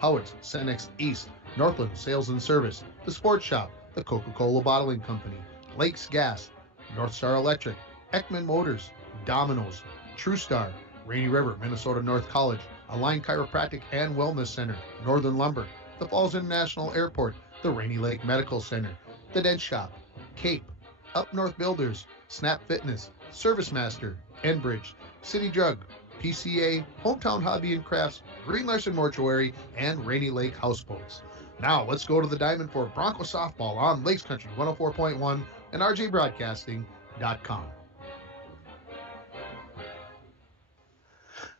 Howard's, Cenex East, Northland Sales and Service, The Sports Shop, The Coca-Cola Bottling Company, Lakes Gas, North Star Electric, Ekman Motors, Domino's, TrueStar, Rainy River, Minnesota North College, Align Chiropractic and Wellness Center, Northern Lumber, the Falls International Airport, the Rainy Lake Medical Center, The Dead Shop, Cape, Up North Builders, Snap Fitness, Service Master, Enbridge, City Drug, PCA, Hometown Hobby and Crafts, Green Larson Mortuary, and Rainy Lake Houseboats. Now let's go to the diamond for Bronco softball on Lakes Country 104.1 and rjbroadcasting.com.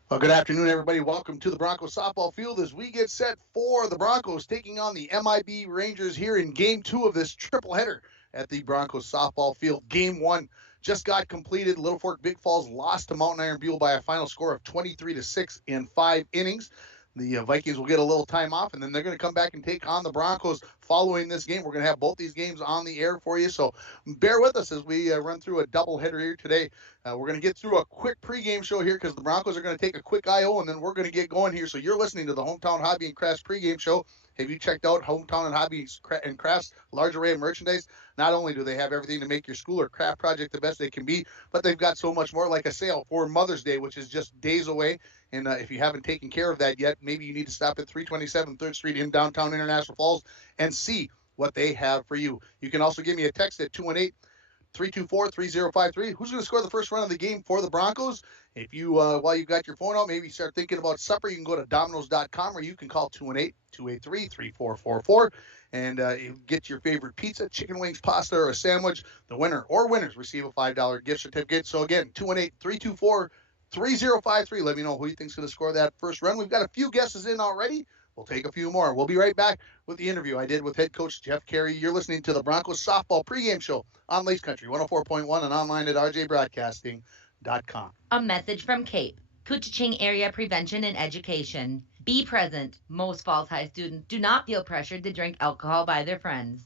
Well, good afternoon, everybody. Welcome to the Broncos softball field as we get set for the Broncos taking on the MIB Rangers here in Game 2 of this triple header at the Broncos softball field. Game 1 just got completed. Littlefor Big Falls lost to Mountain Iron Buell by a final score of 23-6 in 5 innings. The Vikings will get a little time off, and then they're going to come back and take on the Broncos following this game. We're going to have both these games on the air for you, so bear with us as we run through a doubleheader here today. We're going to get through a quick pregame show here because the Broncos are going to take a quick I.O., and then we're going to get going here. So you're listening to the Hometown Hobby and Crafts pregame show. Have you checked out Hometown and Hobby and Crafts' large array of merchandise? Not only do they have everything to make your school or craft project the best they can be, but they've got so much more, like a sale for Mother's Day, which is just days away. And if you haven't taken care of that yet, maybe you need to stop at 327 3rd Street in downtown International Falls and see what they have for you. You can also give me a text at 218-324-3053. Who's going to score the first run of the game for the Broncos? If you, while you've got your phone out, maybe start thinking about supper, you can go to Domino's.com or you can call 218-283-3444 and get your favorite pizza, chicken wings, pasta, or a sandwich. The winner or winners receive a $5 gift certificate. So again, 218-324-3053. Let me know who you think's going to score that first run. We've got a few guesses in already. We'll take a few more. We'll be right back with the interview I did with head coach Jeff Carey. You're listening to the Broncos softball pregame show on Lakes Country 104.1 and online at rjbroadcasting.com. A message from CAPE, Couchiching Area Prevention and Education. Be present. Most Falls High students do not feel pressured to drink alcohol by their friends.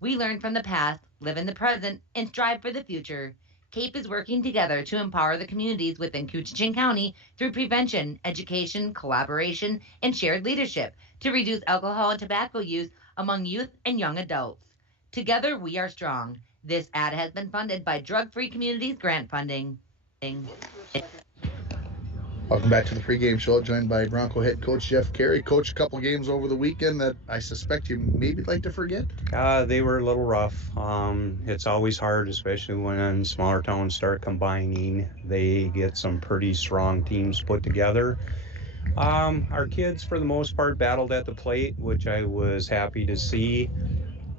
We learn from the past, live in the present, and strive for the future. CAPE is working together to empower the communities within Couchiching County through prevention, education, collaboration, and shared leadership to reduce alcohol and tobacco use among youth and young adults. Together, we are strong. This ad has been funded by Drug Free Communities Grant Funding. Welcome back to the pregame show, joined by Bronco head coach Jeff Carey. Coach, a couple games over the weekend that I suspect you maybe like to forget. They were a little rough. It's always hard, especially when smaller towns start combining. They get some pretty strong teams put together. Our kids, for the most part, battled at the plate, which I was happy to see.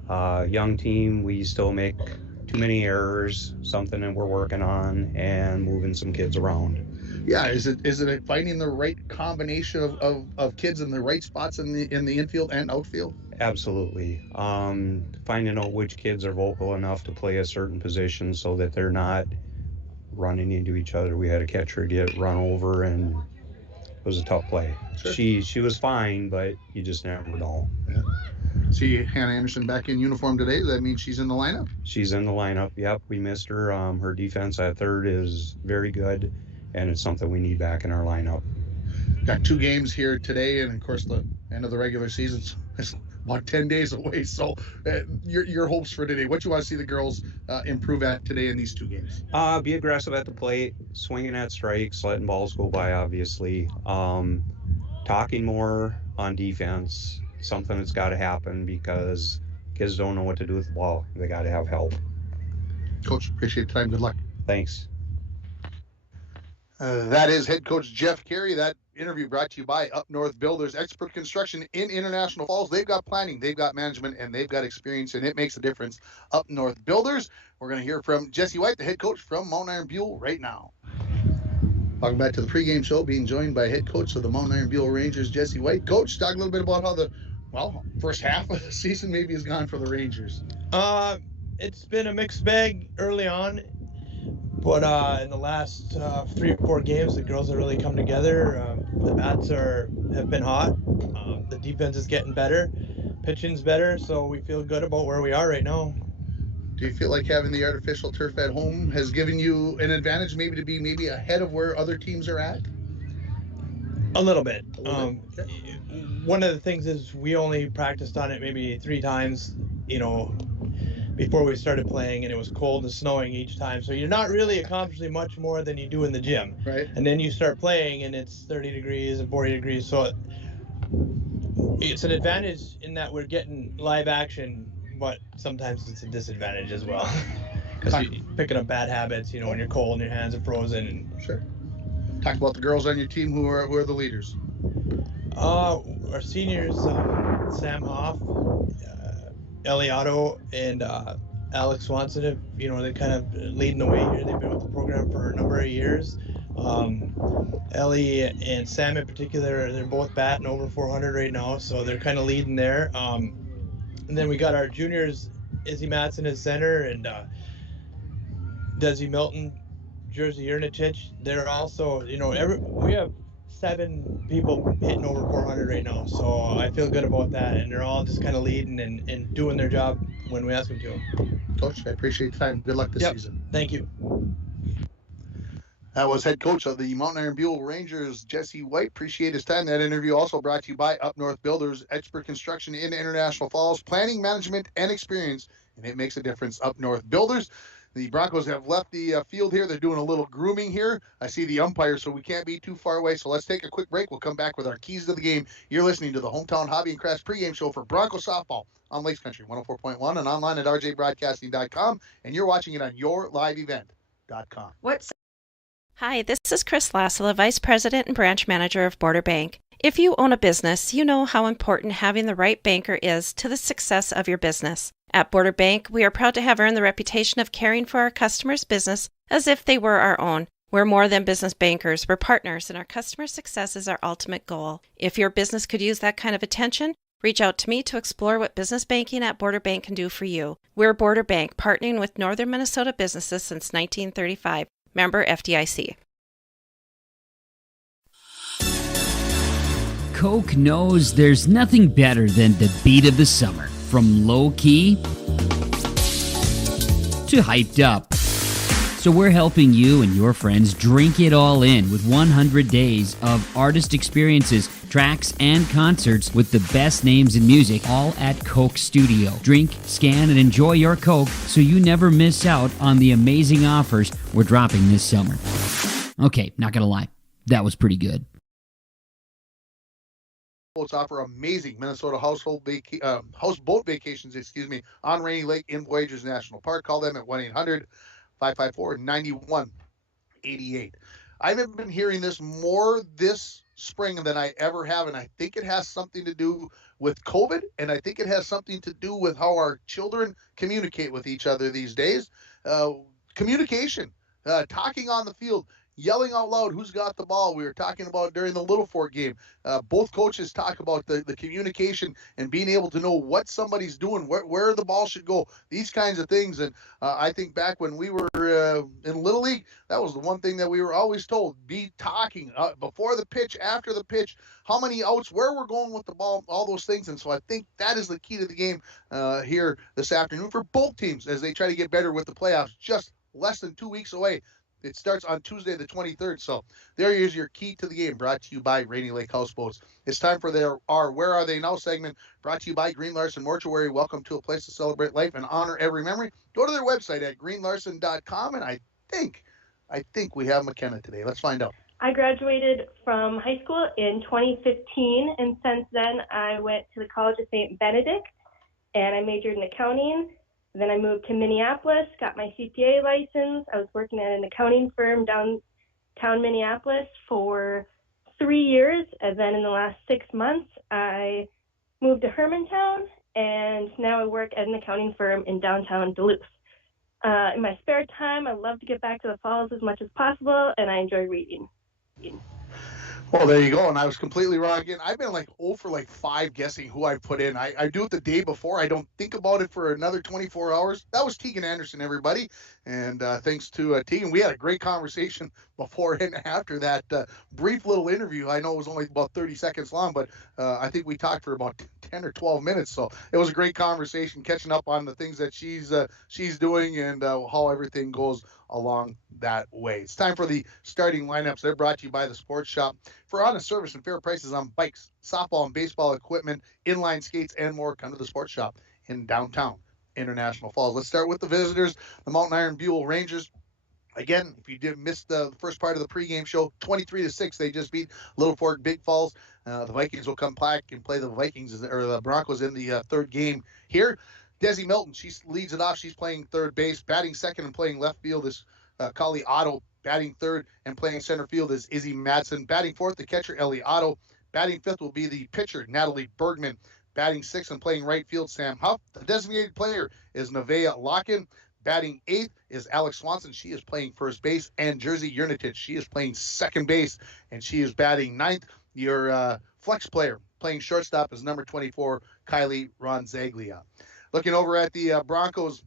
Young team, we still make too many errors, something that we're working on, and moving some kids around. Yeah, is it finding the right combination of kids in the right spots in the infield and outfield? Absolutely. Finding out which kids are vocal enough to play a certain position so that they're not running into each other. We had a catcher get run over, and it was a tough play. Sure. She was fine, but you just never know. Yeah. See Hannah Anderson back in uniform today. Does that mean she's in the lineup? She's in the lineup. Yep, we missed her. Her defense at third is very good, and it's something we need back in our lineup. Got 2 games here today, and of course the end of the regular season is about 10 days away. So your hopes for today, what you want to see the girls improve at today in these 2 games? Be aggressive at the plate, swinging at strikes, letting balls go by, obviously. Talking more on defense, something that's got to happen because kids don't know what to do with the ball. They got to have help. Coach, appreciate the time. Good luck. Thanks. That is head coach Jeff Carey. That interview brought to you by Up North Builders, expert construction in International Falls. They've got planning, they've got management, and they've got experience, and it makes a difference. Up North Builders. We're going to hear from Jesse White, the head coach from Mount Iron Buell, right now. Welcome back to the pregame show, being joined by head coach of the Mount Iron Buell Rangers, Jesse White. Coach, talk a little bit about how the first half of the season maybe has gone for the Rangers. It's been a mixed bag early on. But in the last 3 or 4 games, the girls have really come together. The bats have been hot. The defense is getting better. Pitching's better, so we feel good about where we are right now. Do you feel like having the artificial turf at home has given you an advantage maybe to be ahead of where other teams are at? A little bit. Okay. One of the things is we only practiced on it maybe 3 times, before we started playing, and it was cold and snowing each time. So you're not really accomplishing much more than you do in the gym. Right. And then you start playing, and it's 30 degrees and 40 degrees. So it's an advantage in that we're getting live action, but sometimes it's a disadvantage as well. Because you're picking up bad habits, when you're cold and your hands are frozen. And Sure. Talk about the girls on your team who are the leaders. Our seniors, Sam Hoff, Ellie Otto, and Alex Swanson, they're kind of leading the way here. They've been with the program for a number of years. Ellie and Sam in particular, they're both batting over 400 right now, so they're kind of leading there. And then we got our juniors, Izzy Matson is center, and Desi Milton, Jersey Urnitich. They're also, we have 7 people hitting over 400 right now, so I feel good about that, and they're all just kind of leading and doing their job when we ask them to. Coach, I appreciate the time. Good luck this season. Thank you. That was head coach of the Mountain Iron Buell Rangers, Jesse White. Appreciate his time. That interview also brought to you by Up North Builders, expert construction in International Falls, planning, management, and experience, and it makes a difference. Up North Builders. The Broncos have left the field here. They're doing a little grooming here. I see the umpire, so we can't be too far away. So let's take a quick break. We'll come back with our keys to the game. You're listening to the Hometown Hobby and Crafts pregame show for Broncos softball on Lakes Country 104.1 and online at rjbroadcasting.com. And you're watching it on yourliveevent.com. Hi, this is Chris Lassila, Vice President and Branch Manager of Border Bank. If you own a business, you know how important having the right banker is to the success of your business. At Border Bank, we are proud to have earned the reputation of caring for our customers' business as if they were our own. We're more than business bankers, we're partners, and our customer success is our ultimate goal. If your business could use that kind of attention, reach out to me to explore what business banking at Border Bank can do for you. We're Border Bank, partnering with Northern Minnesota businesses since 1935. Member FDIC. Coke knows there's nothing better than the beat of the summer. From low-key to hyped up. So we're helping you and your friends drink it all in with 100 days of artist experiences, tracks, and concerts with the best names in music, all at Coke Studio. Drink, scan, and enjoy your Coke so you never miss out on the amazing offers we're dropping this summer. Okay, not gonna lie, that was pretty good. Boats offer amazing Minnesota houseboat vacations, on Rainy Lake in Voyageurs National Park. Call them at 1-800-554-9188. I've been hearing this more this spring than I ever have, and I think it has something to do with COVID, and I think it has something to do with how our children communicate with each other these days. Communication, talking on the field, yelling out loud who's got the ball. We were talking about during the Littlefor game. Both coaches talk about the communication and being able to know what somebody's doing, where the ball should go, these kinds of things. And I think back when we were in Little League, that was the one thing that we were always told, be talking before the pitch, after the pitch, how many outs, where we're going with the ball, all those things. And so I think that is the key to the game here this afternoon for both teams as they try to get better with the playoffs, just less than 2 weeks away. It starts on Tuesday the 23rd. So there is your key to the game, brought to you by Rainy Lake Houseboats. It's time for our Where Are They Now segment, brought to you by Green Larson Mortuary. Welcome to a place to celebrate life and honor every memory. Go to their website at greenlarson.com, and I think we have McKenna today. Let's find out. I graduated from high school in 2015, and since then I went to the College of St. Benedict, and I majored in accounting. Then I moved to Minneapolis, got my CPA license. I was working at an accounting firm downtown Minneapolis for 3 years. And then in the last 6 months, I moved to Hermantown, and now I work at an accounting firm in downtown Duluth. In my spare time, I love to get back to the falls as much as possible, and I enjoy reading. Well, there you go. And I was completely wrong again. I've been like 0 for 5 guessing who I put in. I do it the day before. I don't think about it for another 24 hours. That was Tegan Anderson, everybody. And thanks to Tegan, we had a great conversation before and after that brief little interview. I know it was only about 30 seconds long, but I think we talked for about 10 or 12 minutes. So it was a great conversation, catching up on the things that she's doing and how everything goes along that way. It's time for the starting lineups. They're brought to you by the Sports Shop. For honest service and fair prices on bikes, softball and baseball equipment, inline skates, and more, come to the Sports Shop in downtown International Falls. Let's start with the visitors, the Mountain Iron Buell Rangers. Again, if you did miss the first part of the pregame show, 23-6, they just beat Littlefor Big Falls. The Vikings will come back and play the Broncos in the third game here. Desi Milton, she leads it off. She's playing third base. Batting second and playing left field is Kali Otto. Batting third and playing center field is Izzy Madsen. Batting fourth, the catcher, Ellie Otto. Batting fifth will be the pitcher, Natalie Bergman. Batting sixth and playing right field, Sam Huff. The designated player is Nevaeh Locken. Batting eighth is Alex Swanson. She is playing first base. And Jersey Yernatich, she is playing second base, and she is batting ninth. Your flex player playing shortstop is number 24, Kylie Ronzaglia. Looking over at the Broncos,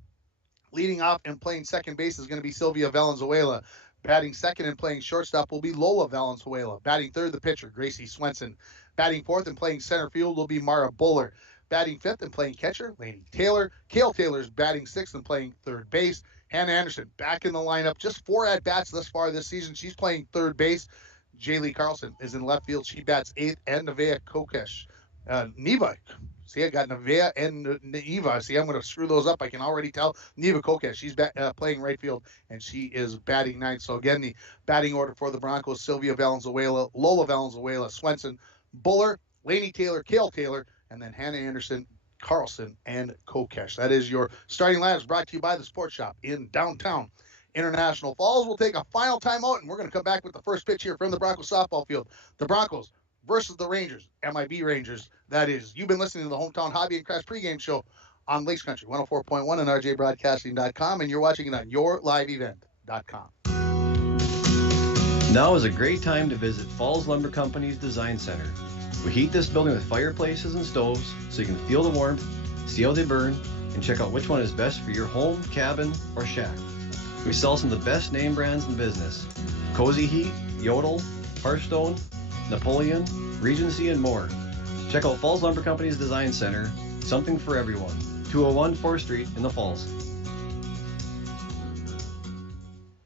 leading off and playing second base is going to be Sylvia Valenzuela. Batting second and playing shortstop will be Lola Valenzuela. Batting third, the pitcher, Gracie Swenson. Batting fourth and playing center field will be Mara Buller. Batting fifth and playing catcher, Lainey Taylor. Kale Taylor's batting sixth and playing third base. Hannah Anderson back in the lineup. Just 4 at-bats thus far this season. She's playing third base. Jaylee Carlson is in left field. She bats eighth. And Nevaeh Kokesh. Neva. See, I got Nevaeh and Neva. See, I'm going to screw those up. I can already tell. Neva Kokesh, she's playing right field, and she is batting ninth. So, again, the batting order for the Broncos, Sylvia Valenzuela, Lola Valenzuela, Swenson, Buller, Lainey Taylor, Kale Taylor, and then Hannah Anderson, Carlson, and Kokesh. That is your starting lineups, brought to you by the Sports Shop in downtown International Falls. We'll take a final timeout, and we're going to come back with the first pitch here from the Broncos softball field. The Broncos versus the Rangers, MIB Rangers. That is. You've been listening to the Hometown Hobby and Crafts pregame show on Lakes Country 104.1 and rjbroadcasting.com, and you're watching it on yourliveevent.com. Now is a great time to visit Falls Lumber Company's Design Center. We heat this building with fireplaces and stoves so you can feel the warmth, see how they burn, and check out which one is best for your home, cabin, or shack. We sell some of the best name brands in business: Cozy Heat, Yodel, Hearthstone, Napoleon, Regency, and more. Check out Falls Lumber Company's Design Center, something for everyone. 201 4th Street in the Falls.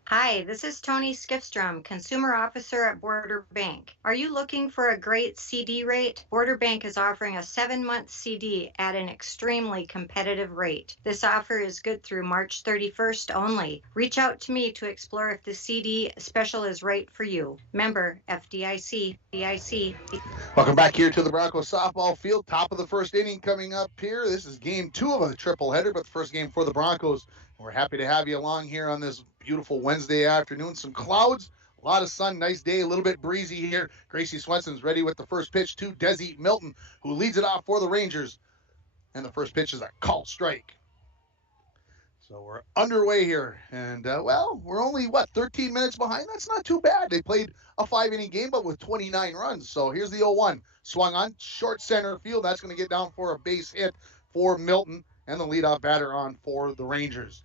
Hi, this is Tony Skifstrom, Consumer Officer at Border Bank. Are you looking for a great CD rate? Border Bank is offering a 7-month CD at an extremely competitive rate. This offer is good through March 31st only. Reach out to me to explore if the CD special is right for you. Member FDIC. Welcome back here to the Broncos softball field. Top of the first inning coming up here. This is game 2 of a triple header, but the first game for the Broncos. We're happy to have you along here on this beautiful Wednesday afternoon. Some clouds, a lot of sun, nice day, a little bit breezy here. Gracie Swenson's ready with the first pitch to Desi Milton, who leads it off for the Rangers. And the first pitch is a called strike. So we're underway here. And, we're only, 13 minutes behind? That's not too bad. They played a 5-inning game, but with 29 runs. So here's the 0-1. Swung on, short center field. That's going to get down for a base hit for Milton, and the leadoff batter on for the Rangers.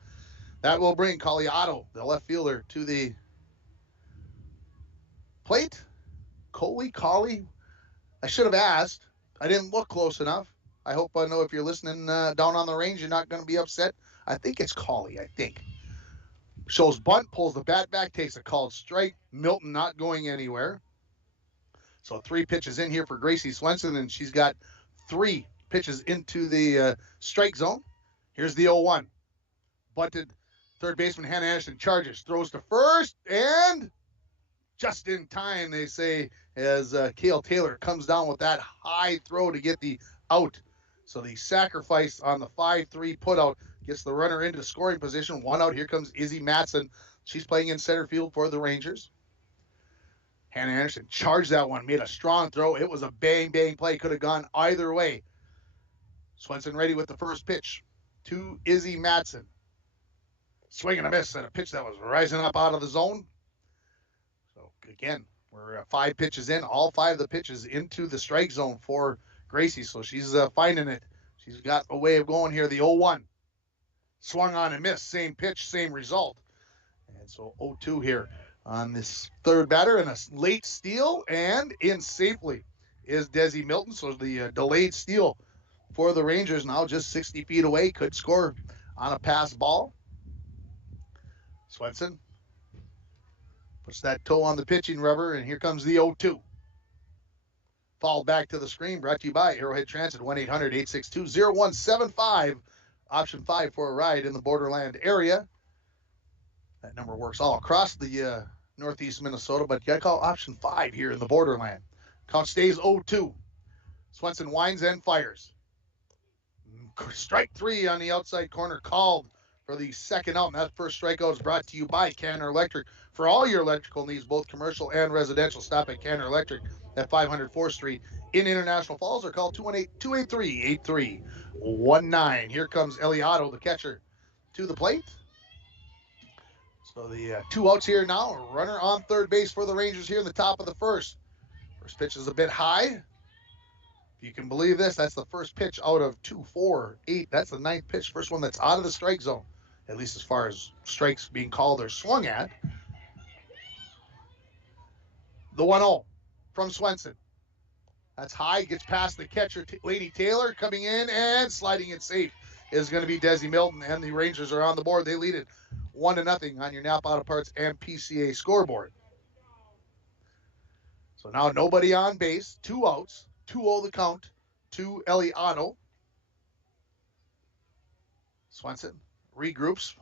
That will bring Caliato, the left fielder, to the plate. Coley. I should have asked. I didn't look close enough. I hope I know if you're listening down on the range, you're not going to be upset. I think it's Coley, I think. Shows bunt, pulls the bat back, takes a called strike. Milton not going anywhere. So 3 pitches in here for Gracie Swenson, and she's got 3 pitches into the strike zone. Here's the 0-1. Bunted. Third baseman Hannah Anderson charges, throws to first, and just in time, they say, as Kale Taylor comes down with that high throw to get the out. So the sacrifice on the 5-3 putout gets the runner into scoring position. 1 out. Here comes Izzy Madsen. She's playing in center field for the Rangers. Hannah Anderson charged that one, made a strong throw. It was a bang play. Could have gone either way. Swenson ready with the first pitch to Izzy Madsen. Swing and a miss at a pitch that was rising up out of the zone. So, again, we're 5 pitches in. All 5 of the pitches into the strike zone for Gracie. So she's finding it. She's got a way of going here. The 0-1. Swung on and missed. Same pitch, same result. And so 0-2 here on this third batter. And a late steal. And in safely is Desi Milton. So the delayed steal for the Rangers now just 60 feet away. Could score on a pass ball. Swenson puts that toe on the pitching rubber, and here comes the 0-2. Fouled back to the screen, brought to you by Arrowhead Transit, 1-800-862-0175. Option 5 for a ride in the Borderland area. That number works all across the northeast Minnesota, but you got to call option 5 here in the Borderland. Count stays 0-2. Swenson winds and fires. Strike 3 on the outside corner, called for the second out. And that first strikeout is brought to you by Canner Electric. For all your electrical needs, both commercial and residential, stop at Canner Electric at 500 4th Street in International Falls, or call 218-283-8319. Here comes Eliotto, the catcher, to the plate. So the 2 outs here now. Runner on third base for the Rangers here in the top of the first. First pitch is a bit high. If you can believe this, that's the first pitch out of 2, 4, 8. That's the 9th pitch, first one that's out of the strike zone, at least as far as strikes being called or swung at. The 1-0 from Swenson. That's high, gets past the catcher, Lady Taylor, coming in and sliding it safe is going to be Desi Milton, and the Rangers are on the board. They lead it 1-0 on your Napa Auto Parts and PCA scoreboard. So now nobody on base, 2 outs, 2-0 the count to Eliotto. Swenson regroups,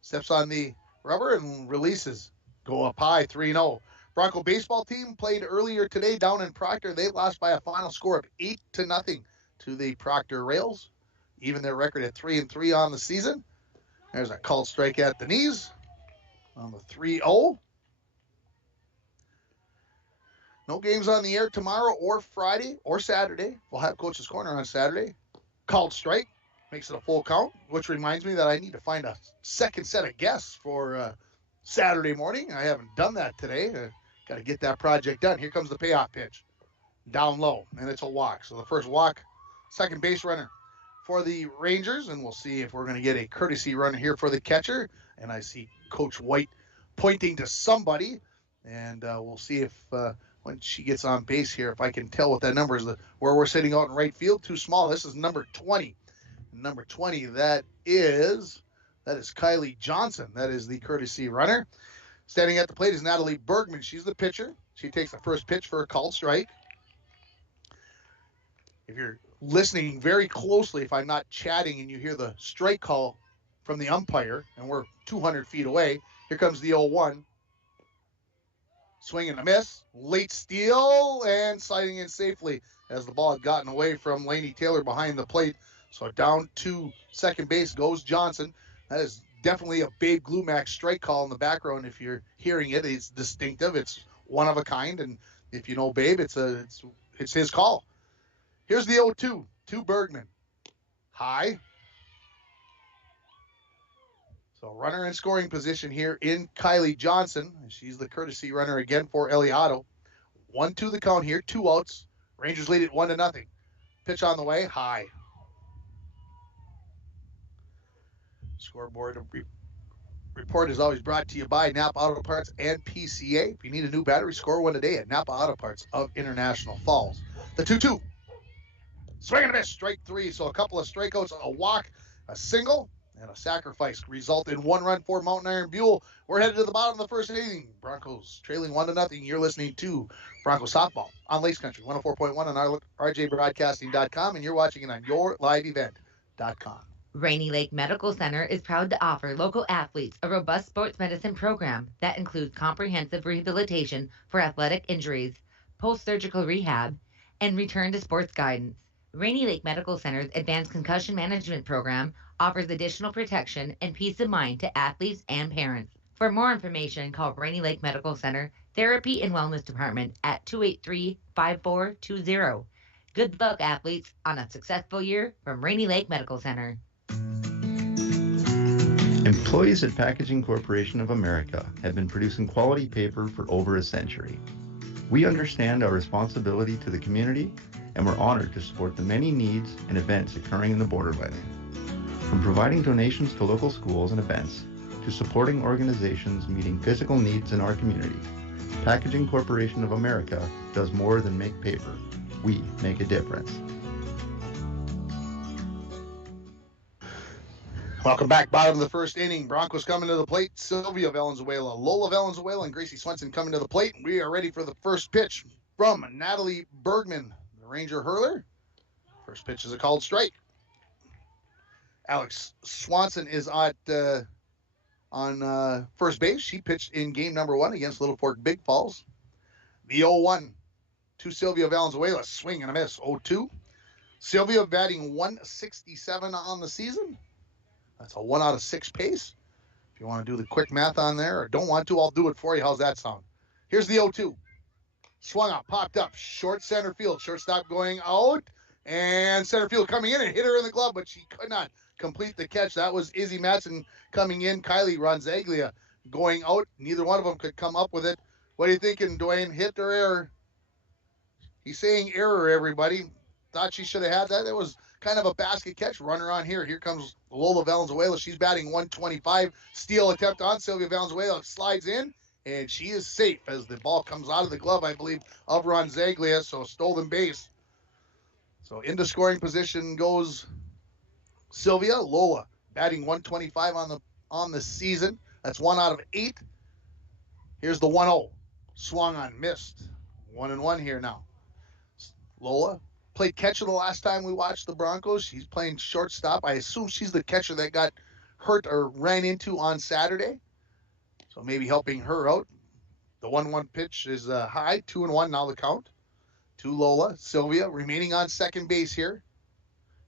steps on the rubber and releases. Go up high, 3-0. Bronco baseball team played earlier today down in Proctor. They lost by a final score of 8-0 to the Proctor Rails. Even their record at 3-3 on the season. There's a called strike at the knees on the 3-0. No games on the air tomorrow or Friday or Saturday. We'll have Coach's Corner on Saturday. Called strike makes it a full count, which reminds me that I need to find a second set of guests for Saturday morning. I haven't done that today. Got to get that project done. Here comes the payoff pitch. Down low, and it's a walk. So the first walk, second base runner for the Rangers, and we'll see if we're going to get a courtesy runner here for the catcher. And I see Coach White pointing to somebody, and we'll see if when she gets on base here, if I can tell what that number is, where we're sitting out in right field. Too small. This is number 20. Number 20, that is Kylie Johnson. That is the courtesy runner. Standing at the plate is Natalie Bergman. She's the pitcher. She takes the first pitch for a called strike. If you're listening very closely, if I'm not chatting and you hear the strike call from the umpire, and we're 200 feet away, here comes the 0-1. Swing and a miss. Late steal and sliding in safely as the ball had gotten away from Lainey Taylor behind the plate. So down to second base goes Johnson. That is definitely a Babe Glumac strike call in the background. If you're hearing it, it's distinctive. It's one of a kind. And if you know Babe, it's his call. Here's the 0-2 to Bergman. High. So runner in scoring position here in Kylie Johnson. She's the courtesy runner again for Eliotto. 1-2 the count here, 2 outs. Rangers lead it 1-0. Pitch on the way, high. Scoreboard report is always brought to you by Napa Auto Parts and PCA. If you need a new battery, score one today at Napa Auto Parts of International Falls. The 2-2. Swing and a miss, strike 3. So a couple of strikeouts, a walk, a single, and a sacrifice result in 1 run for Mountain Iron Buell. We're headed to the bottom of the first inning. Broncos trailing 1-0. You're listening to Broncos Softball on Lace Country 104.1 on rjbroadcasting.com, and you're watching it on yourliveevent.com. Rainy Lake Medical Center is proud to offer local athletes a robust sports medicine program that includes comprehensive rehabilitation for athletic injuries, post-surgical rehab, and return to sports guidance. Rainy Lake Medical Center's Advanced Concussion Management Program offers additional protection and peace of mind to athletes and parents. For more information, call Rainy Lake Medical Center Therapy and Wellness Department at 283-5420. Good luck, athletes, on a successful year from Rainy Lake Medical Center. Employees at Packaging Corporation of America have been producing quality paper for over a century. We understand our responsibility to the community, and we're honored to support the many needs and events occurring in the Borderlands. From providing donations to local schools and events, to supporting organizations meeting physical needs in our community, Packaging Corporation of America does more than make paper. We make a difference. Welcome back. Bottom of the first inning. Broncos coming to the plate. Sylvia Valenzuela, Lola Valenzuela, and Gracie Swenson coming to the plate. We are ready for the first pitch from Natalie Bergman, the Ranger hurler. First pitch is a called strike. Alex Swanson is on first base. She pitched in game number 1 against Littlefor Big Falls. The 0-1 to Sylvia Valenzuela. Swing and a miss. 0-2. Sylvia batting 167 on the season. That's a 1 out of 6 pace. If you want to do the quick math on there or don't want to, I'll do it for you. How's that sound? Here's the 0-2. Swung out, popped up, short center field. Shortstop going out, and center field coming in and hit her in the glove, but she could not complete the catch. That was Izzy Matson coming in. Kylie Ronzaglia going out. Neither one of them could come up with it. What are you thinking, Dwayne? Hit or error? He's saying error, everybody. Thought she should have had that. It was kind of a basket catch. Runner on here. Here comes Lola Valenzuela. She's batting 125. Steal attempt on Sylvia Valenzuela. Slides in, and she is safe as the ball comes out of the glove, I believe, of Ronzaglia. So stolen base. So into scoring position goes Sylvia. Lola batting 125 on the season. That's 1 out of 8. Here's the 1-0. Swung on, missed. 1-1 here now. Lola played catcher the last time we watched the Broncos. She's playing shortstop. I assume she's the catcher that got hurt or ran into on Saturday. So maybe helping her out. The 1-1 pitch is high. 2-1 now the count. To Lola. Sylvia remaining on second base here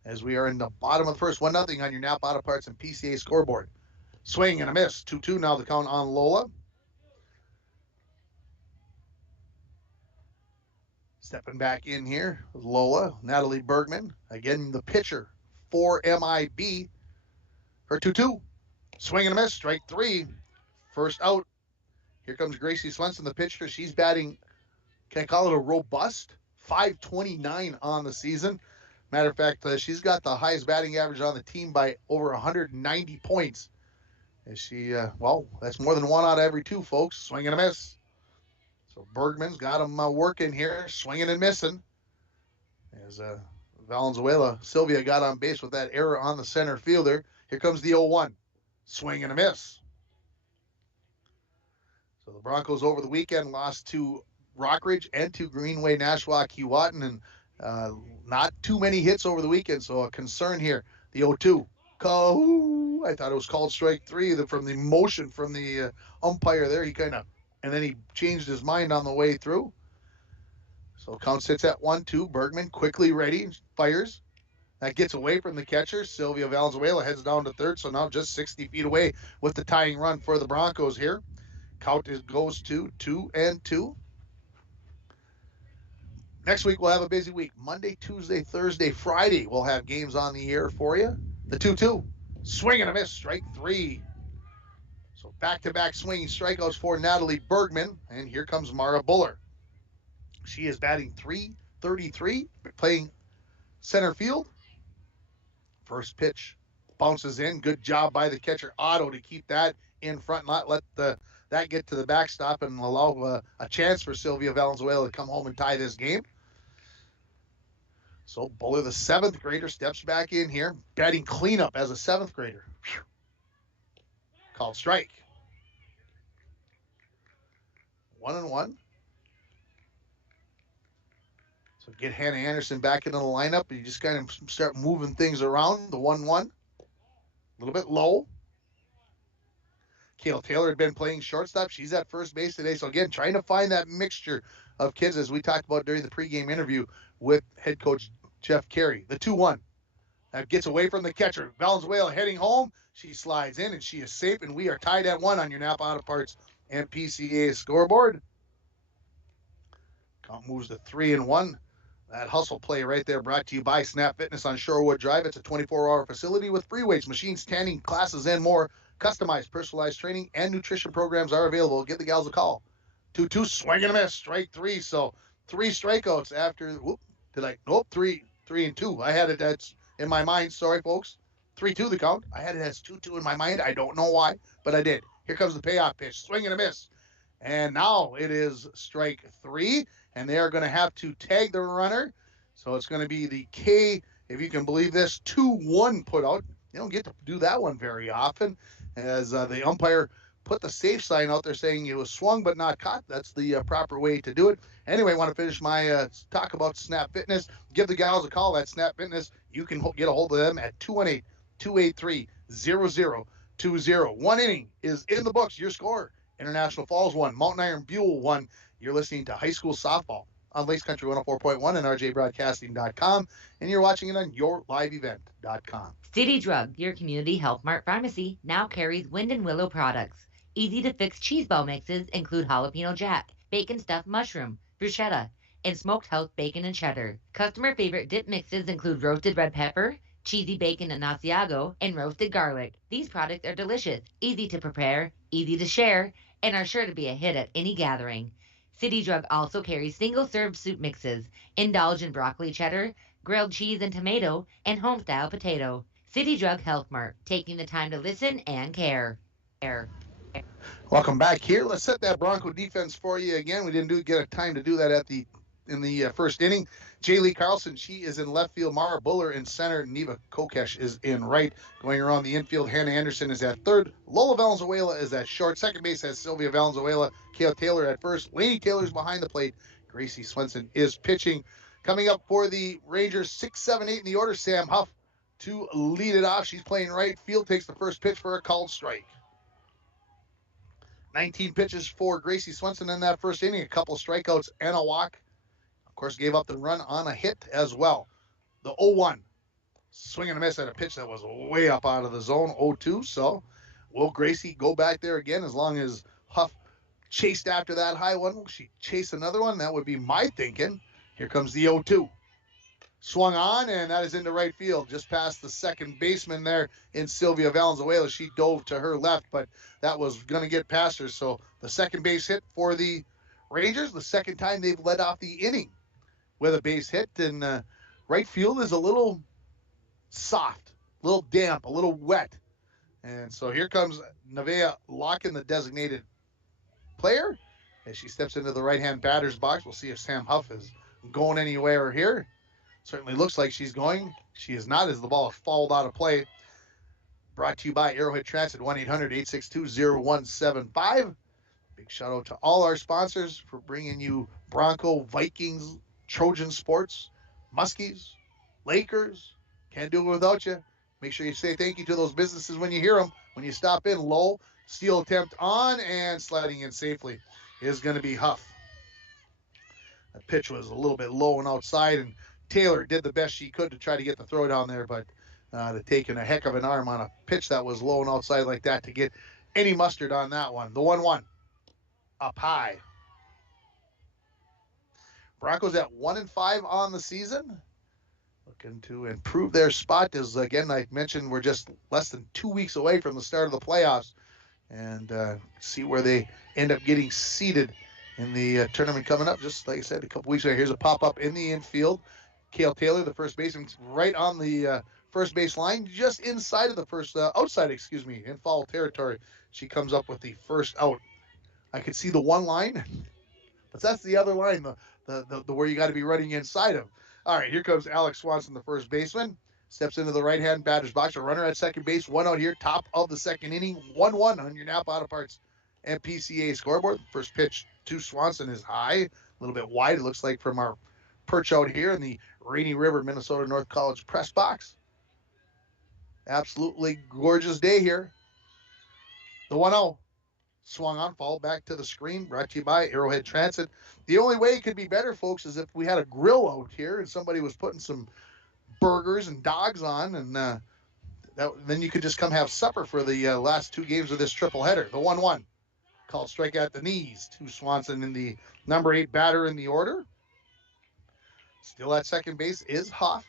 as we are in the bottom of the first. 1-0 on your Nap Auto Parts and PCA scoreboard. Swing and a miss. 2-2 now the count on Lola. Stepping back in here with Lola, Natalie Bergman. Again, the pitcher for MIB. Her 2-2. Swing and a miss. Strike 3. First out. Here comes Gracie Swenson, the pitcher. She's batting, can I call it a robust? 529 on the season. Matter of fact, she's got the highest batting average on the team by over 190 points. And she, that's more than 1 out of every 2, folks. Swing and a miss. So Bergman's got him working here, swinging and missing. As Valenzuela, Sylvia got on base with that error on the center fielder. Here comes the 0-1. Swing and a miss. So the Broncos over the weekend lost to Rockridge and to Greenway Nashua Keewatin, and not too many hits over the weekend, so a concern here. The 0-2. I thought it was called strike 3 from the motion from the umpire there. He and then he changed his mind on the way through. So count sits at 1-2. Bergman quickly ready, fires. That gets away from the catcher. Sylvia Valenzuela heads down to third, so now just 60 feet away with the tying run for the Broncos here. Count goes to 2-2. Next week we'll have a busy week. Monday, Tuesday, Thursday, Friday we'll have games on the air for you. The 2-2. Swing and a miss. Strike 3. So back-to-back swinging strikeouts for Natalie Bergman. And here comes Mara Buller. She is batting .333, playing center field. First pitch bounces in. Good job by the catcher, Otto, to keep that in front, not let that get to the backstop and allow a chance for Sylvia Valenzuela to come home and tie this game. So Buller, the 7th grader, steps back in here, batting cleanup as a 7th grader. Whew. Called strike. 1-1. So get Hannah Anderson back into the lineup. You just kind of start moving things around. The 1-1. A little bit low. Kale Taylor had been playing shortstop. She's at first base today. So again, trying to find that mixture of kids as we talked about during the pregame interview with head coach Jeff Carey. The 2-1. That gets away from the catcher. Valenzuela heading home. She slides in and she is safe, and we are tied at 1 on your Napa Auto Parts and PCA scoreboard. Count moves to 3-1. That hustle play right there brought to you by Snap Fitness on Shorewood Drive. It's a 24-hour facility with free weights, machines, tanning, classes, and more. Customized, personalized training and nutrition programs are available. Give the gals a call. 2-2, swing and a miss. Strike 3. So 3 strikeouts after, 3-2. I had it that's in my mind. Sorry, folks. 3-2 the count. I had it as 2-2 in my mind. I don't know why, but I did. Here comes the payoff pitch. Swing and a miss. And now it is strike 3, and they are going to have to tag the runner. So it's going to be the K, if you can believe this, 2-1 put out. You don't get to do that one very often, as the umpire put the safe sign out there saying it was swung but not caught. That's the proper way to do it. Anyway, I want to finish my talk about Snap Fitness. Give the gals a call at Snap Fitness. You can get a hold of them at 218-283-0020. One inning is in the books. Your score: International Falls 1, Mountain Iron Buell 1. You're listening to high school softball on Lakes Country 104.1 and rjbroadcasting.com, and you're watching it on yourliveevent.com. City Drug, your community health mart pharmacy, now carries Wind and Willow products. Easy-to-fix cheese ball mixes include jalapeno jack, bacon stuffed mushroom, bruschetta, and smoked house bacon and cheddar. Customer favorite dip mixes include roasted red pepper, cheesy bacon and Asiago, and roasted garlic. These products are delicious, easy to prepare, easy to share, and are sure to be a hit at any gathering. City Drug also carries single-serve soup mixes. Indulge in broccoli cheddar, grilled cheese and tomato, and home-style potato. City Drug Health Mart, taking the time to listen and care. Welcome back here. Let's set that Bronco defense for you again. We didn't get a time to do that in the first inning. Jaylee Carlson, she is in left field. Mara Buller in center. Neva Kokesh is in right. Going around the infield, Hannah Anderson is at third. Lola Valenzuela is at short. Second base has Sylvia Valenzuela. Kale Taylor at first. Lainey Taylor's behind the plate. Gracie Swenson is pitching. Coming up for the Rangers, 6, 7, 8 in the order, Sam Huff to lead it off. She's playing right field. Takes the first pitch for a called strike. 19 pitches for Gracie Swenson in that first inning. A couple strikeouts and a walk. Of course, gave up the run on a hit as well. The 0-1. Swing and a miss at a pitch that was way up out of the zone. 0-2. So will Gracie go back there again as long as Huff chased after that high one? Will she chase another one? That would be my thinking. Here comes the 0-2. Swung on, and that is into right field, just past the second baseman there in Sylvia Valenzuela. She dove to her left, but that was going to get past her. So the second base hit for the Rangers, the second time they've led off the inning with a base hit. And right field is a little soft, a little damp, a little wet. And so here comes Nevaeh Locken, the designated player, as she steps into the right-hand batter's box. We'll see if Sam Huff is going anywhere here. Certainly looks like she's going. She is not, as the ball is fouled out of play. Brought to you by Arrowhead Transit, 1-800-862-0175. Big shout out to all our sponsors for bringing you Bronco, Vikings, Trojan Sports, Muskies, Lakers. Can't do it without you. Make sure you say thank you to those businesses when you hear them. When you stop in, low, steal attempt on, and sliding in safely is going to be Huff. That pitch was a little bit low and outside, and Taylor did the best she could to try to get the throw down there, but to taking a heck of an arm on a pitch that was low and outside like that to get any mustard on that one. The 1-1 up high. Broncos at 1-5 on the season, looking to improve their spot. As again I mentioned, we're just less than 2 weeks away from the start of the playoffs, and see where they end up getting seated in the tournament coming up. Just like I said, a couple weeks ago. Here's a pop-up in the infield. Kale Taylor, the first baseman, right on the first base line, just inside of the first, outside, in foul territory. She comes up with the first out. I could see the one line, but that's the other line, the where you got to be running inside of. All right, here comes Alex Swanson, the first baseman. Steps into the right-hand batter's box. A runner at second base, one out here, top of the second inning, 1-1 on your Napa Auto Parts MPCA scoreboard. First pitch to Swanson is high, a little bit wide, it looks like, from our perch out here in the Rainy River, Minnesota North College press box. Absolutely gorgeous day here. The 1-0 swung on, fouled back to the screen, brought to you by Arrowhead Transit. The only way it could be better, folks, is if we had a grill out here and somebody was putting some burgers and dogs on, and then you could just come have supper for the last two games of this triple header. The 1-1 called strike at the knees to Swanson, in the number 8 batter in the order. Still at second base is Huff.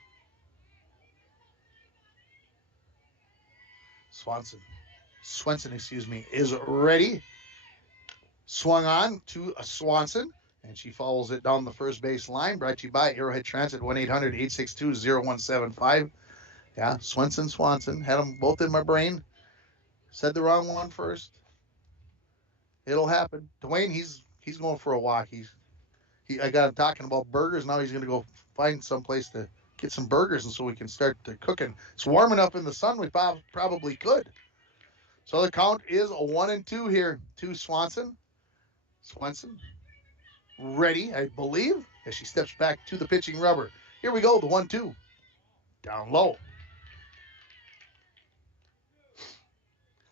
Swenson, is ready. Swung on to Swanson, and she follows it down the first base line. Brought to you by Arrowhead Transit, 1-800-862-0175. Yeah, Swanson. Had them both in my brain. Said the wrong one first. It'll happen. Dwayne, he's going for a walk. I got him talking about burgers. Now he's going to go find some place to get some burgers and so we can start cooking. It's warm enough in the sun, we probably could. So the count is a 1-2 here to Swanson. Swenson ready, I believe, as she steps back to the pitching rubber. Here we go, the 1-2. Down low.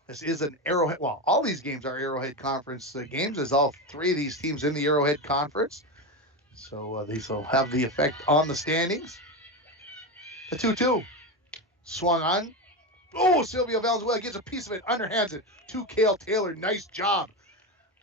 This is an Arrowhead. Well, all these games are Arrowhead Conference games, as all three of these teams in the Arrowhead Conference. So these will have the effect on the standings. The 2-2. Swung on. Oh, Sylvia Valenzuela gets a piece of it, underhands it to Cale Taylor. Nice job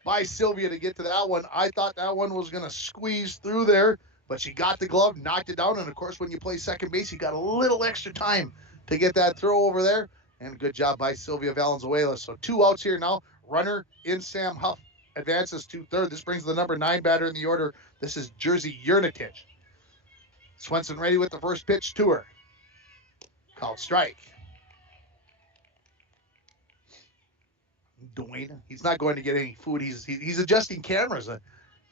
by Sylvia to get to that one. I thought that one was going to squeeze through there, but she got the glove, knocked it down, and of course when you play second base, you got a little extra time to get that throw over there, and good job by Sylvia Valenzuela. So 2 outs here now. Runner in Sam Huff advances to third. This brings the number 9 batter in the order. This is Jersey Yernatich. Swenson ready with the first pitch to her. Called strike. Dwayne, he's not going to get any food. He's adjusting cameras.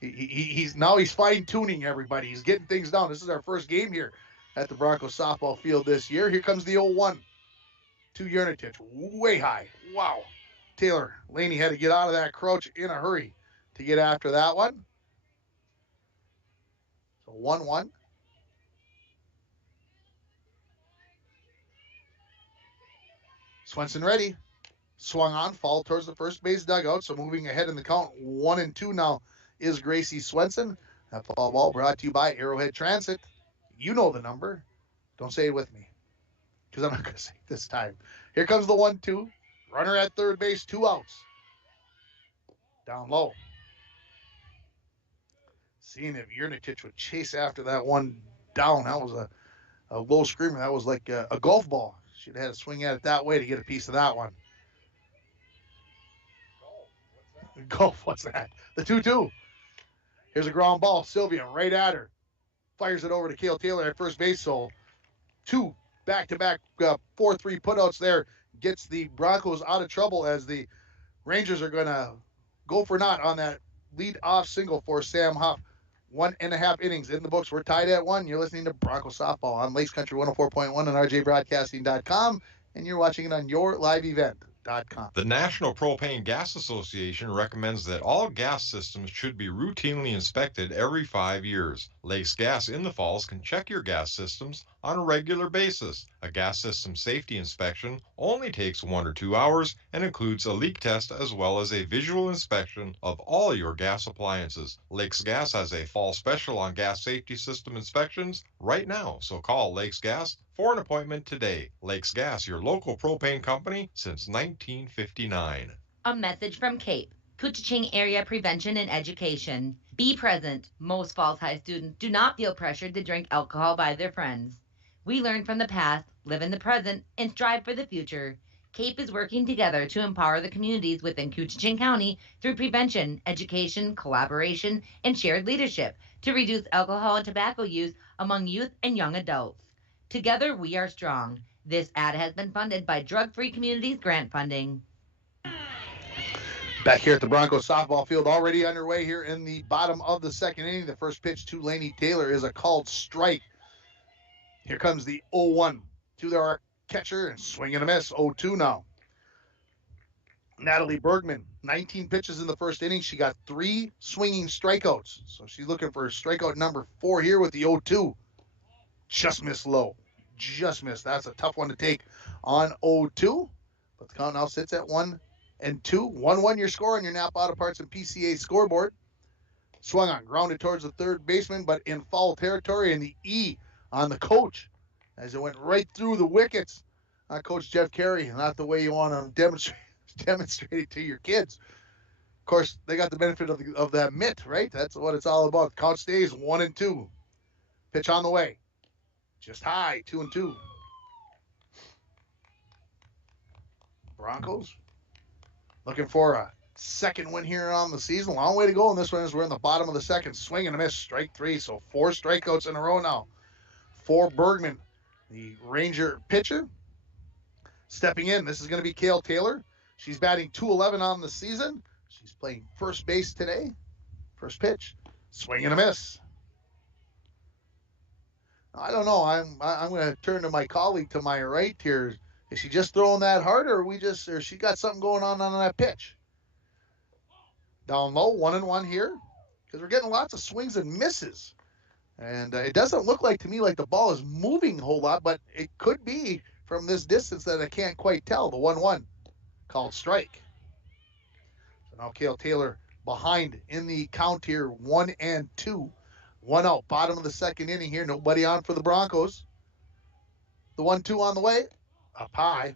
He's fine tuning everybody. He's getting things down. This is our first game here at the Broncos softball field this year. Here comes the 0-1 to Yernatich, way high. Wow. Taylor Laney had to get out of that crouch in a hurry to get after that one. So 1-1. Swenson ready. Swung on, foul towards the first base dugout. So moving ahead in the count, 1-2 now is Gracie Swenson. That foul ball brought to you by Arrowhead Transit. You know the number. Don't say it with me, because I'm not going to say it this time. Here comes the 1-2. Runner at third base, 2 outs. Down low. Seeing if Yernatich would chase after that one down. That was a low screamer. That was like a golf ball. She'd had to swing at it that way to get a piece of that one. Golf, what's that? The 2-2. Here's a ground ball. Sylvia right at her. Fires it over to Cale Taylor at first base. So 2 back-to-back 4-3 putouts there. Gets the Broncos out of trouble as the Rangers are going to go for naught on that lead-off single for Sam Huff. 1.5 innings in the books. We're tied at 1. You're listening to Broncos Softball on Lakes Country 104.1 and rjbroadcasting.com, and you're watching it on yourliveevent.com. The National Propane Gas Association recommends that all gas systems should be routinely inspected every 5 years. Lakes Gas in the Falls can check your gas systems on a regular basis. A gas system safety inspection only takes 1 or 2 hours and includes a leak test as well as a visual inspection of all your gas appliances. Lakes Gas has a fall special on gas safety system inspections right now, so call Lakes Gas for an appointment today. Lakes Gas, your local propane company since 1959. A message from CAPE, Couchiching Area Prevention and Education. Be present. Most Falls High students do not feel pressured to drink alcohol by their friends. We learn from the past, live in the present, and strive for the future. CAPE is working together to empower the communities within Couchiching County through prevention, education, collaboration, and shared leadership to reduce alcohol and tobacco use among youth and young adults. Together, we are strong. This ad has been funded by Drug Free Communities Grant Funding. Back here at the Broncos softball field, already underway here in the bottom of the second inning. The first pitch to Laney Taylor is a called strike. Here comes the 0-1 to their catcher, and swing and a miss. 0-2 now. Natalie Bergman, 19 pitches in the first inning. She got 3 swinging strikeouts. So she's looking for strikeout number 4 here with the 0-2. Just missed low. Just missed. That's a tough one to take on 0-2. But the count now sits at 1-2. 1-1 your score on your Napa Auto Parts and PCA scoreboard. Swung on, grounded towards the third baseman, but in foul territory, and the E on the coach as it went right through the wickets. Coach Jeff Carey, not the way you want to demonstrate it to your kids. Of course, they got the benefit of that mitt, right? That's what it's all about. The count stays 1-2. Pitch on the way. Just high, 2-2. Broncos looking for a second win here on the season. Long way to go in this one as we're in the bottom of the second. Swing and a miss, strike 3. So 4 strikeouts in a row now for Bergman, the Ranger pitcher. Stepping in, this is going to be Cale Taylor. She's batting .211 on the season. She's playing first base today. First pitch, swing and a miss. I don't know. I'm going to turn to my colleague to my right here. Is she just throwing that hard, or she got something going on that pitch? Down low, 1-1 here, because we're getting lots of swings and misses. And it doesn't look like to me like the ball is moving a whole lot, but it could be from this distance that I can't quite tell. The 1-1 called strike. So now Cale Taylor behind in the count here, 1-2. 1 out, bottom of the second inning here. Nobody on for the Broncos. The 1-2 on the way, up high.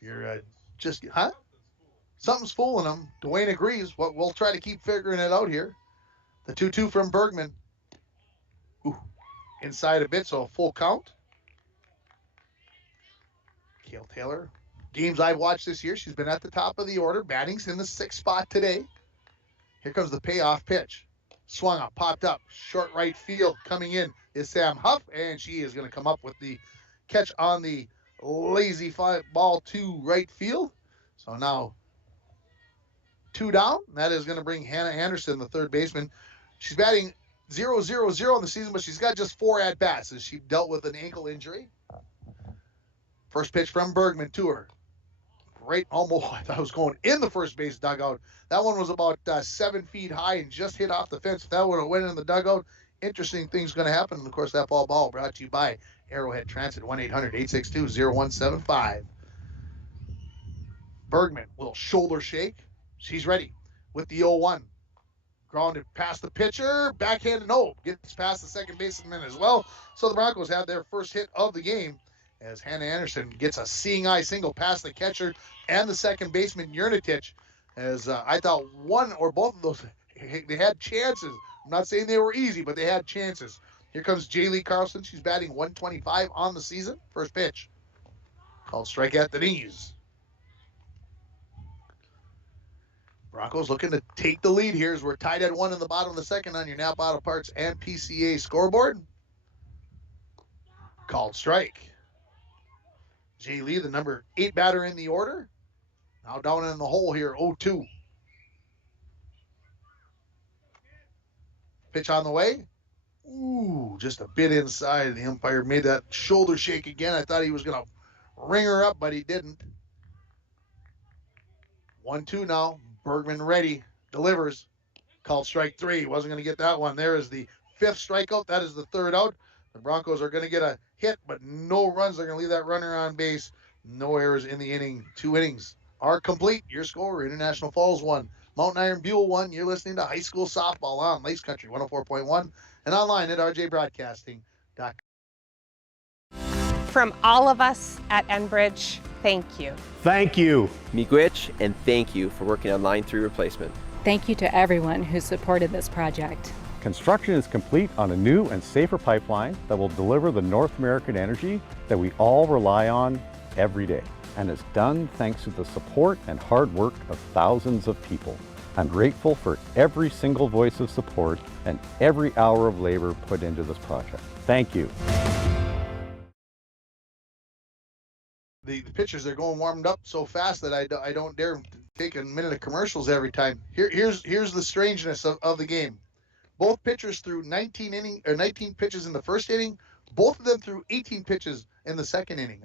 You're something's fooling them. Dwayne agrees. We'll try to keep figuring it out here. The 2-2 from Bergman. Ooh, inside a bit, so a full count. Cale Taylor. Games I've watched this year, she's been at the top of the order. Batting's in the 6th spot today. Here comes the payoff pitch. Swung up, popped up. Short right field. Coming in is Sam Huff, and she is going to come up with the catch on the lazy ball to right field. So now 2 down. That is going to bring Hannah Anderson, the third baseman. She's batting 0-0-0 in the season, but she's got just 4 at-bats as she dealt with an ankle injury. First pitch from Bergman to her. Great, almost, I thought I was going in the first base dugout. That one was about 7 feet high and just hit off the fence. If that would have went in the dugout, interesting things going to happen. And, of course, that ball brought to you by Arrowhead Transit, 1-800-862-0175. Bergman, little shoulder shake. She's ready with the 0-1. Grounded past the pitcher, backhanded, no, gets past the second baseman as well. So the Broncos have their first hit of the game as Hannah Anderson gets a seeing eye single past the catcher and the second baseman, Jernitich, as I thought one or both of those, they had chances. I'm not saying they were easy, but they had chances. Here comes Jaylee Carlson. She's batting 125 on the season. First pitch. Called strike at the knees. Broncos looking to take the lead here as we're tied at 1 in the bottom of the second on your Napa Auto Parts and PCA scoreboard. Called strike. Jay Lee, the number 8 batter in the order. Now down in the hole here, 0-2. Pitch on the way. Ooh, just a bit inside. The umpire made that shoulder shake again. I thought he was going to ring her up, but he didn't. 1-2 now. Bergman ready. Delivers. Called strike 3. Wasn't going to get that one. There is the 5th strikeout. That is the 3rd out. The Broncos are going to get a hit, but no runs. They're going to leave that runner on base. No errors in the inning. 2 innings are complete. Your score, International Falls 1, Mountain Iron Buell 1. You're listening to High School Softball on Lace Country 104.1 and online at rjbroadcasting.com. From all of us at Enbridge, thank you. Thank you. Miigwech, and thank you for working on Line 3 replacement. Thank you to everyone who supported this project. Construction is complete on a new and safer pipeline that will deliver the North American energy that we all rely on every day. And it's done thanks to the support and hard work of thousands of people. I'm grateful for every single voice of support and every hour of labor put into this project. Thank you. The pitchers, they're going warmed up so fast that I don't dare take a minute of commercials every time. Here's the strangeness of the game. Both pitchers threw 19 pitches in the first inning. Both of them threw 18 pitches in the second inning.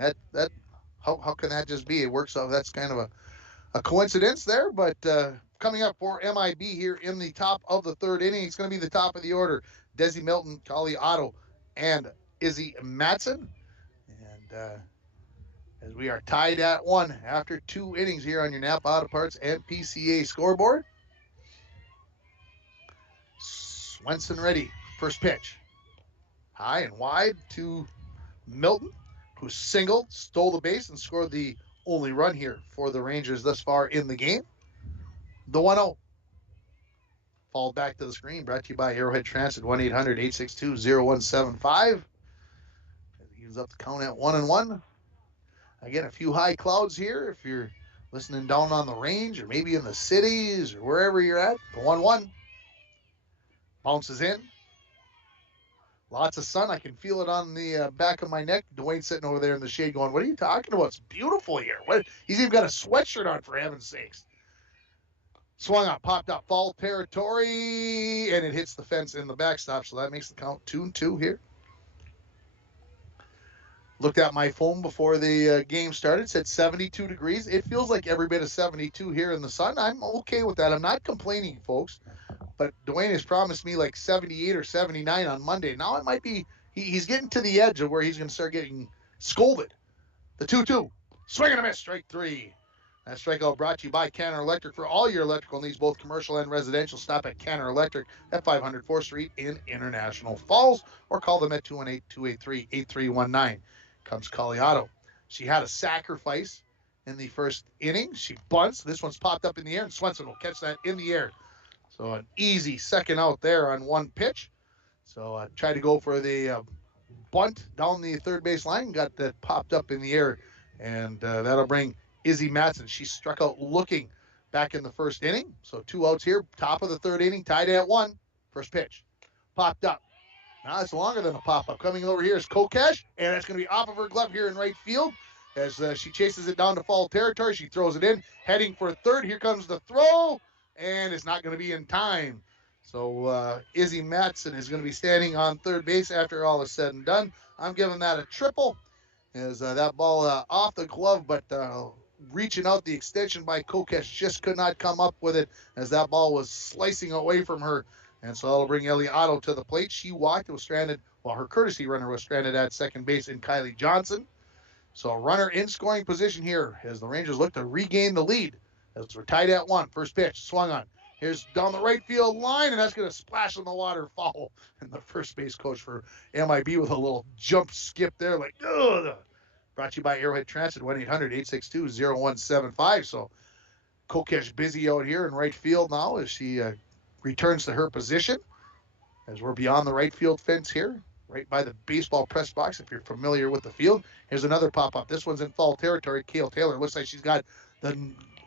How can that just be? It works out. That's kind of a coincidence there. But coming up for MIB here in the top of the 3rd inning, it's going to be the top of the order. Desi Milton, Kali Otto, and Izzy Matson. And as we are tied at 1 after 2 innings here on your Napa Auto Parts and PCA scoreboard. Swenson ready. First pitch. High and wide to Milton, who singled, stole the base, and scored the only run here for the Rangers thus far in the game. The 1-0. Fall back to the screen, brought to you by Arrowhead Transit, 1-800-862-0175. He was up the count at 1-1. Again, a few high clouds here. If you're listening down on the range or maybe in the cities or wherever you're at, the 1-1. Bounces in. Lots of sun. I can feel it on the back of my neck. Dwayne's sitting over there in the shade going, what are you talking about? It's beautiful here. He's even got a sweatshirt on, for heaven's sakes. Swung on, popped up, foul territory, and it hits the fence in the backstop, so that makes the count 2-2 here. Looked at my phone before the game started, said 72 degrees. It feels like every bit of 72 here in the sun. I'm okay with that. I'm not complaining, folks, but Dwayne has promised me like 78 or 79 on Monday. Now it might be, he's getting to the edge of where he's going to start getting scolded. The 2-2, swing and a miss, strike three. That strikeout brought to you by Canner Electric. For all your electrical needs, both commercial and residential, stop at Canner Electric at 500 4th Street in International Falls, or call them at 218-283-8319. Comes Colliato. She had a sacrifice in the first inning. She bunts. This one's popped up in the air, and Swenson will catch that in the air. So an easy second out there on one pitch. So I tried to go for the bunt down the third base line, got that popped up in the air, and that'll bring Izzy Matson. She struck out looking back in the first inning. So 2 outs here, top of the third inning, tied at 1. First pitch, popped up. Now it's longer than a pop-up. Coming over here is Kokesh, and that's going to be off of her glove here in right field as she chases it down to foul territory. She throws it in, heading for third. Here comes the throw, and it's not going to be in time. So Izzy Matson is going to be standing on third base after all is said and done. I'm giving that a triple as that ball off the glove, but reaching out the extension by Kokesh just could not come up with it as that ball was slicing away from her. And so that'll bring Ellie Otto to the plate. She walked, was stranded, well, her courtesy runner was stranded at second base in Kylie Johnson. So a runner in scoring position here as the Rangers look to regain the lead. As we're tied at 1. First pitch, swung on. Here's down the right field line, and that's going to splash in the water, foul. And the first base coach for MIB with a little jump skip there, like, ugh. Brought to you by Arrowhead Transit, 1-800-862-0175. So Kokesh busy out here in right field now as she returns to her position. As we're beyond the right field fence here, right by the baseball press box, if you're familiar with the field. Here's another pop-up. This one's in foul territory. Cale Taylor looks like she's got the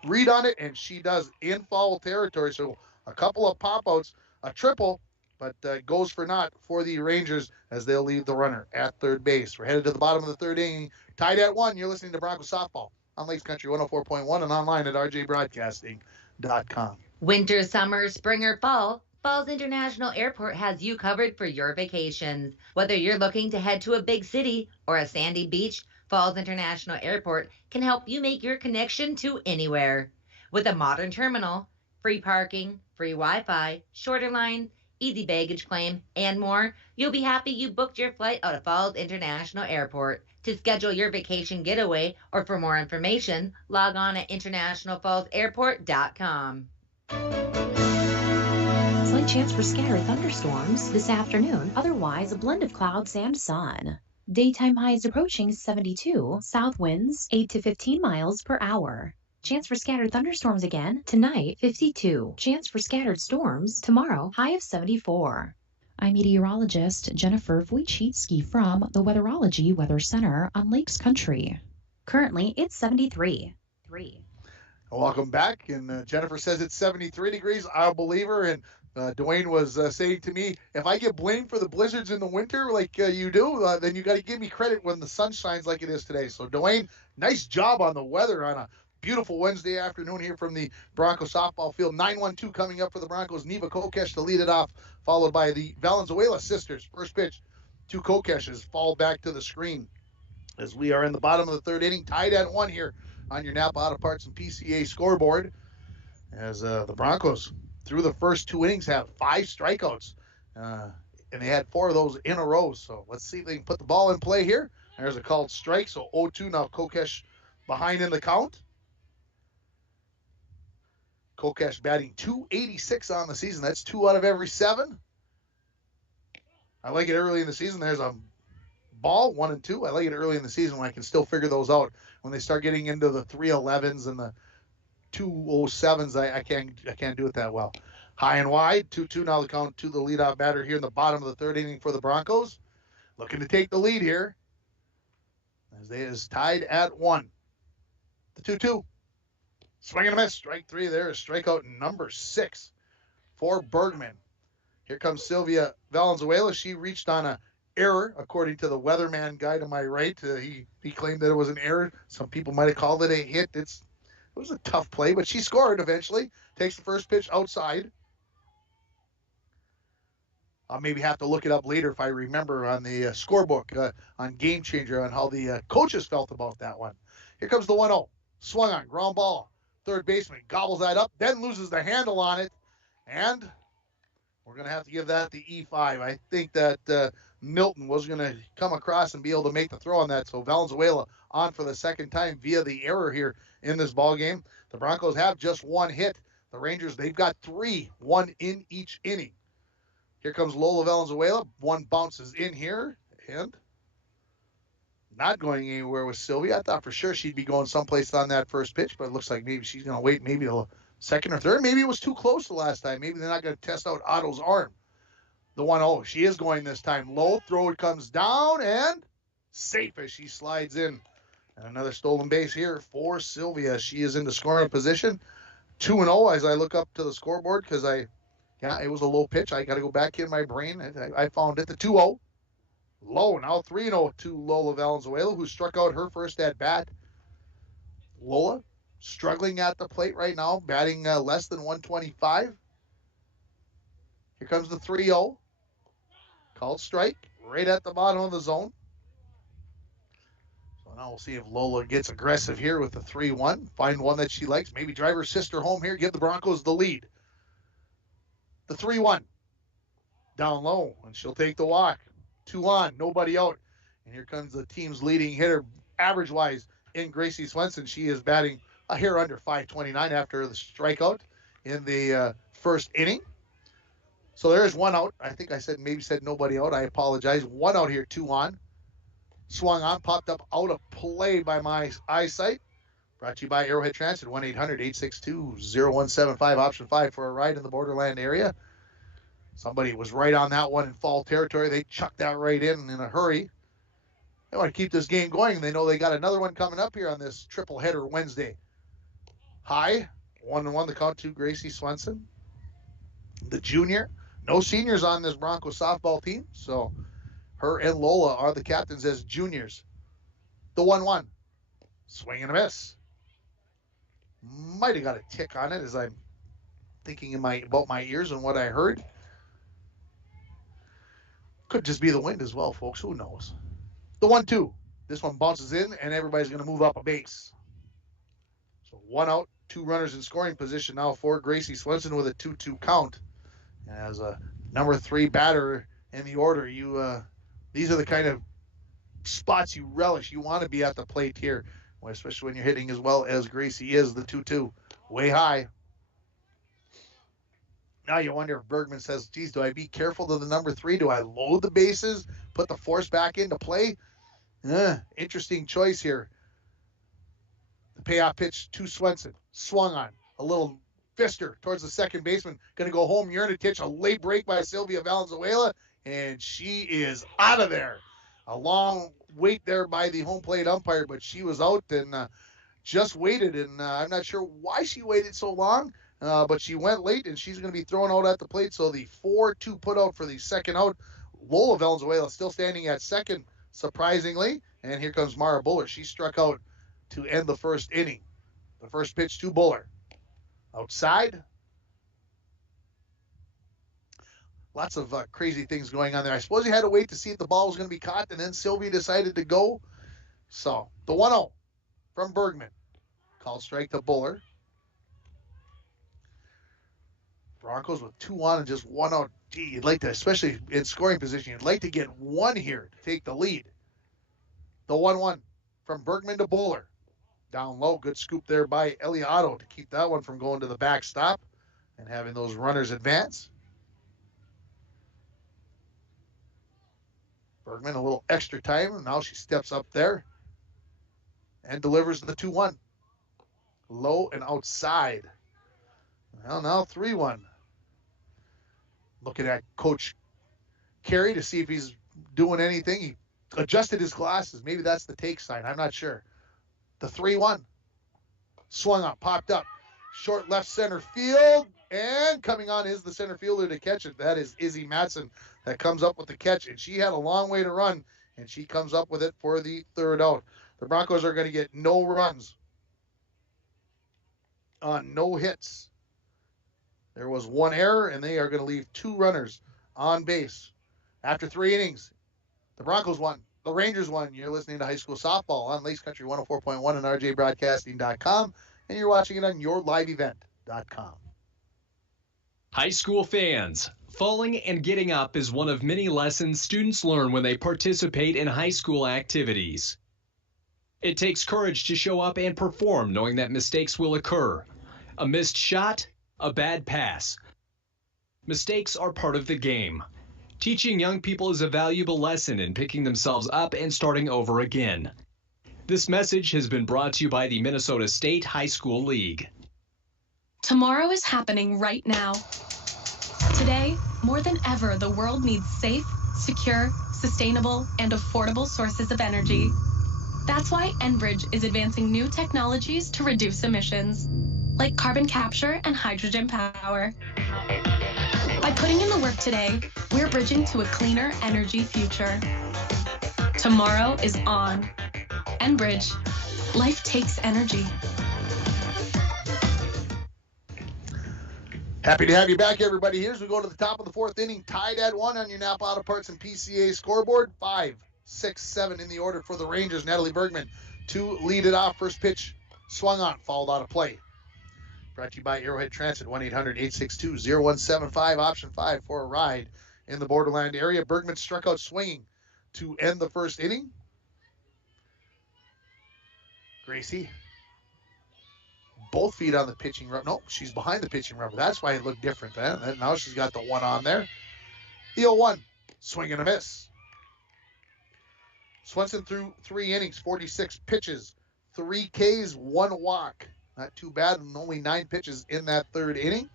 read on it, and she does in foul territory. So a couple of pop-outs, a triple, but goes for naught for the Rangers as they'll leave the runner at third base. We're headed to the bottom of the third inning, tied at 1. You're listening to Broncos Softball on Lakes Country 104.1 and online at rjbroadcasting.com. Winter, summer, spring, or fall, Falls International Airport has you covered for your vacations. Whether you're looking to head to a big city or a sandy beach, Falls International Airport can help you make your connection to anywhere. With a modern terminal, free parking, free Wi-Fi, shorter lines, easy baggage claim, and more, you'll be happy you booked your flight out of Falls International Airport. To schedule your vacation getaway or for more information, log on at internationalfallsairport.com. Slight chance for scattered thunderstorms this afternoon, otherwise a blend of clouds and sun. Daytime highs approaching 72, south winds 8 to 15 miles per hour. Chance for scattered thunderstorms again tonight, 52. Chance for scattered storms tomorrow, high of 74. I'm meteorologist Jennifer Wojcicki from the Weatherology Weather Center on Lakes Country. Currently, it's 73. Welcome back. And Jennifer says it's 73 degrees. I'll believe her. And Dwayne was saying to me, if I get blamed for the blizzards in the winter like you do, then you got to give me credit when the sun shines like it is today. So, Dwayne, nice job on the weather on a beautiful Wednesday afternoon here from the Broncos softball field. 9-1-2 coming up for the Broncos. Neva Kokesh to lead it off, followed by the Valenzuela sisters. First pitch, 2 Kokeshes fall back to the screen as we are in the bottom of the third inning, tied at 1 here on your Napa Auto Parts and PCA scoreboard. As the Broncos, through the first 2 innings, have 5 strikeouts, and they had 4 of those in a row. So let's see if they can put the ball in play here. There's a called strike, so 0-2 now. Kokesh behind in the count. Kokesh batting .286 on the season. That's 2 out of every 7. I like it early in the season. There's a ball, 1 and 2. I like it early in the season when I can still figure those out. When they start getting into the 311s and the 207s, I can't do it that well. High and wide, 2-2 now the count to the leadoff batter here in the bottom of the third inning for the Broncos. Looking to take the lead here as they is tied at 1. The 2-2. Swing and a miss. Strike 3 there is strikeout number 6 for Bergman. Here comes Sylvia Valenzuela. She reached on a error, according to the weatherman guy to my right. He claimed that it was an error. Some people might have called it a hit. It was a tough play, but she scored eventually. Takes the first pitch outside. I'll maybe have to look it up later if I remember on the scorebook on Game Changer on how the coaches felt about that one. Here comes the 1-0. Swung on, ground ball. Third baseman gobbles that up, then loses the handle on it. And we're going to have to give that the E5. I think that Milton was going to come across and be able to make the throw on that. So Valenzuela on for the second time via the error here in this ball game. The Broncos have just one hit. The Rangers, they've got 3, 1 in each inning. Here comes Lola Valenzuela. One bounces in here and not going anywhere with Sylvia. I thought for sure she'd be going someplace on that first pitch, but it looks like maybe she's going to wait maybe the second or third. Maybe it was too close the last time. Maybe they're not going to test out Otto's arm. The 1-0. She is going this time. Low throw comes down and safe as she slides in. And another stolen base here for Sylvia. She is in the scoring position. 2-0 as I look up to the scoreboard because it was a low pitch. I got to go back in my brain. I found it. The 2-0. Low. Now 3-0 to Lola Valenzuela, who struck out her first at bat. Lola struggling at the plate right now, batting less than 125. Here comes the 3-0. Called strike right at the bottom of the zone. So now we'll see if Lola gets aggressive here with the 3-1. Find one that she likes. Maybe drive her sister home here. Give the Broncos the lead. The 3-1. Down low, and she'll take the walk. 2 on, nobody out. And here comes the team's leading hitter, average-wise, in Gracie Swenson. She is batting a hair under .529 after the strikeout in the first inning. So there is 1 out. I think I said nobody out. I apologize. 1 out here, 2 on. Swung on, popped up out of play by my eyesight. Brought to you by Arrowhead Transit, 1-800-862-0175, option 5 for a ride in the Borderland area. Somebody was right on that one in foul territory. They chucked that right in a hurry. They want to keep this game going. They know they got another one coming up here on this triple header Wednesday. High, 1-1 the count to Gracie Swenson, the junior. No seniors on this Broncos softball team, so her and Lola are the captains as juniors. The 1-1. Swing and a miss. Might have got a tick on it as I'm thinking about my ears and what I heard. Could just be the wind as well, folks. Who knows? The 1-2. This one bounces in, and everybody's going to move up a base. So 1 out, 2 runners in scoring position now for Gracie Swenson with a 2-2 count. As a number 3 batter in the order, these are the kind of spots you relish. You want to be at the plate here, especially when you're hitting as well as Gracie is. The 2-2, way high. Now you wonder if Bergman says, geez, do I be careful to the number 3? Do I load the bases, put the force back into play? Interesting choice here. The payoff pitch to Swenson. Swung on. A little fister towards the second baseman. Going to go home. Yernatich, a late break by Sylvia Valenzuela, and she is out of there. A long wait there by the home plate umpire, but she was out and just waited, and I'm not sure why she waited so long. But she went late, and she's going to be thrown out at the plate. So the 4-2 put out for the second out. Lola Valenzuela still standing at second, surprisingly. And here comes Mara Buller. She struck out to end the first inning. The first pitch to Buller. Outside. Lots of crazy things going on there. I suppose you had to wait to see if the ball was going to be caught, and then Sylvia decided to go. So the 1-0 from Bergman. Called strike to Buller. Broncos with 2 on and just 1 out. Gee, you'd like to, especially in scoring position, you'd like to get 1 here to take the lead. The 1-1 from Bergman to Buller. Down low, good scoop there by Eliotto to keep that one from going to the backstop and having those runners advance. Bergman a little extra time, and now she steps up there and delivers the 2-1. Low and outside. Well, now 3-1. Looking at Coach Carey to see if he's doing anything. He adjusted his glasses. Maybe that's the take sign. I'm not sure. The 3-1. Swung on, popped up. Short left center field. And coming on is the center fielder to catch it. That is Izzy Matson that comes up with the catch. And she had a long way to run. And she comes up with it for the third out. The Broncos are going to get no runs. on no hits. There was one error, and they are going to leave 2 runners on base. After 3 innings, the Broncos won. The Rangers won. You're listening to High School Softball on Lakes Country 104.1 and rjbroadcasting.com, and you're watching it on yourliveevent.com. High school fans, falling and getting up is one of many lessons students learn when they participate in high school activities. It takes courage to show up and perform knowing that mistakes will occur. A missed shot, a bad pass. Mistakes are part of the game. Teaching young people is a valuable lesson in picking themselves up and starting over again. This message has been brought to you by the Minnesota State High School League. Tomorrow is happening right now. Today, more than ever, the world needs safe, secure, sustainable, and affordable sources of energy. That's why Enbridge is advancing new technologies to reduce emissions, like carbon capture and hydrogen power. By putting in the work today, we're bridging to a cleaner energy future. Tomorrow is on. Enbridge. Life takes energy. Happy to have you back, everybody. Here as we go to the top of the 4th inning, tied at 1 on your Napa Auto Parts and PCA scoreboard. 5, 6, 7 in the order for the Rangers. Natalie Bergman to lead it off. First pitch swung on, fouled out of play. Brought to you by Arrowhead Transit, 1-800-862-0175, option 5 for a ride in the Borderland area. Bergman struck out swinging to end the first inning. Gracie, both feet on the pitching rubber. No, she's behind the pitching rubber. That's why it looked different then. Now she's got the 1 on there. The 0-1, swing and a miss. Swenson threw 3 innings, 46 pitches, 3 Ks, 1 walk. Not too bad, and only 9 pitches in that 3rd inning.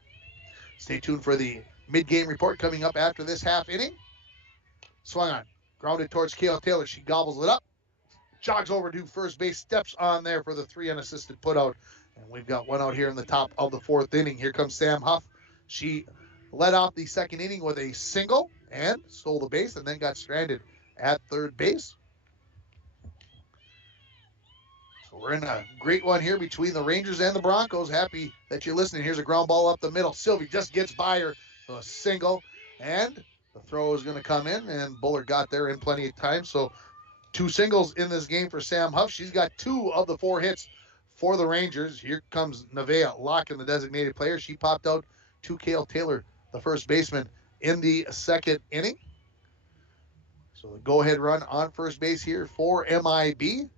Stay tuned for the mid-game report coming up after this half inning. Swung on, grounded towards Kayla Taylor. She gobbles it up, jogs over to first base, steps on there for the 3 unassisted putout. And we've got 1 out here in the top of the 4th inning. Here comes Sam Huff. She led off the 2nd inning with a single and stole the base and then got stranded at 3rd base. So we're in a great one here between the Rangers and the Broncos. Happy that you're listening. Here's a ground ball up the middle. Sylvie just gets by her. So a single. And the throw is going to come in. And Bullard got there in plenty of time. So 2 singles in this game for Sam Huff. She's got 2 of the 4 hits for the Rangers. Here comes Nevaeh locking the designated player. She popped out to Kale Taylor, the first baseman, in the 2nd inning. So the go-ahead run on first base here for MIB.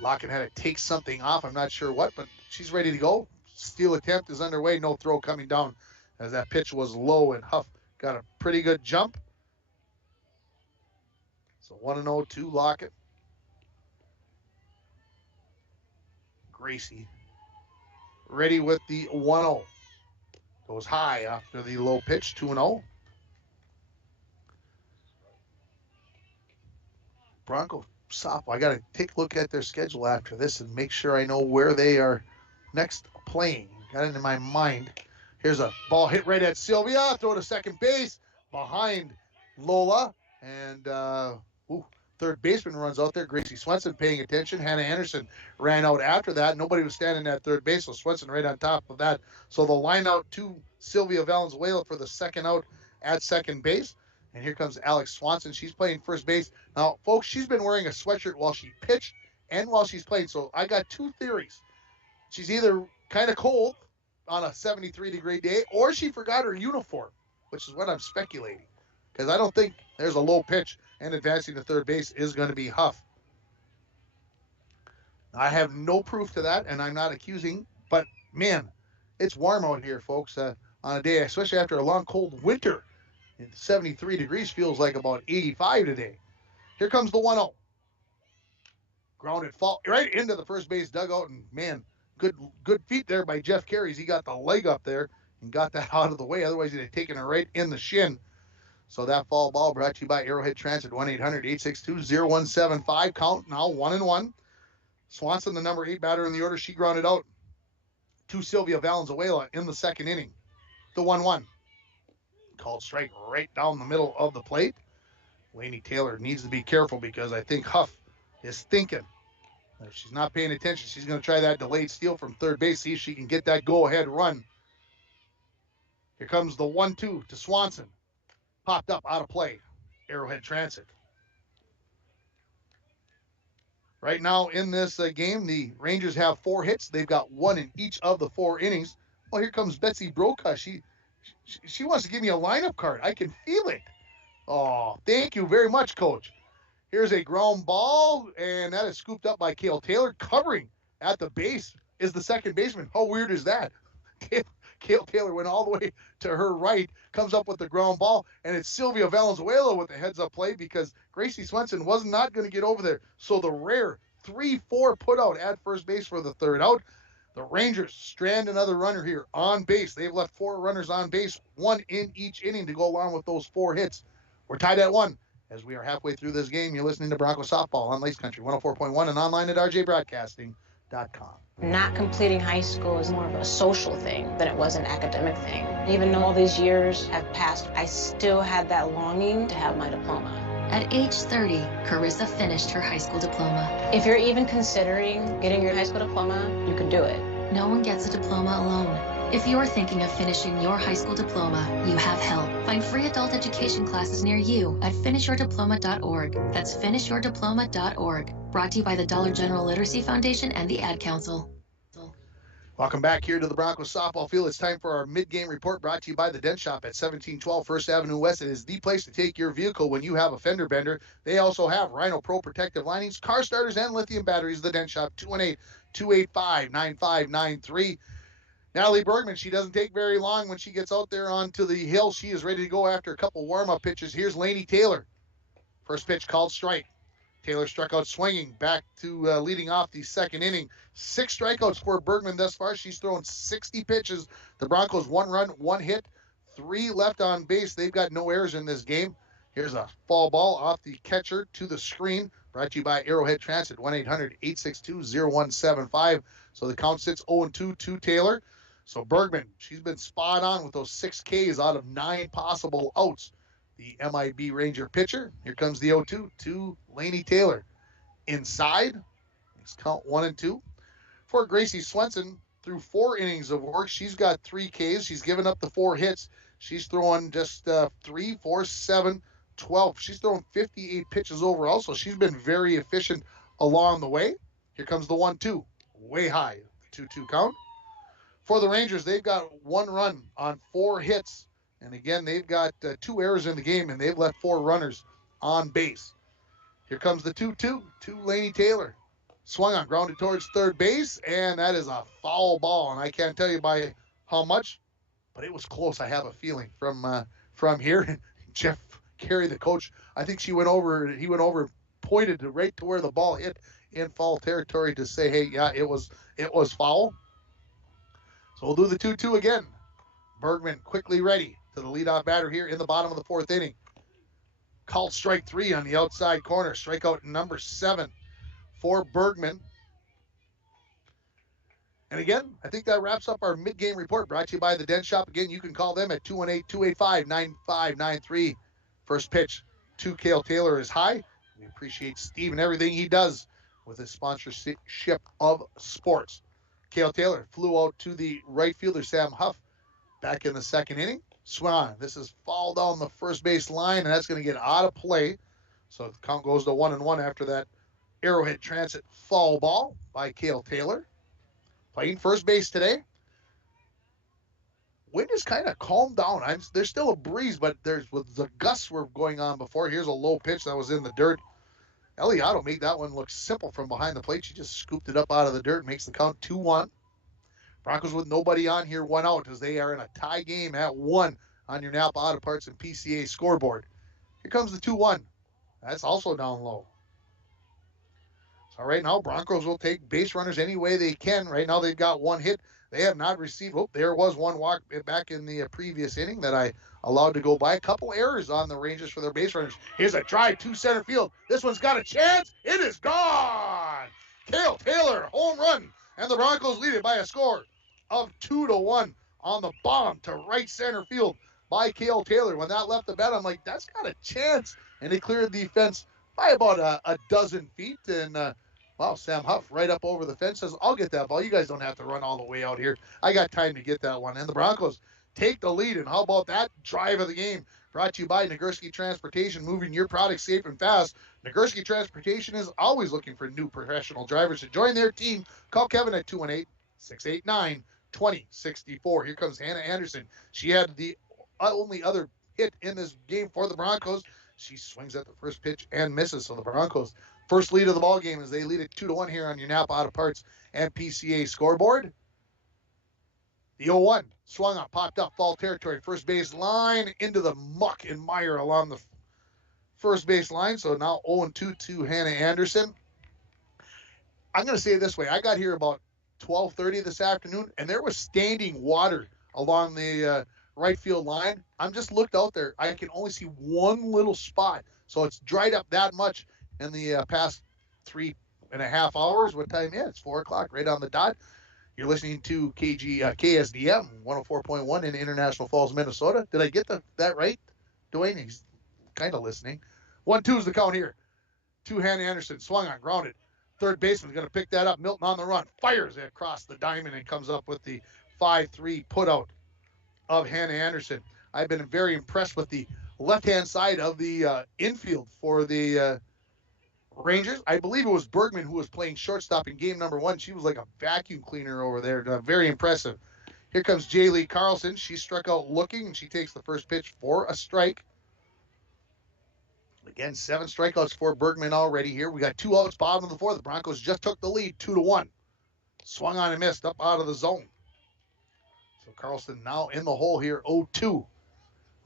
Locken had to take something off. I'm not sure what, but she's ready to go. Steal attempt is underway. No throw coming down as that pitch was low, and Huff got a pretty good jump. So 1-0 to Lockett. Gracie ready with the 1-0. Goes high after the low pitch, 2-0. Bronco softball. I got to take a look at their schedule after this and make sure I know where they are next playing. Got it in my mind. Here's a ball hit right at Sylvia. Throw to second base behind Lola. And third baseman runs out there. Gracie Swenson paying attention. Hannah Anderson ran out after that. Nobody was standing at third base, so Swenson right on top of that. So the line out to Sylvia Valenzuela for the second out at second base. And here comes Alex Swanson. She's playing first base. Now, folks, she's been wearing a sweatshirt while she pitched and while she's played. So I got 2 theories. She's either kind of cold on a 73-degree day, or she forgot her uniform, which is what I'm speculating. Because I don't think there's a low pitch, and advancing to third base is going to be Huff. I have no proof to that, and I'm not accusing, but, man, it's warm out here, folks, on a day, especially after a long, cold winter. 73 degrees feels like about 85 today. Here comes the 1-0. Grounded fall right into the first base dugout, and, man, good feet there by Jeff Carries. He got the leg up there and got that out of the way. Otherwise, he'd have taken it right in the shin. So that foul ball brought to you by Arrowhead Transit, 1-800-862-0175. Count now 1-1. Swanson, the number 8 batter in the order, she grounded out to Sylvia Valenzuela in the second inning. The 1-1. Called strike right down the middle of the plate. Lainey Taylor needs to be careful because I think Huff is thinking. If she's not paying attention, she's going to try that delayed steal from third base, see if she can get that go-ahead run. Here comes the 1-2 to Swanson. Popped up, out of play. Arrowhead Transit. Right now in this game, the Rangers have 4 hits. They've got 1 in each of the 4 innings. Well, here comes Betsy Broka. She wants to give me a lineup card. I can feel it. Oh, thank you very much, Coach. Here's a ground ball, and that is scooped up by Cale Taylor. Covering at the base is the second baseman. How weird is that? Cale Taylor went all the way to her right, comes up with the ground ball, and it's Sylvia Valenzuela with the heads-up play because Gracie Swenson was not going to get over there. So the rare 3-4 put out at first base for the third out. The Rangers strand another runner here on base. They've left 4 runners on base, 1 in each inning to go along with those 4 hits. We're tied at 1. As we are halfway through this game, you're listening to Broncos Softball on Lace Country 104.1 and online at rjbroadcasting.com. Not completing high school is more of a social thing than it was an academic thing. Even though all these years have passed, I still had that longing to have my diploma. At age 30, Carissa finished her high school diploma. If you're even considering getting your high school diploma, you can do it. No one gets a diploma alone. If you're thinking of finishing your high school diploma, you have help. Find free adult education classes near you at finishyourdiploma.org. That's finishyourdiploma.org. Brought to you by the Dollar General Literacy Foundation and the Ad Council. Welcome back here to the Broncos softball field. It's time for our mid-game report brought to you by the Dent Shop at 1712 First Avenue West. It is the place to take your vehicle when you have a fender bender. They also have Rhino Pro protective linings, car starters, and lithium batteries. The Dent Shop, 218-285-9593. Natalie Bergman, she doesn't take very long when she gets out there onto the hill. She is ready to go after a couple warm-up pitches. Here's Lainey Taylor. First pitch called strike. Taylor struck out swinging back to leading off the second inning. 6 strikeouts for Bergman thus far. She's thrown 60 pitches. The Broncos 1 run, 1 hit, 3 left on base. They've got no errors in this game. Here's a foul ball off the catcher to the screen. Brought to you by Arrowhead Transit, 1-800-862-0175. So the count sits 0-2 to Taylor. So Bergman, she's been spot on with those 6 Ks out of 9 possible outs. The MIB Ranger pitcher. Here comes the 0-2 to Lainey Taylor. Inside, let's count 1 and 2. For Gracie Swenson, through 4 innings of work, she's got 3 Ks. She's given up the 4 hits. She's throwing just 3, 4, 7, 12. She's thrown 58 pitches overall, so she's been very efficient along the way. Here comes the 1-2, way high, the 2-2 count. For the Rangers, they've got 1 run on 4 hits. And again, they've got 2 errors in the game, and they've left 4 runners on base. Here comes the 2-2 to Lainey Taylor. Swung on, grounded towards third base, and that is a foul ball. And I can't tell you by how much, but it was close. I have a feeling from here. Jeff Carey, the coach, I think he went over, pointed right to where the ball hit in foul territory to say, hey, yeah, it was foul. So we'll do the 2-2 again. Bergman quickly ready to the leadoff batter here in the bottom of the 4th inning. Called strike 3 on the outside corner. Strikeout number 7 for Bergman. And again, I think that wraps up our mid-game report brought to you by the Dent Shop. Again, you can call them at 218-285-9593. First pitch to Cale Taylor is high. We appreciate Steve and everything he does with his sponsorship of sports. Cale Taylor flew out to the right fielder, Sam Huff, back in the second inning. Swan, this is foul down the first base line, and that's going to get out of play. So the count goes to 1-1 after that Arrowhead Transit foul ball by Cale Taylor. Playing first base today. Wind has kind of calmed down. There's still a breeze, but with the gusts were going on before. Here's a low pitch that was in the dirt. Eliotto made that one look simple from behind the plate. She just scooped it up out of the dirt, makes the count 2-1. Broncos with nobody on here, 1 out, as they are in a tie game at 1 on your Napa Auto Parts and PCA scoreboard. Here comes the 2-1. That's also down low. So right now, Broncos will take base runners any way they can. Right now, they've got 1 hit. They have not received. Oh, there was 1 walk back in the previous inning that I allowed to go by. A couple errors on the Rangers for their base runners. Here's a drive to center field. This one's got a chance. It is gone. Cale Taylor, home run. And the Broncos lead it by a score of 2-1 on the bomb to right center field by Cale Taylor. When that left the bat, I'm like, that's got a chance. And they cleared the fence by about a dozen feet. And, wow, Sam Huff right up over the fence says, I'll get that ball. You guys don't have to run all the way out here. I got time to get that one. And the Broncos take the lead. And how about that drive of the game? Brought to you by Nagurski Transportation, moving your product safe and fast. Nagurski Transportation is always looking for new professional drivers to join their team. Call Kevin at 218-689-2064. Here comes Hannah Anderson. She had the only other hit in this game for the Broncos. She swings at the first pitch and misses. So the Broncos first lead of the ball game as they lead it 2-1 here on your Napa Auto Parts and PCA scoreboard. The 0-1 swung on, popped up, foul territory, first base line into the muck and mire along the first base line. So now 0-2 to Hannah Anderson. I'm going to say it this way. I got here about 12:30 this afternoon, and there was standing water along the right field line. I'm just looked out there. I can only see one little spot. So it's dried up that much in the past 3.5 hours. What time? Yeah, it's 4 o'clock, right on the dot. You're listening to KSDM 104.1 in International Falls, Minnesota. Did I get that right, Dwayne? He's kind of listening. 1-2 is the count here. To Hannah Anderson, swung on, grounded. Third baseman's going to pick that up. Milton on the run, fires it across the diamond and comes up with the 5-3 putout of Hannah Anderson. I've been very impressed with the left-hand side of the infield for the Rangers. I believe it was Bergman who was playing shortstop in game number 1. She was like a vacuum cleaner over there. Very impressive. Here comes Jaylee Carlson. She struck out looking, and she takes the first pitch for a strike. Again, 7 strikeouts for Bergman already here. We got 2 outs, bottom of the 4th. The Broncos just took the lead, 2-1. Swung on and missed, up out of the zone. So Carlson now in the hole here, 0-2.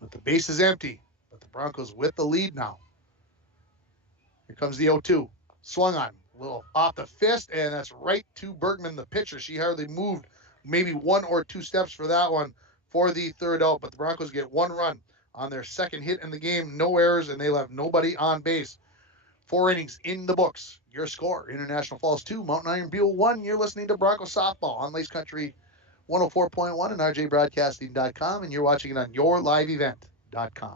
With the bases empty, but the Broncos with the lead now. Here comes the 0-2. Swung on, a little off the fist, and that's right to Bergman, the pitcher. She hardly moved, maybe 1 or 2 steps for that one for the third out, but the Broncos get 1 run on their second hit in the game. No errors, and they left nobody on base. 4 innings in the books. Your score, International Falls 2, Mountain Iron Buell 1. You're listening to Broncos Softball on Lace Country 104.1 and rjbroadcasting.com, and you're watching it on yourliveevent.com.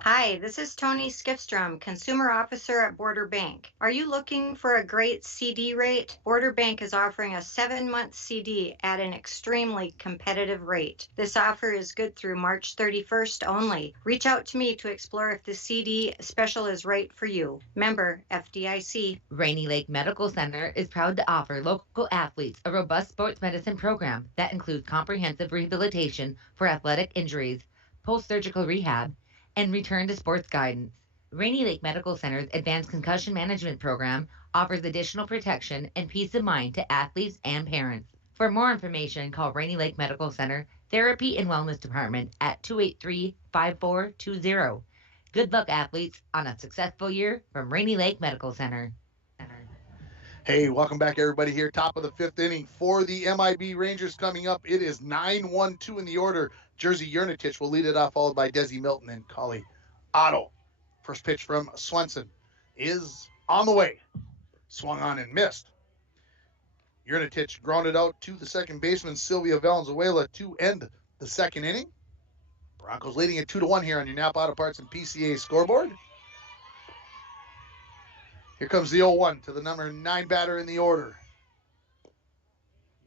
Hi, this is Tony Skipstrom, Consumer Officer at Border Bank. Are you looking for a great CD rate? Border Bank is offering a 7-month CD at an extremely competitive rate. This offer is good through March 31st only. Reach out to me to explore if the CD special is right for you. Member FDIC. Rainy Lake Medical Center is proud to offer local athletes a robust sports medicine program that includes comprehensive rehabilitation for athletic injuries, post-surgical rehab, and return to sports guidance. Rainy Lake Medical Center's Advanced Concussion Management Program offers additional protection and peace of mind to athletes and parents. For more information, call Rainy Lake Medical Center Therapy and Wellness Department at 283-5420. Good luck, athletes, on a successful year from Rainy Lake Medical Center. Hey, welcome back, everybody, here. Top of the 5th inning for the MIB Rangers coming up. It is 9-1-2 in the order. Jersey Yernatich will lead it off, followed by Desi Milton and Collie Otto. First pitch from Swenson is on the way. Swung on and missed. Yernatich grounded out to the second baseman, Sylvia Valenzuela, to end the second inning. Broncos leading at 2-1 here on your Napa Auto Parts and PCA scoreboard. Here comes the 0-1 to the number 9 batter in the order.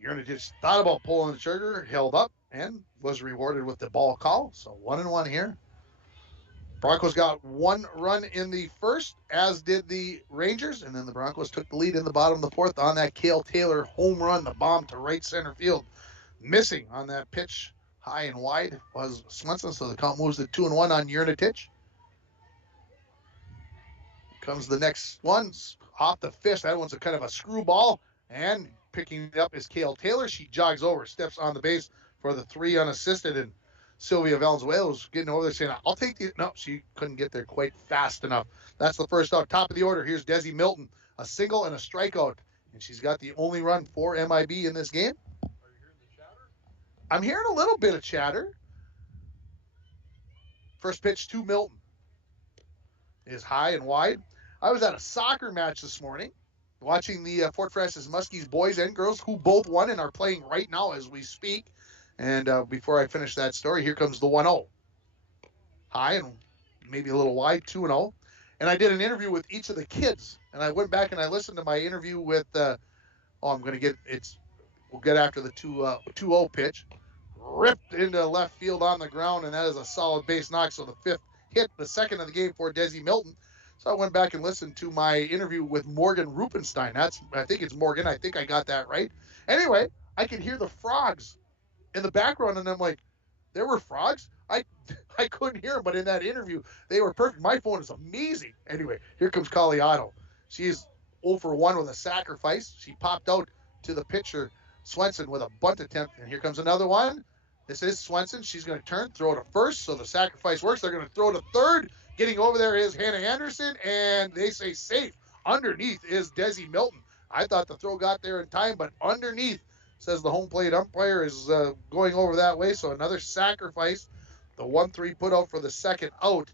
Yernatich thought about pulling the trigger, held up, and was rewarded with the ball call. So 1-1 here. Broncos got 1 run in the first, as did the Rangers, and then the Broncos took the lead in the bottom of the 4th on that Cale Taylor home run, the bomb to right center field. Missing on that pitch high and wide was Swenson, so the count moves to 2-1 on Yernatich. Comes the next one off the fist. That one's a kind of a screwball, and picking it up is Cale Taylor. She jogs over, steps on the base for the 3 unassisted, and Sylvia Valenzuela was getting over there saying, I'll take the... No, she couldn't get there quite fast enough. That's the first out. Top of the order, here's Desi Milton. A single and a strikeout, and she's got the only run for MIB in this game. Are you hearing the chatter? I'm hearing a little bit of chatter. First pitch to Milton is high and wide. I was at a soccer match this morning watching the Fort Francis Muskies boys and girls, who both won and are playing right now as we speak. And before I finish that story, here comes the 1-0. high and maybe a little wide, 2-0. And I did an interview with each of the kids. And I went back and I listened to my interview with, we'll get after the 2-0 pitch. Ripped into left field on the ground, and that is a solid base knock. So the fifth hit, the second of the game for Desi Milton. So I went back and listened to my interview with Morgan Rupenstein. I think it's Morgan. I think I got that right. Anyway, I could hear the frogs in the background, and I'm like, there were frogs? I couldn't hear them, but in that interview, they were perfect. My phone is amazing. Anyway, here comes Colliato. She's 0 for 1 with a sacrifice. She popped out to the pitcher, Swenson, with a bunt attempt, and here comes another one. This is Swenson. She's going to turn, throw to first, so the sacrifice works. They're going to throw to third. Getting over there is Hannah Anderson, and they say safe. Underneath is Desi Milton. I thought the throw got there in time, but underneath, says the home plate umpire, is going over that way, so another sacrifice. The 1-3 put out for the second out,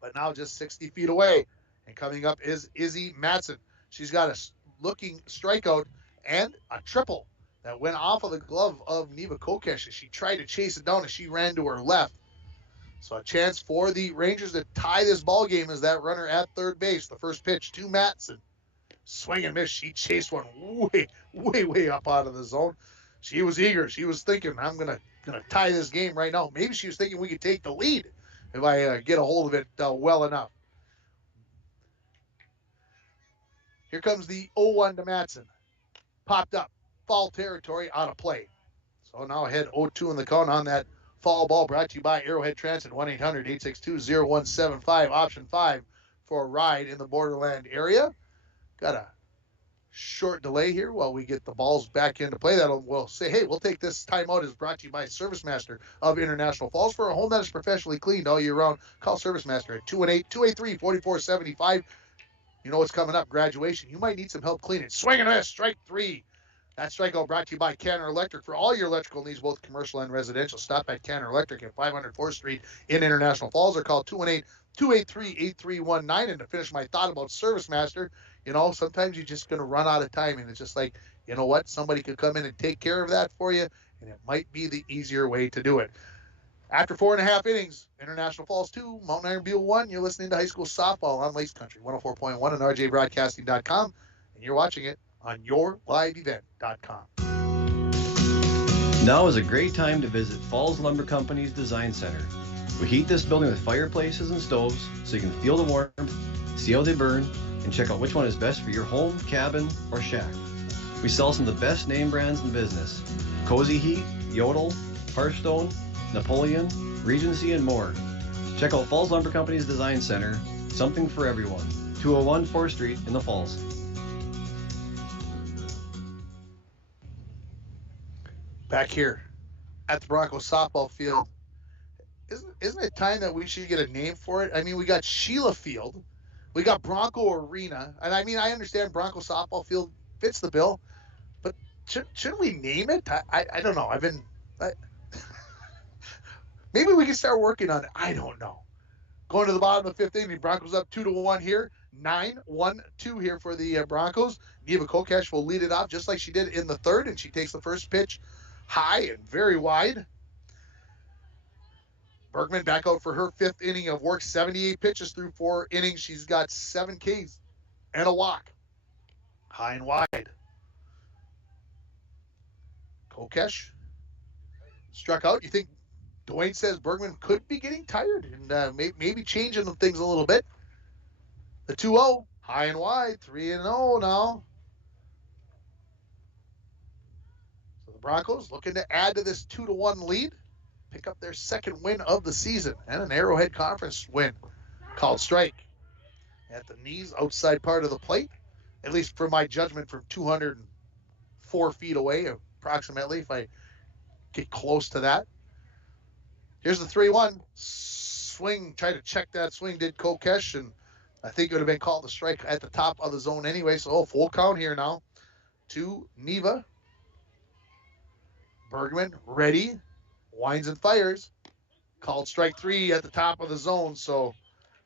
but now just 60 feet away. And coming up is Izzy Matson. She's got a looking strikeout and a triple that went off of the glove of Neva Kokesh as she tried to chase it down as she ran to her left. So a chance for the Rangers to tie this ball game as that runner at third base. The first pitch to Matson. Swing and miss. She chased one way up out of the zone. She was eager. She was thinking, I'm gonna tie this game right now. Maybe she was thinking we could take the lead if I get a hold of it well enough. Here comes the 0-1 to Matson. Popped up. Foul territory, out of play. So now ahead 0-2 in the count on that foul ball, brought to you by Arrowhead Transit, 1-800-862-0175, option 5 for a ride in the Borderland area. Got a short delay here while we get the balls back into play. We'll say, hey, we'll take this timeout. Is brought to you by Service Master of International Falls. For a home that is professionally cleaned all year round, call Service Master at 218-283-4475. You know what's coming up, graduation. You might need some help cleaning. Swing and a miss, strike 3. That strikeout brought to you by Canner Electric. For all your electrical needs, both commercial and residential, stop at Canner Electric at 500 4th Street in International Falls, or call 218-283-8319. And to finish my thought about Service Master, sometimes you're just going to run out of time, and it's just like, you know what? Somebody could come in and take care of that for you, and it might be the easier way to do it. After 4.5 innings, International Falls 2, Mount Iron Buell 1, you're listening to high school softball on Lakes Country, 104.1 and rjbroadcasting.com, and you're watching it on yourliveevent.com. Now is a great time to visit Falls Lumber Company's Design Center. We heat this building with fireplaces and stoves so you can feel the warmth, see how they burn, and check out which one is best for your home, cabin, or shack. We sell some of the best name brands in business: Cozy Heat, Yodel, Hearthstone, Napoleon, Regency, and more. Check out Falls Lumber Company's Design Center, something for everyone. 201 4th Street in the Falls. Back here at the Broncos softball field. Isn't it time that we should get a name for it? I mean, we got Sheila Field. We got Bronco Arena. And I mean, I understand Bronco softball field fits the bill, but shouldn't we name it? I don't know. Maybe we can start working on it. I don't know. Going to the bottom of the 5th inning, Broncos up 2-1 here. 9-1-2 here for the Broncos. Neva Kokesh will lead it off just like she did in the third, and she takes the first pitch high and very wide. Bergman back out for her 5th inning of work. 78 pitches through 4 innings. She's got 7 Ks and a walk. High and wide. Kokesh struck out. You think Dwayne says Bergman could be getting tired and maybe changing things a little bit. The 2-0, high and wide, 3-0 now. So the Broncos looking to add to this 2-1 lead, pick up their second win of the season, and an Arrowhead Conference win. Called strike at the knees, outside part of the plate, at least for my judgment, from 204 feet away, approximately, if I get close to that. Here's the 3-1. Swing, try to check that swing, did Kokesh, and I think it would have been called a strike at the top of the zone anyway. So full count here now to Neva. Bergman ready, winds and fires. Called strike 3 at the top of the zone. So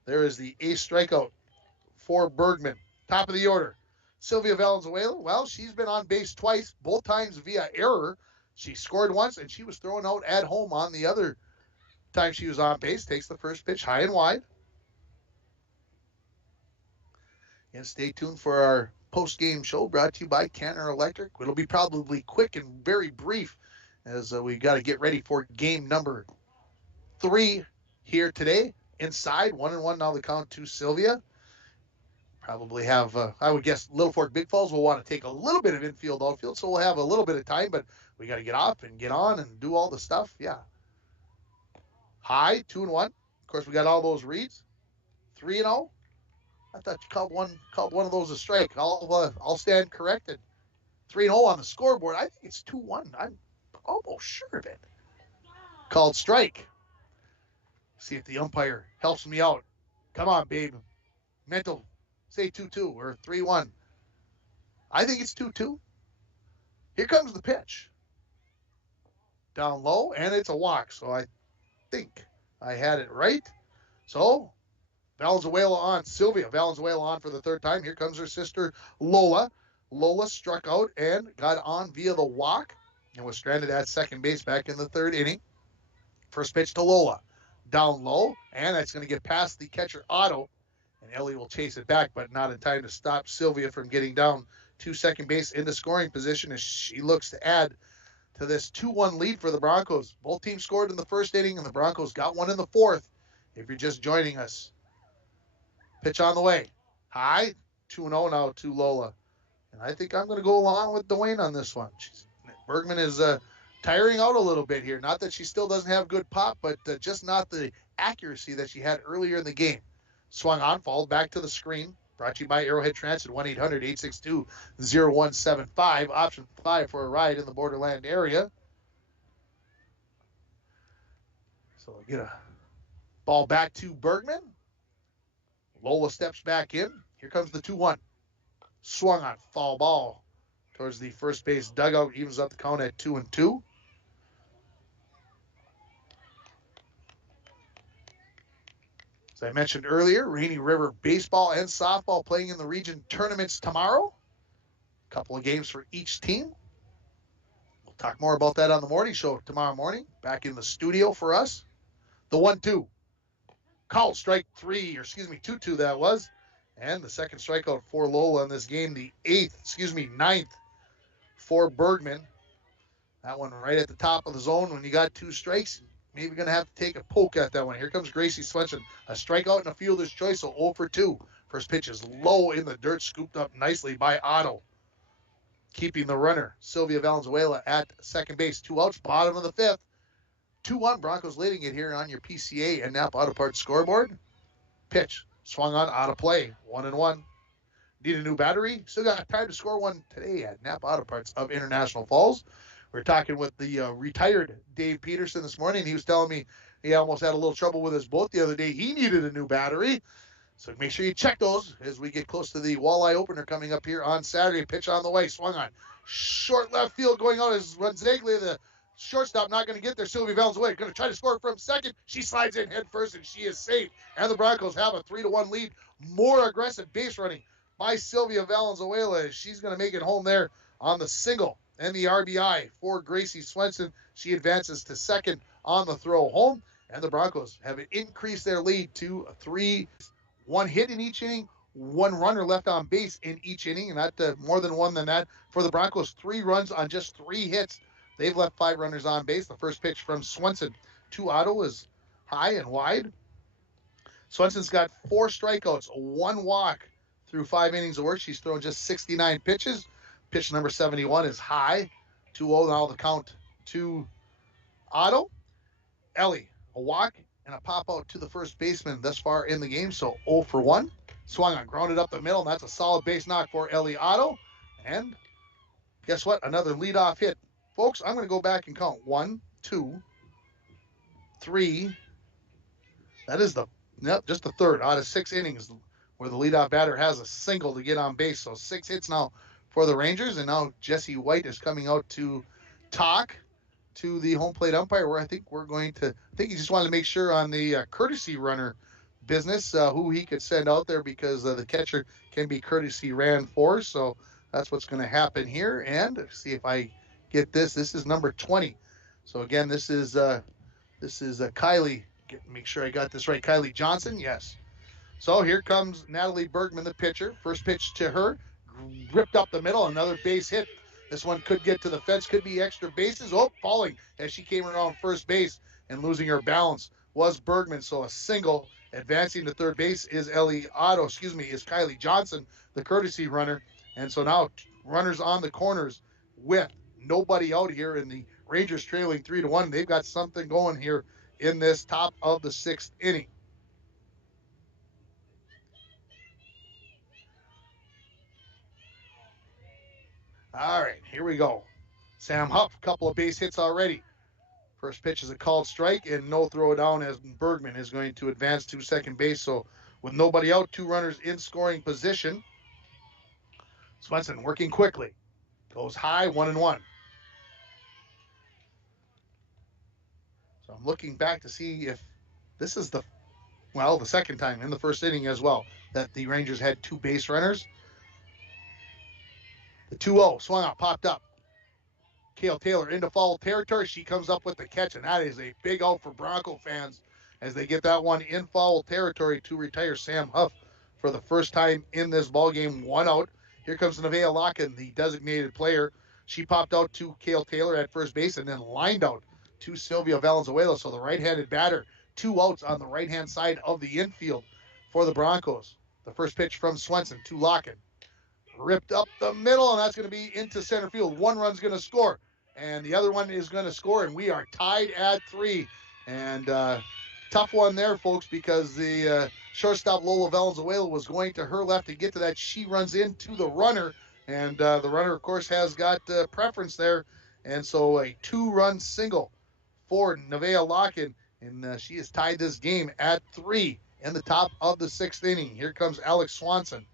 there is the ace strikeout for Bergman. Top of the order. Sylvia Valenzuela, well, she's been on base twice, both times via error. She scored once, and she was thrown out at home on the other time she was on base, takes the first pitch high and wide. And stay tuned for our post-game show brought to you by Cantor Electric. It'll be probably quick and very brief as we've got to get ready for game number 3 here today. Inside, 1-1 now the count to Sylvia. Probably have, I would guess, Littlefor Big Falls will want to take a little bit of infield, outfield, so we'll have a little bit of time, but we got to get off and get on and do all the stuff. Yeah. High, 2-1. Of course, we got all those reads. 3-0. I thought you called one of those a strike. I'll stand corrected. 3-0 on the scoreboard. I think it's 2-1. I'm almost sure of it. Called strike. See if the umpire helps me out. Come on, babe. Mental. Say 2-2 or 3-1. I think it's 2-2. Here comes the pitch. Down low, and it's a walk. So I think I had it right. So Valenzuela on. Sylvia Valenzuela on for the third time. Here comes her sister, Lola. Lola struck out and got on via the walk and was stranded at second base back in the third inning. First pitch to Lola. Down low, and that's going to get past the catcher, Otto. And Ellie will chase it back, but not in time to stop Sylvia from getting down to second base into scoring position as she looks to add to this 2-1 lead for the Broncos. Both teams scored in the first inning, and the Broncos got one in the fourth. If you're just joining us. Pitch on the way. High, 2-0 now to Lola. And I think I'm going to go along with Dwayne on this one. Bergman is tiring out a little bit here. Not that she still doesn't have good pop, but just not the accuracy that she had earlier in the game. Swung on, followed back to the screen. Brought to you by Arrowhead Transit, 1-800-862-0175. Option 5 for a ride in the Borderland area. So we'll get a ball back to Bergman. Lola steps back in. Here comes the 2-1. Swung on, foul ball towards the first base dugout. Evens up the count at 2-2. As I mentioned earlier, Rainy River baseball and softball playing in the region tournaments tomorrow. A couple of games for each team. We'll talk more about that on the morning show tomorrow morning. Back in the studio for us. The 1-2. Called strike 2-2 that was. And the second strikeout for Lola in this game. The ninth for Bergman. That one right at the top of the zone when you got 2 strikes. Maybe going to have to take a poke at that one. Here comes Gracie Swenson. A strikeout and a fielder's choice, so 0 for 2. First pitch is low in the dirt, scooped up nicely by Otto. Keeping the runner, Sylvia Valenzuela at second base. 2 outs, bottom of the 5th. 2-1, Broncos leading it here on your PCA and Napa Auto Parts scoreboard. Pitch, swung on, out of play. 1-1. Need a new battery? Still got time to score one today at Napa Auto Parts of International Falls. We're talking with the retired Dave Peterson this morning. He was telling me he almost had a little trouble with his boat the other day. He needed a new battery. So make sure you check those as we get close to the walleye opener coming up here on Saturday. Pitch on the way, swung on. Short left field going out as Runzaglia, the shortstop, not going to get there. Sylvia Valenzuela going to try to score from second. She slides in head first, and she is safe. And the Broncos have a 3-1 lead. More aggressive base running by Sylvia Valenzuela. She's going to make it home there on the single and the RBI for Gracie Swenson. She advances to second on the throw home. And the Broncos have increased their lead to 3. 1 hit in each inning, 1 runner left on base in each inning, and not more than one than that. For the Broncos, 3 runs on just 3 hits. They've left 5 runners on base. The first pitch from Swenson to Otto is high and wide. Swenson's got 4 strikeouts, 1 walk through 5 innings of work. She's thrown just 69 pitches. Pitch number 71 is high. 2-0 now the count to Otto. Ellie, a walk and a pop out to the first baseman thus far in the game, so 0 for 1. Swung on, grounded up the middle, and that's a solid base knock for Ellie Otto. And guess what? Another leadoff hit. Folks, I'm going to go back and count 1, 2, 3. That is just the third out of 6 innings where the leadoff batter has a single to get on base. So 6 hits now for the Rangers, and now Jesse White is coming out to talk to the home plate umpire, where I think he just wanted to make sure on the courtesy runner business who he could send out there, because the catcher can be courtesy ran for. So that's what's going to happen here. And see if I get this. This is number 20. So again, this is This is Kylie. Make sure I got this right. Kylie Johnson, yes. So here comes Natalie Bergman, the pitcher. First pitch to her, ripped up the middle, another base hit. This one could get to the fence, could be extra bases. Oh, falling as she came around first base and losing her balance was Bergman. So a single. Advancing to third base is Kylie Johnson, the courtesy runner. And so now runners on the corners with nobody out here, and the Rangers trailing 3-1. They've got something going here in this top of the sixth inning. All right, here we go. Sam Huff, a couple of base hits already. First pitch is a called strike and no throw down as Bergman is going to advance to second base. So with nobody out, two runners in scoring position. Swenson working quickly. Goes high, 1-1. So I'm looking back to see if this is the second time in the first inning as well that the Rangers had two base runners. The 2-0 swung out, popped up. Kale Taylor into foul territory. She comes up with the catch, and that is a big out for Bronco fans as they get that one in foul territory to retire Sam Huff for the first time in this ballgame. 1 out. Here comes Nevaeh Locken, the designated player. She popped out to Kale Taylor at first base and then lined out to Sylvia Valenzuela. So the right-handed batter, 2 outs on the right-hand side of the infield for the Broncos. The first pitch from Swenson to Locken. Ripped up the middle, and that's going to be into center field. One run's going to score, and the other one is going to score, and we are tied at 3. And tough one there, folks, because the shortstop Lola Valenzuela was going to her left to get to that. She runs into the runner, and the runner, of course, has got preference there. And so a 2-run single for Nevaeh Locken, and she has tied this game at 3 in the top of the 6th inning. Here comes Alex Swanson.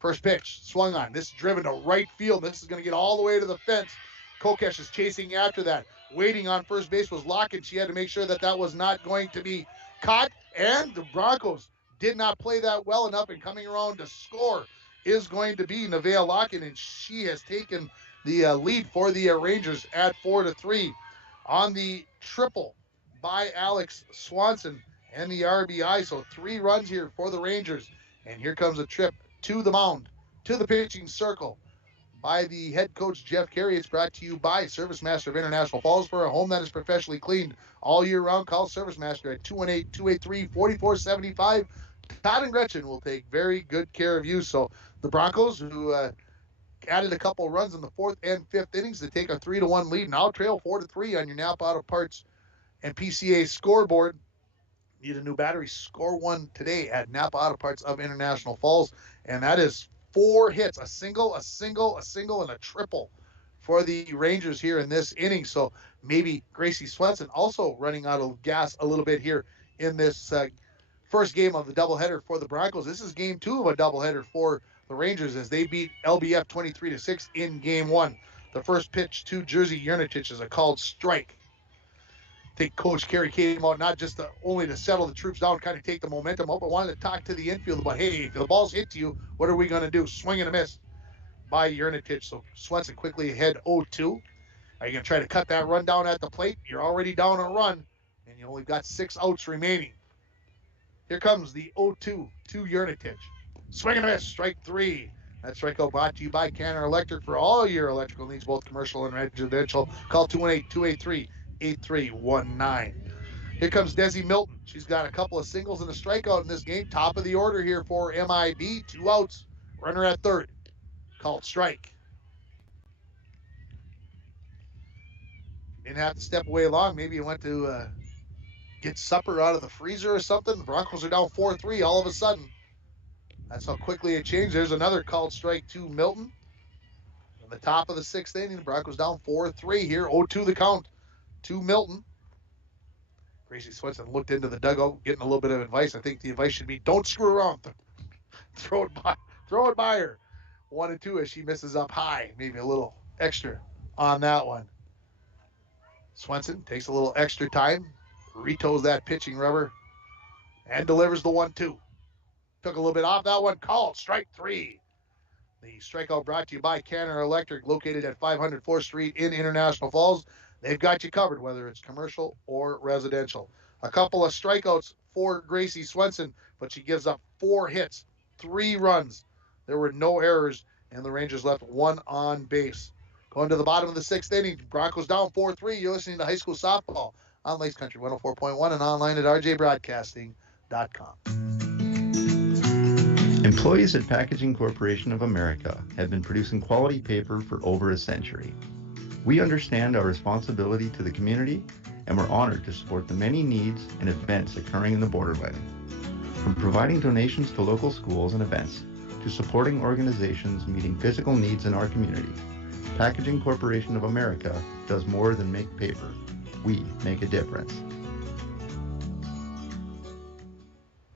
First pitch, swung on. This is driven to right field. This is going to get all the way to the fence. Kokesh is chasing after that. Waiting on first base was Locken. She had to make sure that that was not going to be caught. And the Broncos did not play that well enough. And coming around to score is going to be Nevaeh Locken. And she has taken the lead for the Rangers at 4-3 on the triple by Alex Swanson and the RBI. So 3 runs here for the Rangers. And here comes a trip to the mound, to the pitching circle by the head coach, Jeff Carey. It's brought to you by Service Master of International Falls. For a home that is professionally cleaned all year round, call Service Master at 218-283-4475. Todd and Gretchen will take very good care of you. So the Broncos, who added a couple runs in the 4th and 5th innings to take a 3-1 lead, now trail 4-3 on your Napa Auto Parts and PCA scoreboard. Need a new battery? Score one today at Napa Auto Parts of International Falls. And that is 4 hits, a single, and a triple for the Rangers here in this inning. So maybe Gracie Swenson also running out of gas a little bit here in this first game of the doubleheader for the Broncos. This is game 2 of a doubleheader for the Rangers as they beat LBF 23-6 in game 1. The first pitch to Jersey Jurnicic is a called strike. I think Coach Carey came out not just only to settle the troops down, kind of take the momentum out, but wanted to talk to the infield about, hey, if the ball's hit you, what are we going to do? Swing and a miss by Jurnicic. So Swenson quickly ahead 0-2. Are you going to try to cut that run down at the plate? You're already down a run, and you only got 6 outs remaining. Here comes the 0-2 to Jurnicic. Swing and a miss, strike 3. That strikeout brought to you by Canner Electric. For all your electrical needs, both commercial and residential. Call 218-283-8319. Here comes Desi Milton. She's got a couple of singles and a strikeout in this game. Top of the order here for MIB. 2 outs. Runner at third. Called strike. Didn't have to step away long. Maybe you went to get supper out of the freezer or something. The Broncos are down 4-3 all of a sudden. That's how quickly it changed. There's another called strike to Milton. In the top of the 6th inning, the Broncos down 4-3 here. 0-2 the count to Milton. Gracie Swenson looked into the dugout, getting a little bit of advice. I think the advice should be, don't screw around. Throw it by her. 1-2 as she misses up high. Maybe a little extra on that one. Swenson takes a little extra time, retoes that pitching rubber, and delivers the 1-2. Took a little bit off that one. Called strike 3. The strikeout brought to you by Canner Electric, located at 500 4th Street in International Falls. They've got you covered, whether it's commercial or residential. A couple of strikeouts for Gracie Swenson, but she gives up 4 hits, 3 runs. There were no errors, and the Rangers left 1 on base. Going to the bottom of the 6th inning, Broncos down 4-3. You're listening to High School Softball on Lakes Country 104.1 and online at rjbroadcasting.com. Employees at Packaging Corporation of America have been producing quality paper for over a century. We understand our responsibility to the community, and we're honored to support the many needs and events occurring in the borderland. From providing donations to local schools and events, to supporting organizations meeting physical needs in our community, Packaging Corporation of America does more than make paper. We make a difference.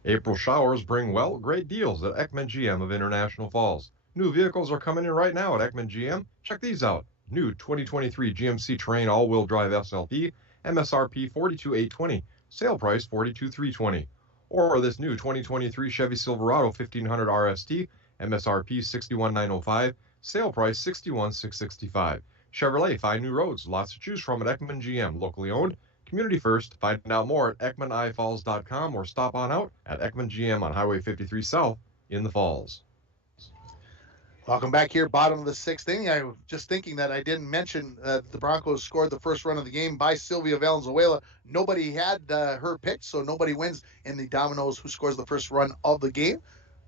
April showers bring, well, great deals at Ekman GM of International Falls. New vehicles are coming in right now at Ekman GM. Check these out. New 2023 GMC Terrain all-wheel drive SLP, MSRP $42,820, sale price $42,320. Or this new 2023 Chevy Silverado 1500 RST, MSRP $61,905, sale price $61,665. Chevrolet, 5 new roads, lots to choose from at Ekman GM, locally owned, community first. Find out more at ekmanifalls.com or stop on out at Ekman GM on Highway 53 South in the Falls. Welcome back here, bottom of the 6th inning. I was just thinking that I didn't mention the Broncos scored the first run of the game by Sylvia Valenzuela. Nobody had her picked, so nobody wins in the Dominoes who scores the first run of the game.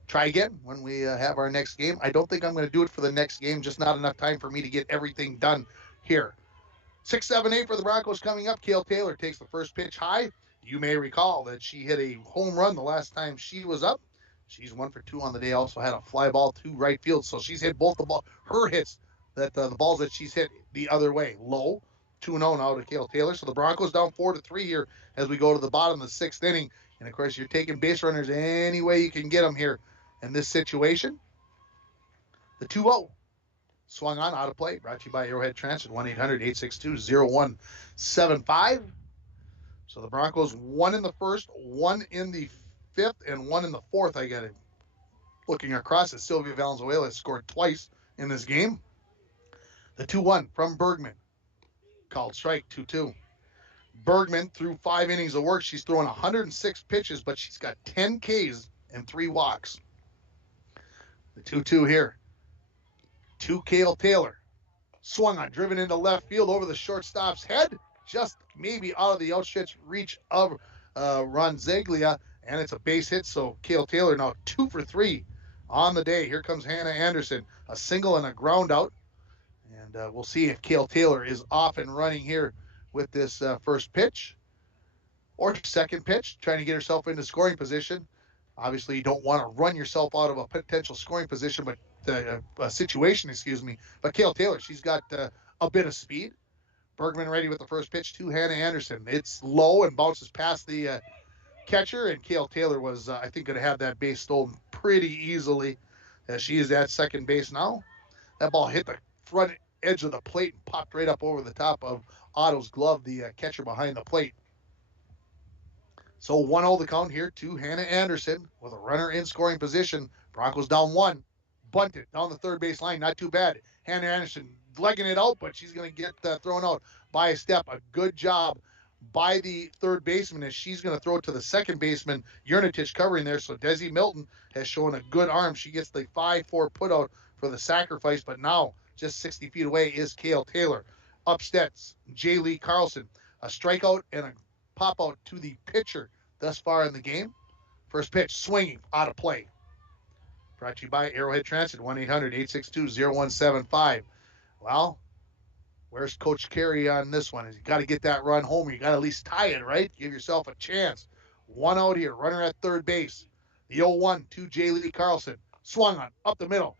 Try again when we have our next game. I don't think I'm going to do it for the next game, just not enough time for me to get everything done here. 6, 7, 8 for the Broncos coming up. Kale Taylor takes the first pitch high. You may recall that she hit a home run the last time she was up. She's 1 for 2 on the day. Also had a fly ball to right field. So she's hit both her hits, that the balls that she's hit the other way. Low, 2-0 now to Kale Taylor. So the Broncos down 4-3 here as we go to the bottom of the 6th inning. And of course, you're taking base runners any way you can get them here in this situation. The 2-0 swung on, out of play. Brought to you by Arrowhead Transit, 1-800-862-0175. So the Broncos 1 in the first, 1 in the 5th, and 1 in the 4th. I got it. Looking across at Sylvia Valenzuela scored twice in this game. The 2-1 from Bergman. Called strike, 2-2. Bergman threw 5 innings of work. She's throwing 106 pitches, but she's got 10 Ks and 3 walks. The 2-2 here. To Kale Taylor. Swung on, driven into left field over the shortstop's head. Just maybe out of the outstretched reach of Ronzaglia. And it's a base hit, so Kale Taylor now 2 for 3 on the day. Here comes Hannah Anderson. A single and a ground out. And we'll see if Kale Taylor is off and running here with this first pitch. Or second pitch, trying to get herself into scoring position. Obviously, you don't want to run yourself out of a potential scoring position, but situation, But Kale Taylor, she's got a bit of speed. Bergman ready with the first pitch to Hannah Anderson. It's low and bounces past the catcher, and Kale Taylor was, I think, going to have that base stolen pretty easily as she is at second base now. That ball hit the front edge of the plate and popped right up over the top of Otto's glove, the catcher behind the plate. So 1-0 the count here to Hannah Anderson with a runner in scoring position. Broncos down 1. Bunted down the third base line. Not too bad. Hannah Anderson legging it out, but she's going to get thrown out by a step. A good job by the third baseman as she's going to throw it to the second baseman, Yernatich, covering there. So Desi Milton has shown a good arm. She gets the 5-4 putout for the sacrifice, but now just 60 feet away is Kale Taylor. Up steps J. Lee Carlson. A strikeout and a pop out to the pitcher thus far in the game. First pitch swinging, out of play. Brought to you by Arrowhead Transit, 1-800-862-0175. Well, where's Coach Carey on this one? You got to get that run home. You got to at least tie it, right? Give yourself a chance. 1 out here, runner at third base. The 0-1 to J. Lee Carlson. Swung on, up the middle.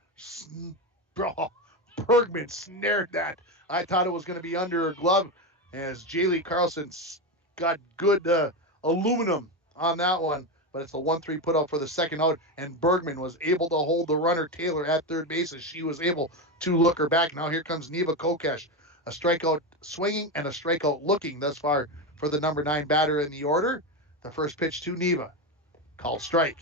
Bergman snared that. I thought it was going to be under her glove as J. Lee Carlson got good aluminum on that one. But it's a 1-3 put out for the second out, and Bergman was able to hold the runner Taylor at third base as she was able to look her back. Now here comes Neva Kokesh. A strikeout swinging and a strikeout looking thus far for the number 9 batter in the order. The first pitch to Neva. Called strike.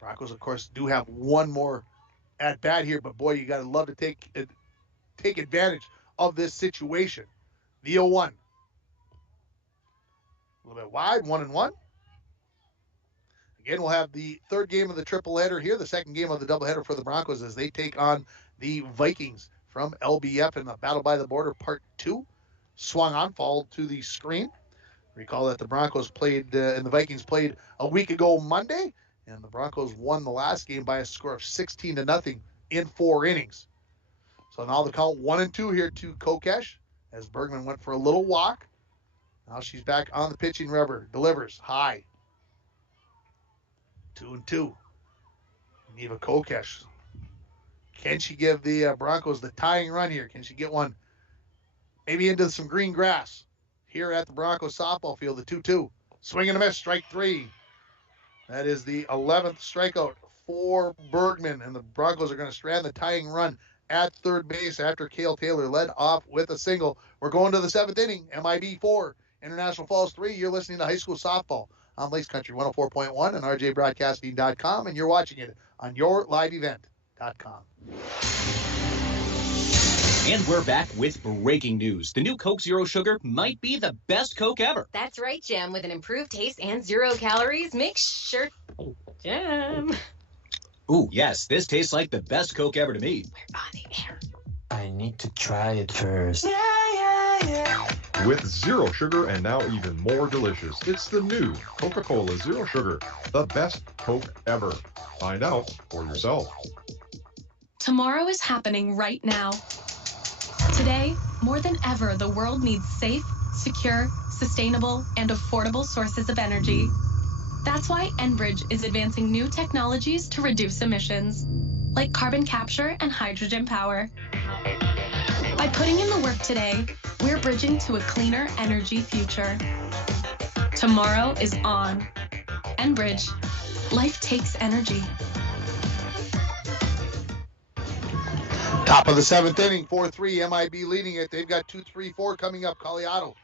Broncos, of course, do have one more at bat here, but boy, you got to love to take advantage of this situation. The 0-1. A little bit wide, 1-1. Again, we'll have the third game of the triple header here, the second game of the doubleheader for the Broncos as they take on the Vikings from LBF in the Battle by the Border Part 2. Swung on, fouled to the screen. Recall that the Broncos played and the Vikings played a week ago Monday, and the Broncos won the last game by a score of 16-0 in 4 innings. So now the count 1-2 here to Kokesh as Bergman went for a little walk. Now she's back on the pitching rubber. Delivers high. 2-2. Neva Kokesh. Can she give the Broncos the tying run here? Can she get one maybe into some green grass here at the Broncos softball field? The 2-2. Swing and a miss. Strike 3. That is the 11th strikeout for Bergman, and the Broncos are going to strand the tying run at third base after Cale Taylor led off with a single. We're going to the 7th inning. MIB 4, International Falls 3. You're listening to High School Softball on Lace Country 104.1 and rjbroadcasting.com, and you're watching it on yourliveevent.com. And we're back with breaking news. The new Coke Zero Sugar might be the best Coke ever. That's right, Jim. With an improved taste and 0 calories, make sure... Jim. Ooh, yes, this tastes like the best Coke ever to me. We're on the air. I need to try it first. With zero sugar and now even more delicious, it's the new Coca-Cola Zero Sugar, the best Coke ever. Find out for yourself. Tomorrow is happening right now. Today, more than ever, the world needs safe, secure, sustainable, and affordable sources of energy. That's why Enbridge is advancing new technologies to reduce emissions, like carbon capture and hydrogen power. By putting in the work today, we're bridging to a cleaner energy future. Tomorrow is on. Enbridge. Life takes energy. Top of the 7th inning, 4-3, MIB leading it. They've got 2-3-4 coming up. Colliato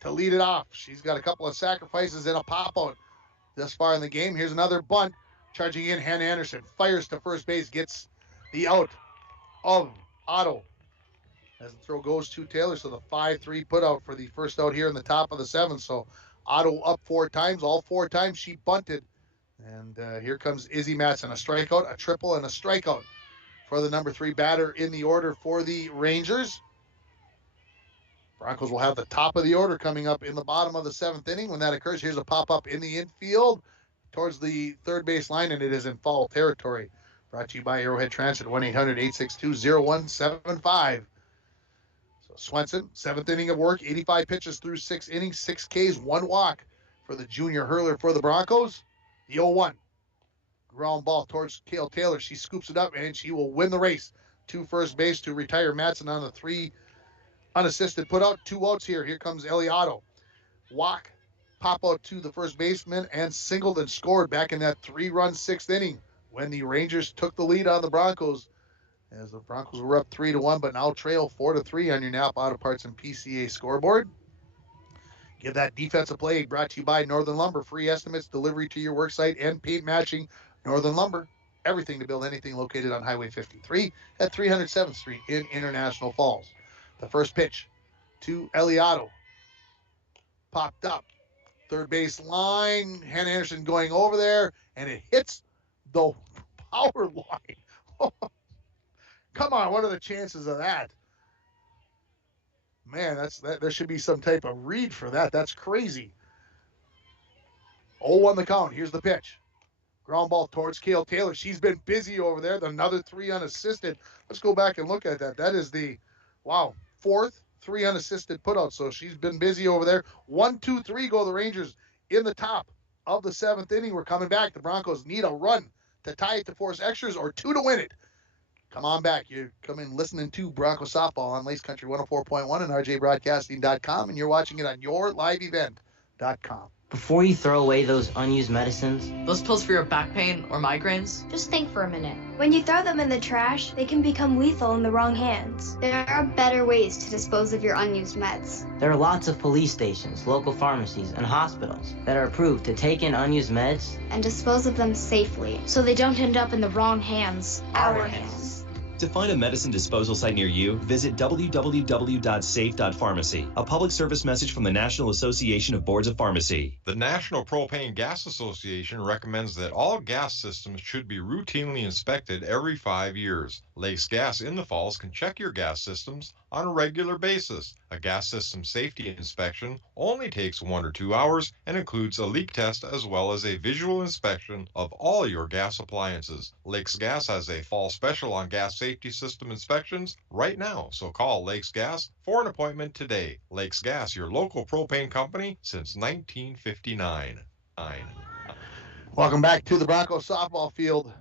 to lead it off. She's got a couple of sacrifices and a pop-out this far in the game. Here's another bunt. Charging in, Hannah Anderson fires to first base, gets the out of Otto. As the throw goes to Taylor, so the 5-3 put out for the first out here in the top of the 7th. So Otto up 4 times. All 4 times she bunted. And here comes Izzy Matson, a strikeout, a triple, and a strikeout for the number 3 batter in the order for the Rangers. Broncos will have the top of the order coming up in the bottom of the 7th inning. When that occurs, here's a pop-up in the infield towards the third base line, and it is in foul territory. Brought to you by Arrowhead Transit, 1-800-862-0175. So Swenson, 7th inning of work, 85 pitches through 6 innings, 6 Ks, 1 walk for the junior hurler for the Broncos. The 0-1. Ground ball towards Cale Taylor. She scoops it up, and she will win the race to first base to retire Matson on the 3 unassisted put out. 2 outs here. Here comes Eliotto. Walk, pop out to the first baseman, and singled and scored back in that 3-run 6th inning when the Rangers took the lead on the Broncos, as the Broncos were up 3-1, but now trail 4-3 on your Napa Auto Parts and PCA scoreboard. Give that defensive play brought to you by Northern Lumber. Free estimates, delivery to your worksite, and paint matching. Northern Lumber, everything to build anything, located on Highway 53 at 307th Street in International Falls. The first pitch to Eliotto. Popped up. Third base line. Hannah Anderson going over there, and it hits the power line. Come on, what are the chances of that? Man, there should be some type of read for that. That's crazy. 0-1 the count. Here's the pitch. Ground ball towards Cale Taylor. She's been busy over there. Another 3 unassisted. Let's go back and look at that. That is the, 4th 3 unassisted putout. So she's been busy over there. 1-2-3 go the Rangers in the top of the 7th inning. We're coming back. The Broncos need a run to tie it to force extras or 2 to win it. Come on back. You're coming listening to Broncos Softball on Lace Country 104.1 and rjbroadcasting.com, and you're watching it on yourliveevent.com. Before you throw away those unused medicines, those pills for your back pain or migraines, just think for a minute. When you throw them in the trash, they can become lethal in the wrong hands. There are better ways to dispose of your unused meds. There are lots of police stations, local pharmacies, and hospitals that are approved to take in unused meds and dispose of them safely, so they don't end up in the wrong hands. Our hands. To find a medicine disposal site near you, visit www.safe.pharmacy, a public service message from the National Association of Boards of Pharmacy. The National Propane Gas Association recommends that all gas systems should be routinely inspected every 5 years. Lakes Gas in the Falls can check your gas systems on a regular basis. A gas system safety inspection only takes 1 or 2 hours and includes a leak test as well as a visual inspection of all your gas appliances. Lakes Gas has a fall special on gas safety system inspections right now, so call Lakes Gas for an appointment today. Lakes Gas, your local propane company since 1959. Welcome back to the Broncos softball field.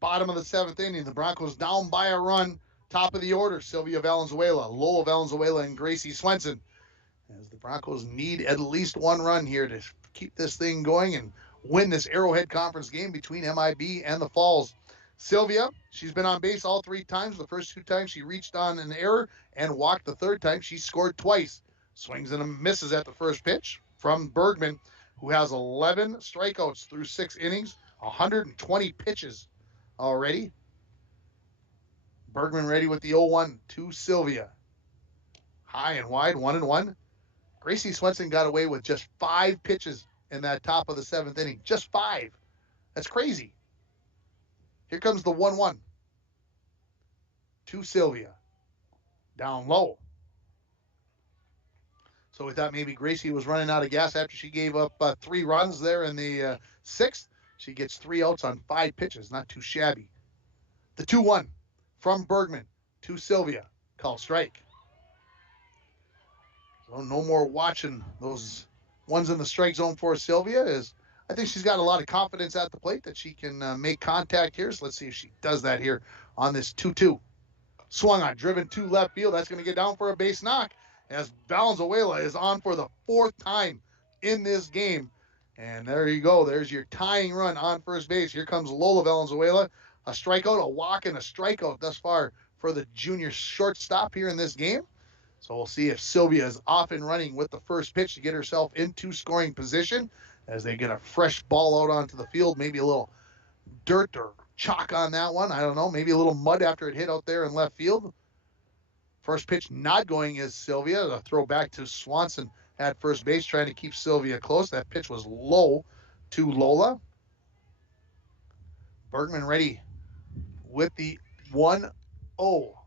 Bottom of the 7th inning, the Broncos down by a run. Top of the order, Sylvia Valenzuela, Lola Valenzuela, and Gracie Swenson. As the Broncos need at least one run here to keep this thing going and win this Arrowhead Conference game between MIB and the Falls. Sylvia, she's been on base all 3 times. The first 2 times she reached on an error and walked. The 3rd time she scored twice. Swings and misses at the first pitch from Bergman, who has 11 strikeouts through 6 innings, 120 pitches already. Bergman ready with the 0-1 to Sylvia. High and wide, 1-1. Gracie Swenson got away with just 5 pitches in that top of the 7th inning. Just 5. That's crazy. Here comes the 1-1 to Sylvia. Down low. So we thought maybe Gracie was running out of gas after she gave up 3 runs there in the 6th. She gets 3 outs on 5 pitches. Not too shabby. The 2-1 from Bergman to Sylvia. Call strike. So no more watching those ones in the strike zone for Sylvia. I think she's got a lot of confidence at the plate that she can make contact here. So let's see if she does that here on this 2-2. Swung on, driven to left field. That's going to get down for a base knock as Valenzuela is on for the 4th time in this game. And there you go. There's your tying run on first base. Here comes Lola Valenzuela. A strikeout, a walk, and a strikeout thus far for the junior shortstop here in this game. So we'll see if Sylvia is off and running with the first pitch to get herself into scoring position as they get a fresh ball out onto the field. Maybe a little dirt or chalk on that one. I don't know. Maybe a little mud after it hit out there in left field. First pitch not going is Sylvia. A throw back to Swanson at first base, trying to keep Sylvia close. That pitch was low to Lola. Bergman ready with the 1-0.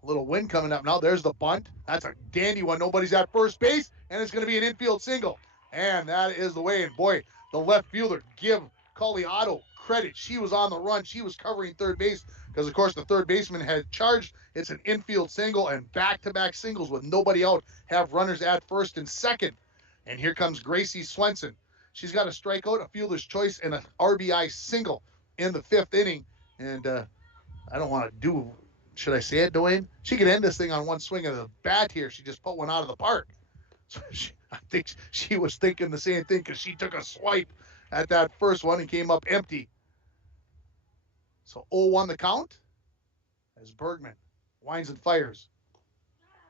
Little wind coming up now. There's the bunt. That's a dandy one. Nobody's at first base, and it's going to be an infield single. And that is the way. And boy, the left fielder, give Colliato credit. She was on the run. She was covering third base because, of course, the third baseman had charged. It's an infield single, and back-to-back singles with nobody out have runners at first and second. And here comes Gracie Swenson. She's got a strikeout, a fielder's choice, and an RBI single in the 5th inning. And I don't want to do, should I say it, Dwayne? She could end this thing on one swing of the bat here. She just put one out of the park. So I think she was thinking the same thing because she took a swipe at that first one and came up empty. So 0-1 the count as Bergman winds and fires.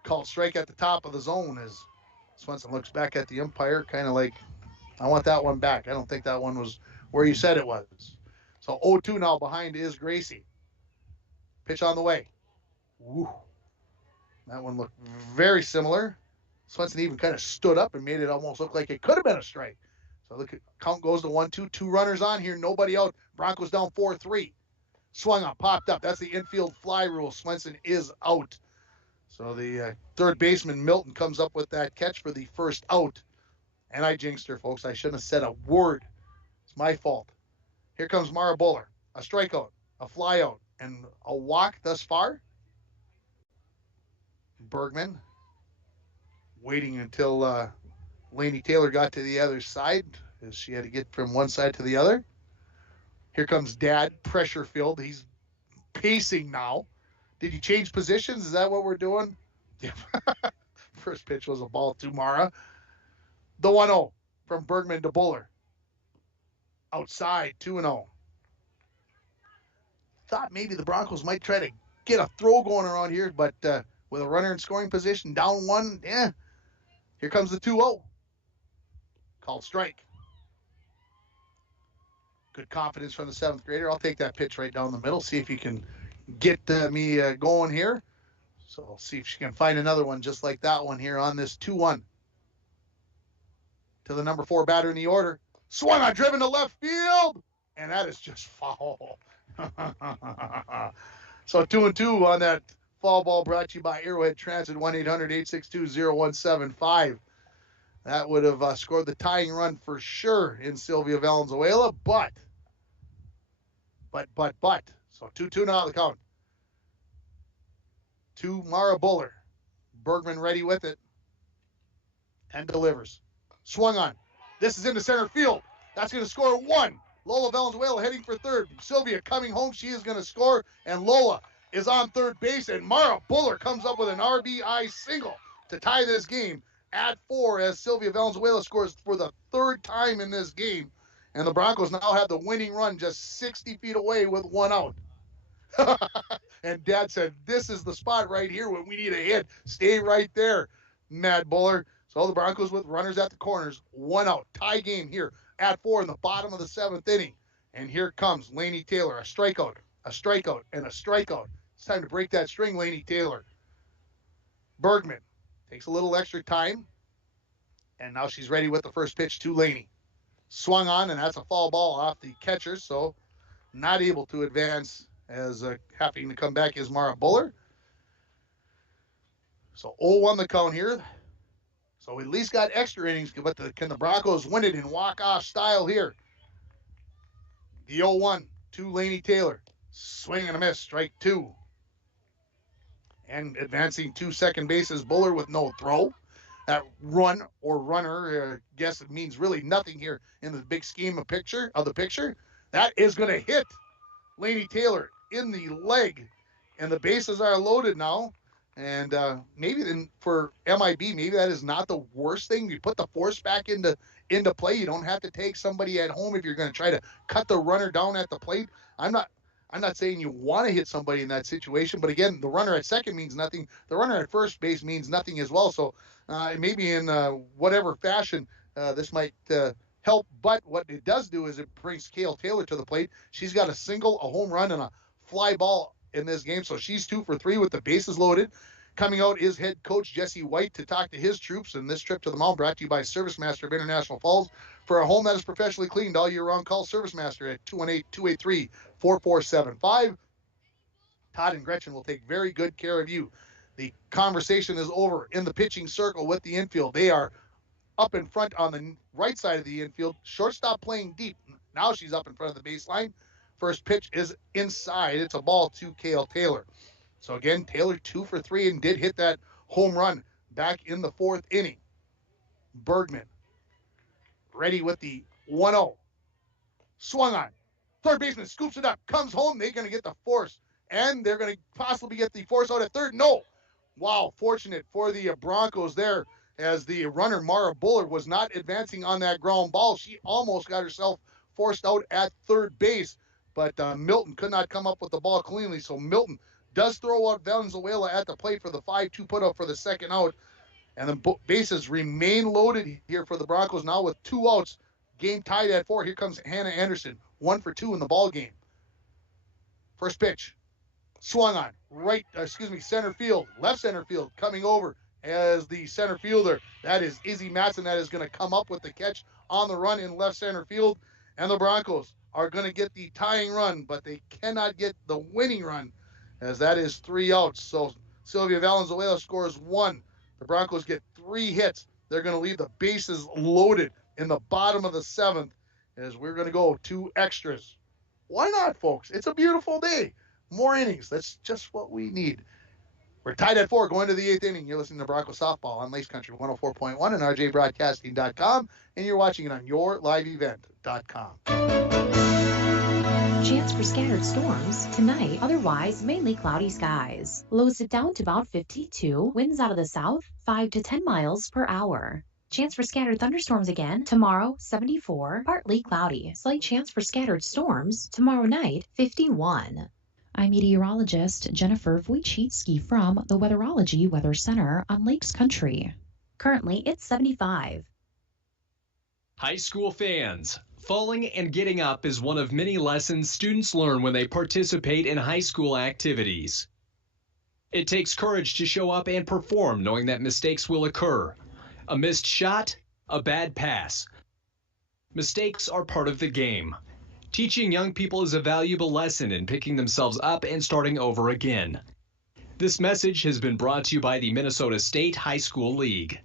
Called strike at the top of the zone as Swenson looks back at the umpire, kind of like, I want that one back. I don't think that one was where you said it was. So 0-2 now behind is Gracie. Pitch on the way. Woo. That one looked very similar. Swenson even kind of stood up and made it almost look like it could have been a strike. So the count goes to 1-2. 2 runners on here. Nobody out. Broncos down 4-3. Swung on, popped up. That's the infield fly rule. Swenson is out. So the third baseman, Milton, comes up with that catch for the first out. And I jinxed her, folks. I shouldn't have said a word. It's my fault. Here comes Mara Buller. A strikeout, a flyout, and a walk thus far. Bergman waiting until Lainey Taylor got to the other side, as she had to get from one side to the other. Here comes Dad, pressure filled. He's pacing now. Did you change positions? Is that what we're doing? Yeah. First pitch was a ball to Mara. The 1-0 from Bergman to Buller. Outside, 2-0. Thought maybe the Broncos might try to get a throw going around here, but with a runner in scoring position, down 1, yeah. Here comes the 2-0. Called strike. Good confidence from the 7th grader. I'll take that pitch right down the middle, see if you can get me going here. So I'll see if she can find another one just like that one here on this 2-1. To the number 4 batter in the order. Swung on, driven to left field. And that is just foul. So 2-2 on that foul ball, brought to you by Arrowhead Transit, 1-800-862-0175. That would have scored the tying run for sure in Sylvia Valenzuela, but. So 2-2 now the count. To Mara Buller. Bergman ready with it. And delivers. Swung on. This is into center field. That's going to score 1. Lola Valenzuela heading for third. Sylvia coming home. She is going to score. And Lola is on third base. And Mara Buller comes up with an RBI single to tie this game at 4 as Sylvia Valenzuela scores for the 3rd time in this game. And the Broncos now have the winning run just 60 feet away with 1 out. And Dad said, this is the spot right here when we need a hit. Stay right there, Matt Buller. So the Broncos with runners at the corners, 1 out. Tie game here at 4 in the bottom of the 7th inning. And here comes Lainey Taylor, a strikeout, and a strikeout. It's time to break that string, Lainey Taylor. Bergman takes a little extra time. And now she's ready with the first pitch to Lainey. Swung on, and that's a foul ball off the catcher, so not able to advance as having to come back is Mara Buller. So 0-1 the count here. So we at least got extra innings, but can the Broncos win it in walk-off style here? The 0-1 to Lainey Taylor. Swing and a miss, strike 2. And advancing to second base is Buller with no throw. That run or runner, guess it means really nothing here in the big scheme of the picture. That is going to hit Lainey Taylor in the leg, and the bases are loaded now. And maybe then for MIB, maybe that is not the worst thing. You put the force back into play. You don't have to take somebody at home if you're going to try to cut the runner down at the plate. I'm not saying you want to hit somebody in that situation, but again, the runner at second means nothing. The runner at first base means nothing as well. So maybe in whatever fashion this might help. But what it does do is it brings Kale Taylor to the plate. She's got a single, a home run, and a fly ball in this game. So she's 2 for 3 with the bases loaded. Coming out is head coach Jesse White to talk to his troops. And this trip to the mound brought to you by Service Master of International Falls. For a home that is professionally cleaned all year round, call Service Master at 218-283-4475. Todd and Gretchen will take very good care of you. The conversation is over in the pitching circle with the infield. They are up in front on the right side of the infield. Shortstop playing deep. Now she's up in front of the baseline. First pitch is inside. It's a ball to Kale Taylor. So again, Taylor 2 for 3 and did hit that home run back in the 4th inning. Bergman ready with the 1-0. Swung on. Third baseman scoops it up, comes home. They're going to get the force, and they're going to possibly get the force out at third. No. Wow, fortunate for the Broncos there as the runner, Mara Buller, was not advancing on that ground ball. She almost got herself forced out at third base, but Milton could not come up with the ball cleanly, so Milton does throw out Valenzuela at the plate for the 5-2 put up for the second out. And the bases remain loaded here for the Broncos now with 2 outs. Game tied at 4. Here comes Hannah Anderson, 1 for 2 in the ball game. First pitch, swung on, center field, left center field, coming over as the center fielder. That is Izzy Matson. That is going to come up with the catch on the run in left center field. And the Broncos are going to get the tying run, but they cannot get the winning run as that is 3 outs. So Sylvia Valenzuela scores 1. The Broncos get 3 hits. They're going to leave the bases loaded in the bottom of the 7th as we're going to go 2 extras. Why not, folks? It's a beautiful day. More innings. That's just what we need. We're tied at 4 going to the 8th inning. You're listening to Broncos Softball on Lace Country 104.1 and rjbroadcasting.com, and you're watching it on yourliveevent.com. Chance for scattered storms tonight, otherwise mainly cloudy skies. Lows it down to about 52, winds out of the south 5 to 10 miles per hour. Chance for scattered thunderstorms again tomorrow, 74, partly cloudy. Slight chance for scattered storms tomorrow night, 51. I'm meteorologist Jennifer Wojcicki from the Weatherology Weather Center on Lakes Country. Currently, it's 75. High school fans, falling and getting up is one of many lessons students learn when they participate in high school activities. It takes courage to show up and perform knowing that mistakes will occur. A missed shot, a bad pass. Mistakes are part of the game. Teaching young people is a valuable lesson in picking themselves up and starting over again. This message has been brought to you by the Minnesota State High School League.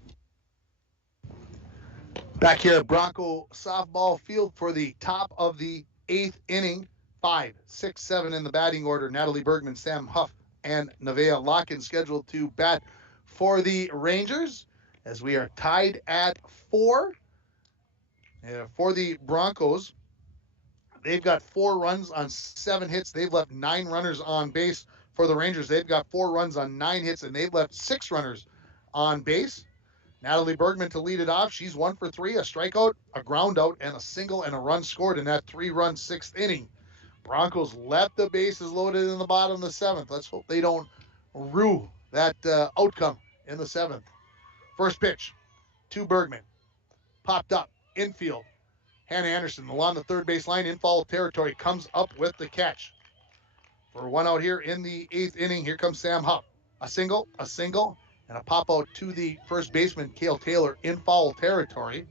Back here at Bronco softball field for the top of the 8th inning. 5, 6, 7 in the batting order. Natalie Bergman, Sam Huff, and Nevaeh Locken scheduled to bat for the Rangers as we are tied at 4. For the Broncos, they've got 4 runs on 7 hits. They've left 9 runners on base. For the Rangers, they've got 4 runs on 9 hits, and they've left 6 runners on base. Natalie Bergman to lead it off. She's 1 for 3, a strikeout, a ground out, and a single and a run scored in that 3-run 6th inning. Broncos left the bases loaded in the bottom of the 7th. Let's hope they don't rue that outcome in the 7th. First pitch to Bergman. Popped up, infield. Hannah Anderson along the third base line in foul territory comes up with the catch. For 1 out here in the 8th inning, here comes Sam Huff. A single, and a pop out to the first baseman, Cale Taylor, in foul territory.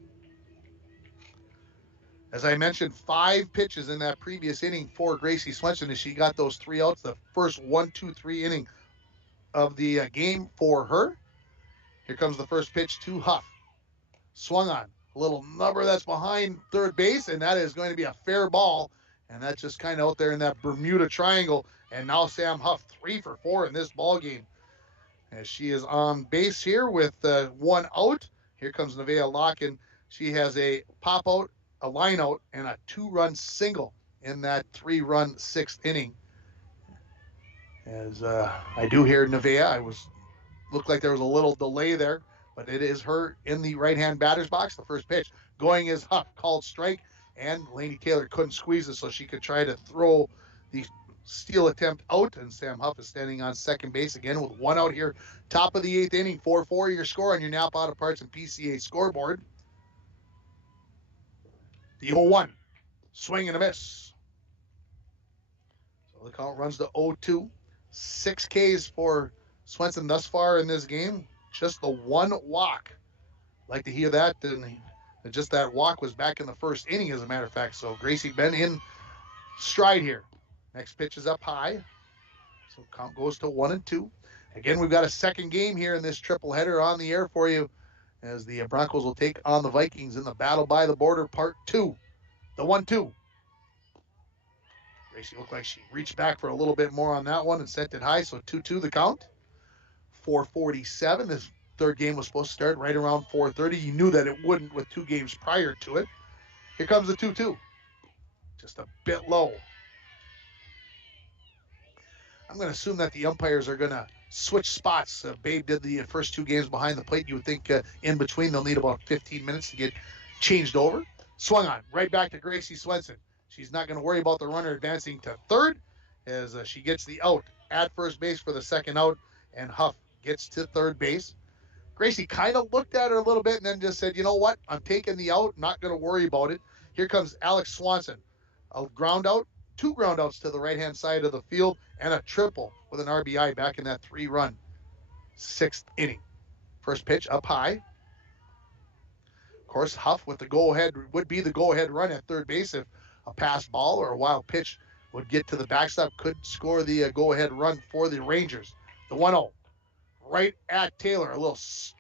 As I mentioned, 5 pitches in that previous inning for Gracie Swenson as she got those 3 outs, the first 1-2-3 inning of the game for her. Here comes the first pitch to Huff. Swung on. A little number that's behind third base, and that is going to be a fair ball. And that's just kind of out there in that Bermuda Triangle. And now Sam Huff, 3 for 4 in this ball game. As she is on base here with 1 out. Here comes Nevaeh Locken. She has a pop out, a line out, and a 2-run single in that 3-run 6th inning. As I do hear Nevaeh, looked like there was a little delay there, but it is her in the right-hand batter's box. The first pitch going is Huff, called strike, and Lainey Taylor couldn't squeeze it, so she could try to throw the steal attempt out, and Sam Huff is standing on second base again with 1 out here. Top of the 8th inning, 4-4 your score on your Napa Auto Parts and PCA scoreboard. The 0-1, swing and a miss. So the count runs to 0-2. 6 Ks for Swenson thus far in this game. Just the 1 walk. Like to hear that. And just that walk was back in the first inning, as a matter of fact. So Gracie been in stride here. Next pitch is up high. So count goes to 1-2. Again, we've got a second game here in this triple header on the air for you as the Broncos will take on the Vikings in the Battle by the Border Part 2. The 1-2. Gracie looked like she reached back for a little bit more on that one and sent it high, so 2-2 the count. 4:47. This third game was supposed to start right around 4:30. You knew that it wouldn't with 2 games prior to it. Here comes the 2-2. Just a bit low. I'm going to assume that the umpires are going to switch spots. Babe did the first 2 games behind the plate. You would think in between they'll need about 15 minutes to get changed over. Swung on, right back to Gracie Swenson. She's not going to worry about the runner advancing to third as she gets the out at first base for the second out, and Huff gets to third base. Gracie kind of looked at her a little bit and then just said, you know what, I'm taking the out, not going to worry about it. Here comes Alex Swanson. A ground out, 2 ground outs to the right-hand side of the field, and a triple with an RBI back in that 3-run 6th inning. First pitch up high. Of course, Huff with the go-ahead would be the go-ahead run at third base if a pass ball or a wild pitch would get to the backstop, could score the go-ahead run for the Rangers. The 1-0 right at Taylor. A little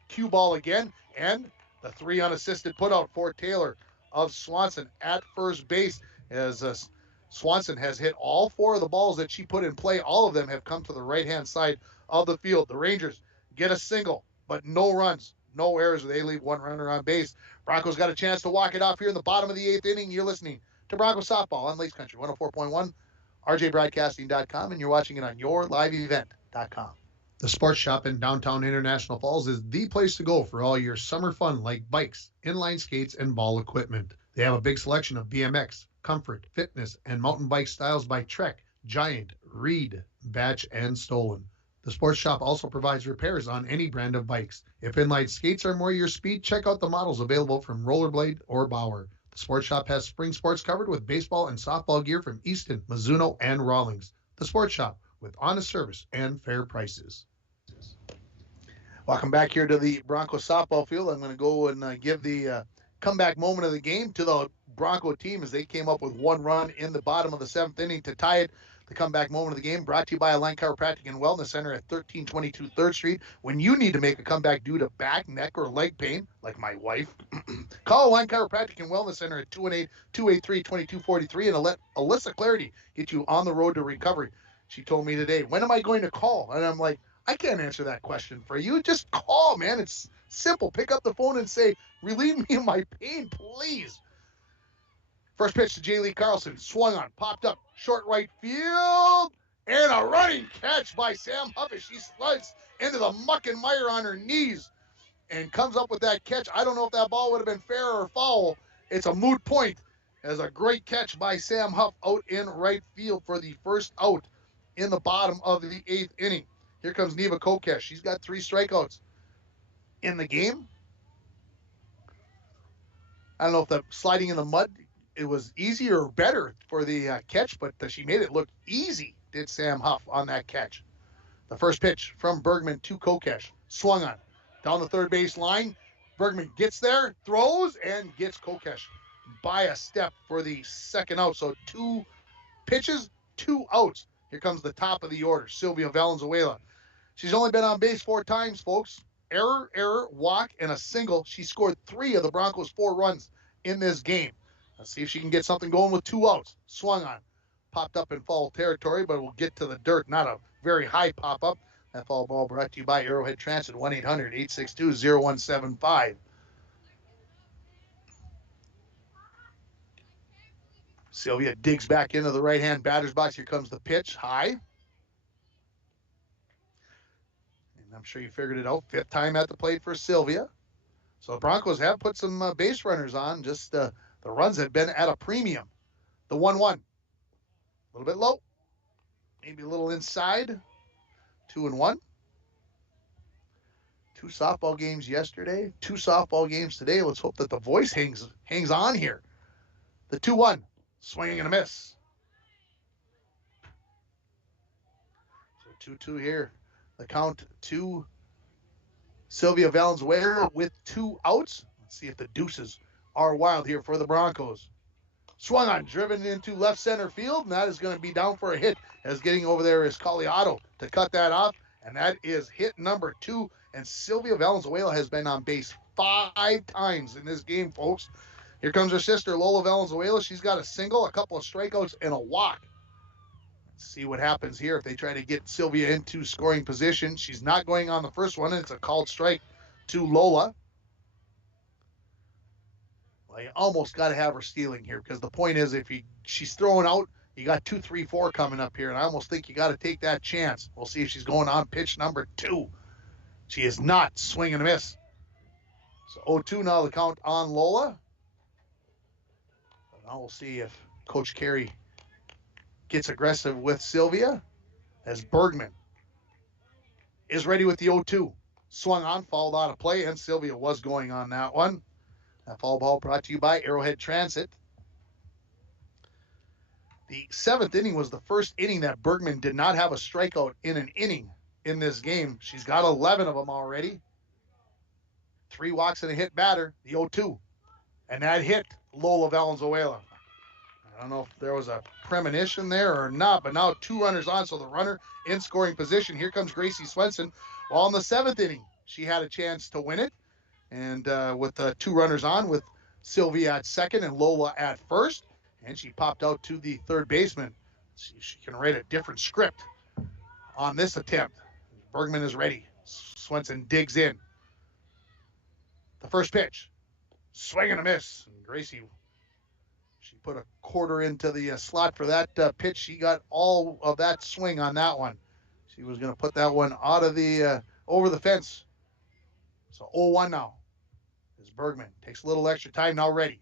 cue ball again, and the 3 unassisted putout for Taylor of Swanson at first base as Swanson has hit all 4 of the balls that she put in play. All of them have come to the right-hand side of the field. The Rangers get a single, but no runs, no errors. They leave 1 runner on base. Broncos got a chance to walk it off here in the bottom of the 8th inning. You're listening to Broncos Softball on Lakes Country 104.1, rjbroadcasting.com, and you're watching it on yourliveevent.com. The Sports Shop in downtown International Falls is the place to go for all your summer fun like bikes, inline skates, and ball equipment. They have a big selection of BMX, comfort, fitness, and mountain bike styles by Trek, Giant, Reed, Batch, and Stolen. The Sports Shop also provides repairs on any brand of bikes. If inline skates are more your speed, check out the models available from Rollerblade or Bauer. The Sports Shop has spring sports covered with baseball and softball gear from Easton, Mizuno, and Rawlings. The Sports Shop, with honest service and fair prices. Welcome back here to the Broncos softball field. I'm going to go and give the comeback moment of the game to the Bronco team as they came up with one run in the bottom of the 7th inning to tie it. The comeback moment of the game brought to you by Align Chiropractic and Wellness Center at 1322 3rd Street. When you need to make a comeback due to back, neck, or leg pain, like my wife, call Align Chiropractic and Wellness Center at 218-283-2243 and let Alyssa Clarity get you on the road to recovery. She told me today, when am I going to call? And I'm like, I can't answer that question for you. Just call, man. It's simple. Pick up the phone and say, relieve me of my pain, please. First pitch to J. Lee Carlson. Swung on, popped up, short right field, and a running catch by Sam Huff as she slides into the muck and mire on her knees and comes up with that catch. I don't know if that ball would have been fair or foul. It's a moot point as a great catch by Sam Huff out in right field for the first out in the bottom of the 8th inning. Here comes Neva Kokesh. She's got 3 strikeouts in the game. I don't know if the sliding in the mud, it was easier or better for the catch, but she made it look easy, did Sam Huff on that catch. The first pitch from Bergman to Kokesh. Swung on. Down the third base line. Bergman gets there, throws, and gets Kokesh by a step for the second out. So 2 pitches, 2 outs. Here comes the top of the order, Sylvia Valenzuela. She's only been on base 4 times, folks. Error, walk, and a single. She scored 3 of the Broncos' 4 runs in this game. Let's see if she can get something going with 2 outs. Swung on. Popped up in foul territory, but we'll get to the dirt. Not a very high pop-up. That foul ball brought to you by Arrowhead Transit, 1-800-862-0175. Sylvia digs back into the right-hand batter's box. Here comes the pitch. High. And I'm sure you figured it out. 5th time at the plate for Sylvia. So the Broncos have put some base runners on. Just the runs have been at a premium. The 1-1. A little bit low. Maybe a little inside. 2-1. 2 softball games yesterday. 2 softball games today. Let's hope that the voice hangs on here. The 2-1. Swinging and a miss. So 2-2 here. The count to Sylvia Valenzuela with 2 outs. Let's see if the deuces are wild here for the Broncos. Swung on, driven into left center field, and that is going to be down for a hit as getting over there is Colliato to cut that off, and that is hit number 2, and Sylvia Valenzuela has been on base 5 times in this game, folks. Here comes her sister, Lola Valenzuela. She's got a single, a couple of strikeouts, and a walk. Let's see what happens here if they try to get Sylvia into scoring position. She's not going on the first one, and it's a called strike to Lola. Well, you almost got to have her stealing here because the point is if she's throwing out, you got 2, 3, 4 coming up here, and I almost think you got to take that chance. We'll see if she's going on pitch number 2. She is not. Swing and a miss. So 0-2 now the count on Lola. Now we'll see if Coach Carey gets aggressive with Sylvia as Bergman is ready with the 0-2. Swung on, fouled out of play, and Sylvia was going on that one. That foul ball brought to you by Arrowhead Transit. The 7th inning was the first inning that Bergman did not have a strikeout in an inning in this game. She's got 11 of them already. 3 walks and a hit batter, the 0-2. And that hit Lola Valenzuela. I don't know if there was a premonition there or not, but now 2 runners on, so the runner in scoring position. Here comes Gracie Swenson. Well, in the 7th inning, she had a chance to win it. And with 2 runners on, with Sylvia at second and Lola at first, and she popped out to the third baseman. See if she can write a different script on this attempt. Bergman is ready. Swenson digs in. The first pitch. Swing and a miss. And Gracie, she put a quarter into the slot for that pitch. She got all of that swing on that one. She was going to put that one out of the over the fence. So 0-1 now. As Bergman takes a little extra time, now ready.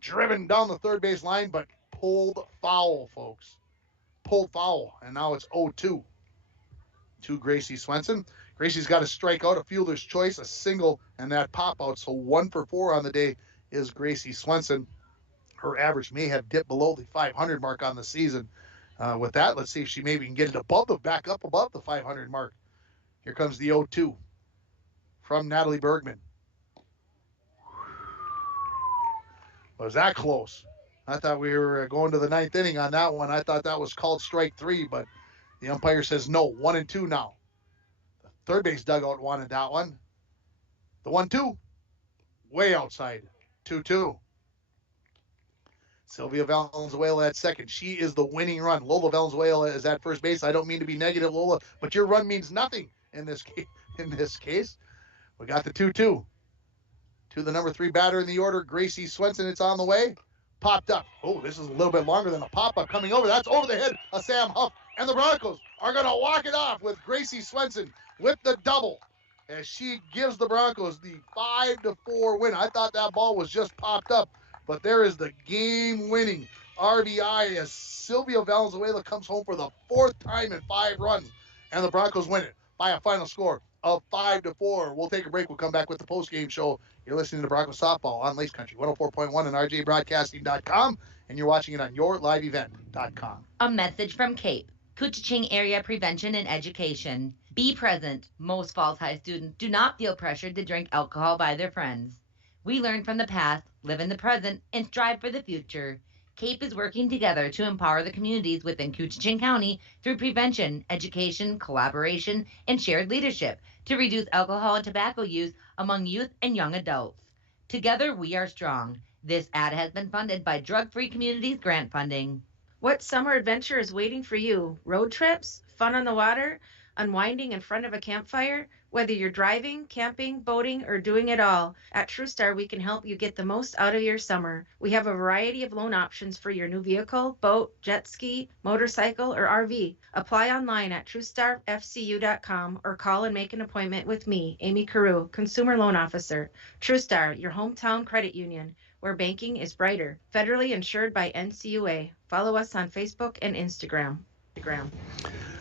Driven down the third base line, but pulled foul, folks. Pulled foul, and now it's 0-2. to Gracie Swenson. Gracie's got a strikeout, a fielder's choice, a single, and that pop out. So 1 for 4 on the day is Gracie Swenson. Her average may have dipped below the 500 mark on the season. With that, let's see if she maybe can get it back up above the 500 mark. Here comes the 0-2 from Natalie Bergman. Was that close? I thought we were going to the 9th inning on that one. I thought that was called strike 3, but the umpire says no. 1-2 now. The third base dugout wanted that one. The 1-2, way outside. 2-2. Sylvia Valenzuela at second. She is the winning run. Lola Valenzuela is at first base. I don't mean to be negative, Lola, but your run means nothing in this case. We got the 2-2. To the number 3 batter in the order, Gracie Swenson. It's on the way. Popped up. Oh, this is a little bit longer than a pop-up coming over. That's over the head of Sam Huff. And the Broncos are going to walk it off with Gracie Swenson with the double as she gives the Broncos the 5-4 win. I thought that ball was just popped up, but there is the game-winning RBI as Sylvia Valenzuela comes home for the 4th time in 5 runs, and the Broncos win it by a final score of 5-4. We'll take a break. We'll come back with the post-game show. You're listening to Broncos Softball on Lace Country 104.1 and rjbroadcasting.com, and you're watching it on yourliveevent.com. A message from CAPE, Couchiching Area Prevention and Education. Be present. Most Falls High students do not feel pressured to drink alcohol by their friends. We learn from the past, live in the present, and strive for the future. CAPE is working together to empower the communities within Couchiching County through prevention, education, collaboration, and shared leadership to reduce alcohol and tobacco use among youth and young adults. Together, we are strong. This ad has been funded by Drug-Free Communities grant funding. What summer adventure is waiting for you? Road trips? Fun on the water? Unwinding in front of a campfire? Whether you're driving, camping, boating, or doing it all, at TrueStar we can help you get the most out of your summer. We have a variety of loan options for your new vehicle, boat, jet ski, motorcycle, or RV. Apply online at TrueStarFCU.com or call and make an appointment with me, Amy Carew, Consumer Loan Officer. TrueStar, your hometown credit union, where banking is brighter. Federally insured by NCUA. Follow us on Facebook and Instagram.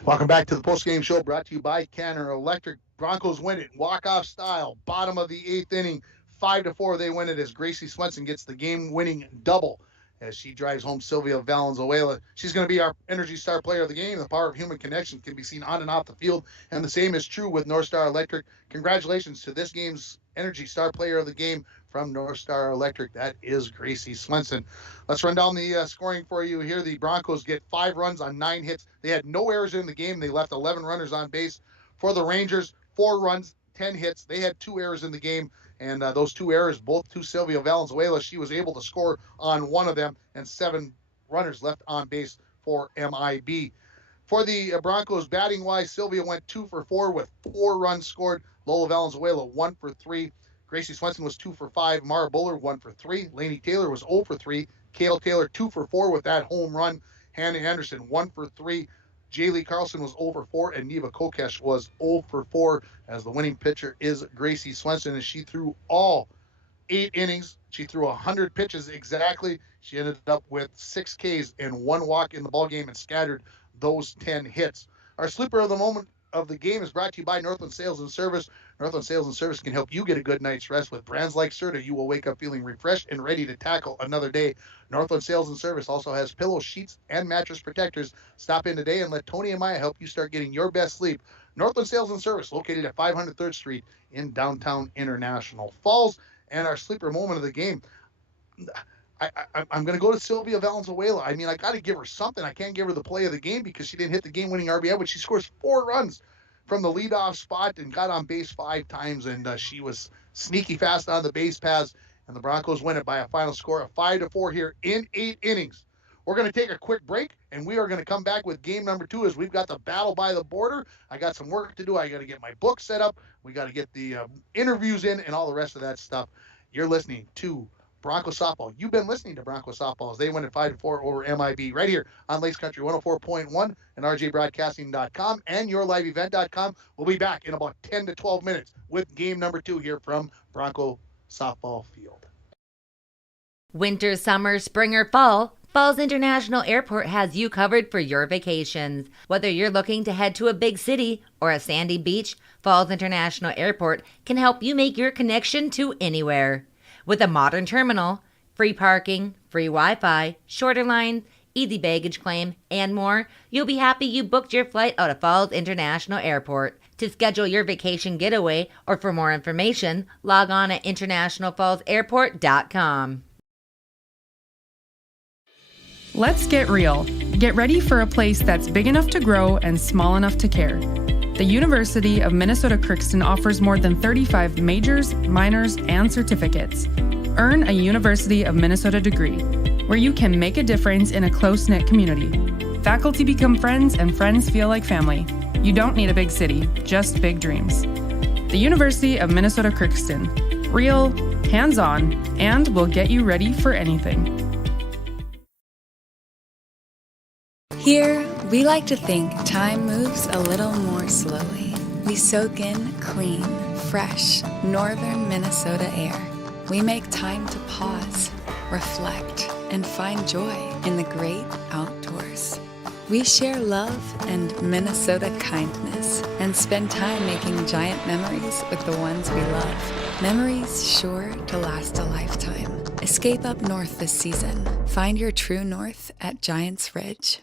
Welcome back to the postgame show brought to you by Canner Electric. Broncos win it walk-off style. Bottom of the 8th inning, 5-4. They win it as Gracie Swenson gets the game-winning double as she drives home Sylvia Valenzuela. She's going to be our Energy Star Player of the game. The power of human connection can be seen on and off the field, and the same is true with North Star Electric. Congratulations to this game's Energy Star Player of the game from North Star Electric. That is Gracie Swenson. Let's run down the scoring for you here. The Broncos get 5 runs on 9 hits. They had no errors in the game. They left 11 runners on base. For the Rangers, 4 runs, 10 hits. They had 2 errors in the game, and those 2 errors, both to Sylvia Valenzuela. She was able to score on one of them, and 7 runners left on base for MIB. For the Broncos, batting-wise, Sylvia went 2 for 4 with 4 runs scored. Lola Valenzuela, 1 for 3. Gracie Swenson was 2 for 5. Mara Buller, 1 for 3. Lainey Taylor was 0 for 3. Kale Taylor, 2 for 4 with that home run. Hannah Anderson, 1 for 3. Jaylee Carlson was 0 for 4, and Neva Kokesh was 0 for 4, as the winning pitcher is Gracie Swenson, and she threw all 8 innings. She threw 100 pitches exactly. She ended up with 6 Ks and 1 walk in the ballgame and scattered those 10 hits. Our sleeper of the moment of the game is brought to you by Northland Sales and Service. Northland Sales and Service can help you get a good night's rest. With brands like Serta, you will wake up feeling refreshed and ready to tackle another day. Northland Sales and Service also has pillows, sheets, and mattress protectors. Stop in today and let Tony and Maya help you start getting your best sleep. Northland Sales and Service, located at 500 3rd Street in downtown International Falls. And our sleeper moment of the game, I'm going to go to Sylvia Valenzuela. I mean, I got to give her something. I can't give her the play of the game because she didn't hit the game-winning RBI, but she scores 4 runs from the leadoff spot and got on base 5 times, and she was sneaky fast on the base paths, and the Broncos win it by a final score of 5-4 here in 8 innings. We're going to take a quick break, and we are going to come back with game number 2 as we've got the battle by the border. I got some work to do. I got to get my book set up. We got to get the interviews in and all the rest of that stuff. You're listening to Broncos Softball. You've been listening to Broncos Softball as they win at 5-4 over MIB right here on Lace Country 104.1 and rjbroadcasting.com and yourliveevent.com. We'll be back in about 10 to 12 minutes with game number 2 here from Bronco Softball Field. Winter, summer, spring, or fall, Falls International Airport has you covered for your vacations. Whether you're looking to head to a big city or a sandy beach, Falls International Airport can help you make your connection to anywhere. With a modern terminal, free parking, free Wi-Fi, shorter lines, easy baggage claim, and more, you'll be happy you booked your flight out of Falls International Airport. To schedule your vacation getaway or for more information, log on at internationalfallsairport.com. Let's get real. Get ready for a place that's big enough to grow and small enough to care. The University of Minnesota Crookston offers more than 35 majors, minors, and certificates. Earn a University of Minnesota degree, where you can make a difference in a close-knit community. Faculty become friends and friends feel like family. You don't need a big city, just big dreams. The University of Minnesota Crookston. Real, hands-on, and will get you ready for anything. Here, we like to think time moves a little more slowly. We soak in clean, fresh, northern Minnesota air. We make time to pause, reflect, and find joy in the great outdoors. We share love and Minnesota kindness and spend time making giant memories with the ones we love. Memories sure to last a lifetime. Escape up north this season. Find your true north at Giants Ridge.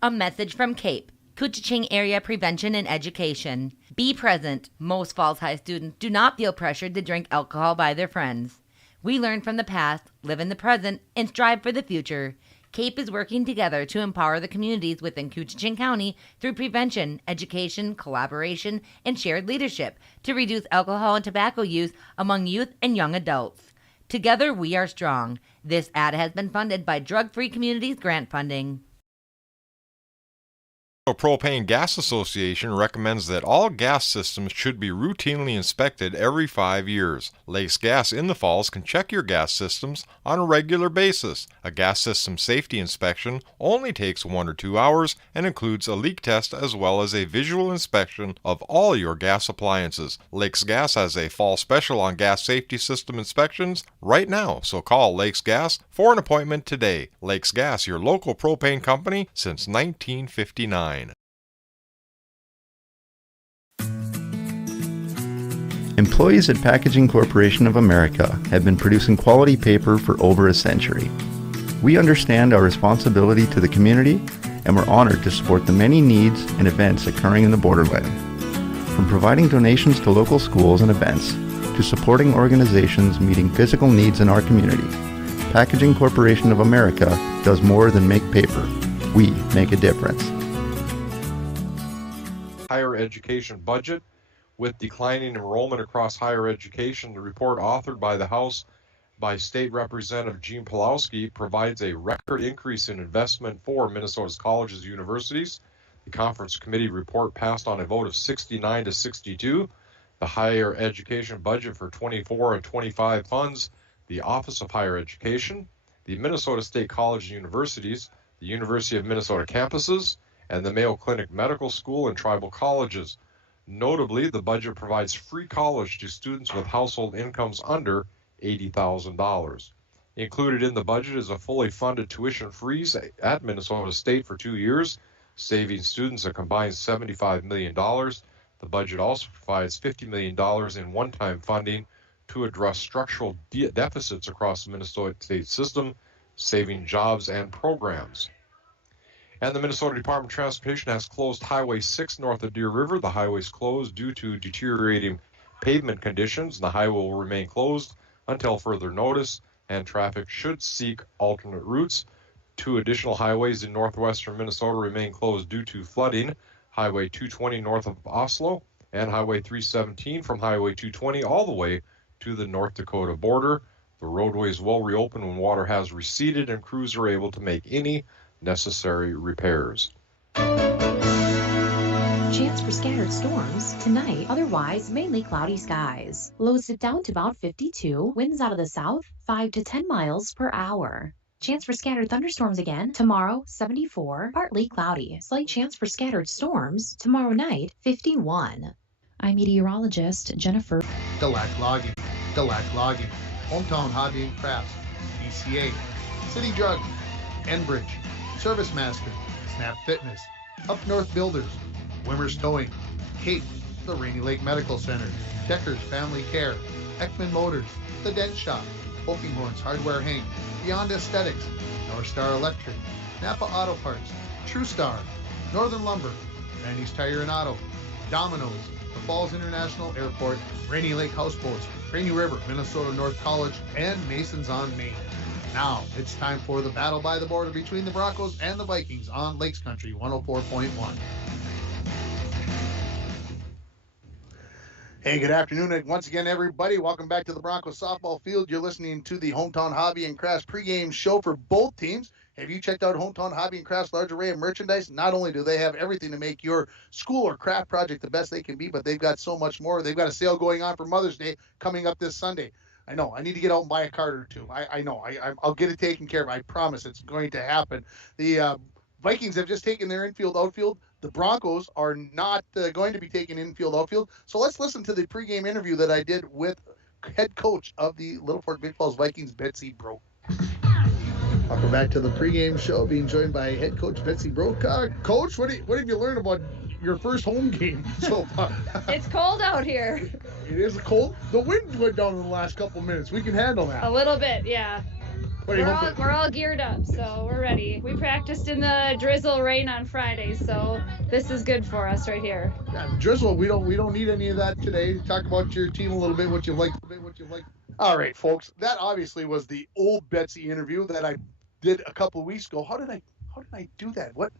A message from CAPE, Couchiching Area Prevention and Education. Be present. Most Falls High students do not feel pressured to drink alcohol by their friends. We learn from the past, live in the present, and strive for the future. CAPE is working together to empower the communities within Couchiching County through prevention, education, collaboration, and shared leadership to reduce alcohol and tobacco use among youth and young adults. Together, we are strong. This ad has been funded by Drug Free Communities grant funding. The Propane Gas Association recommends that all gas systems should be routinely inspected every 5 years. Lakes Gas in the Falls can check your gas systems on a regular basis. A gas system safety inspection only takes 1 or 2 hours and includes a leak test as well as a visual inspection of all your gas appliances. Lakes Gas has a fall special on gas safety system inspections right now, so call Lakes Gas for an appointment today. Lakes Gas, your local propane company since 1959. Employees at Packaging Corporation of America have been producing quality paper for over a century. We understand our responsibility to the community, and we're honored to support the many needs and events occurring in the borderland. From providing donations to local schools and events, to supporting organizations meeting physical needs in our community, Packaging Corporation of America does more than make paper. We make a difference. Higher education budget. With declining enrollment across higher education, the report authored by the House by State Representative Gene Pawlowski provides a record increase in investment for Minnesota's colleges and universities. The conference committee report passed on a vote of 69 to 62. The higher education budget for 24 and 25 funds the Office of Higher Education, the Minnesota State College and Universities, the University of Minnesota campuses, and the Mayo Clinic Medical School and tribal colleges. Notably, the budget provides free college to students with household incomes under $80,000. Included in the budget is a fully funded tuition freeze at Minnesota State for 2 years, saving students a combined $75 million. The budget also provides $50 million in one-time funding to address structural deficits across the Minnesota State system, saving jobs and programs. And the Minnesota Department of Transportation has closed Highway 6 north of Deer River. The highway is closed due to deteriorating pavement conditions, and the highway will remain closed until further notice, and traffic should seek alternate routes. 2 additional highways in northwestern Minnesota remain closed due to flooding. Highway 220 north of Oslo and Highway 317 from Highway 220 all the way to the North Dakota border. The roadways will reopen when water has receded and crews are able to make any necessary repairs. Chance for scattered storms tonight, otherwise mainly cloudy skies. Lows dip down to about 52, winds out of the south 5 to 10 miles per hour. Chance for scattered thunderstorms again tomorrow, 74, partly cloudy. Slight chance for scattered storms tomorrow night, 51. I'm meteorologist Jennifer. The lack logging, hometown hobby and crafts, DCA, City Drug, Enbridge, Service Master, Snap Fitness, Up North Builders, Wimmers Towing, Cape, the Rainy Lake Medical Center, Decker's Family Care, Ekman Motors, The Dent Shop, Pokemorn's Hardware Hank, Beyond Aesthetics, North Star Electric, Napa Auto Parts, True Star, Northern Lumber, Randy's Tire and Auto, Domino's, the Falls International Airport, Rainy Lake Houseboats, Rainy River, Minnesota North College, and Masons on Main. Now it's time for the battle by the border between the Broncos and the Vikings on Lakes Country 104.1. Hey, good afternoon once again, everybody. Welcome back to the Broncos softball field. You're listening to the Hometown Hobby and Crafts pregame show for both teams. Have you checked out Hometown Hobby and Crafts' large array of merchandise? Not only do they have everything to make your school or craft project the best they can be, but they've got so much more. They've got a sale going on for Mother's Day coming up this Sunday. I know. I need to get out and buy a card or two. I know. I'll get it taken care of. I promise it's going to happen. The Vikings have just taken their infield, outfield. The Broncos are not going to be taking infield, outfield. So let's listen to the pregame interview that I did with head coach of the Littlefor Big Falls Vikings, Betsy Broke. Welcome back to the pregame show, being joined by head coach Betsy Broke. Coach, what have you learned about your first home game so far? It's cold out here. It is cold. The wind went down in the last couple minutes. We can handle that. A little bit, yeah. We're all geared up, so we're ready. We practiced in the drizzle rain on Friday, so this is good for us right here. Yeah, drizzle, we don't need any of that today. Talk about your team a little bit, what you like. All right, folks, that obviously was the old Betsy interview that I did a couple of weeks ago. How did I do that? What?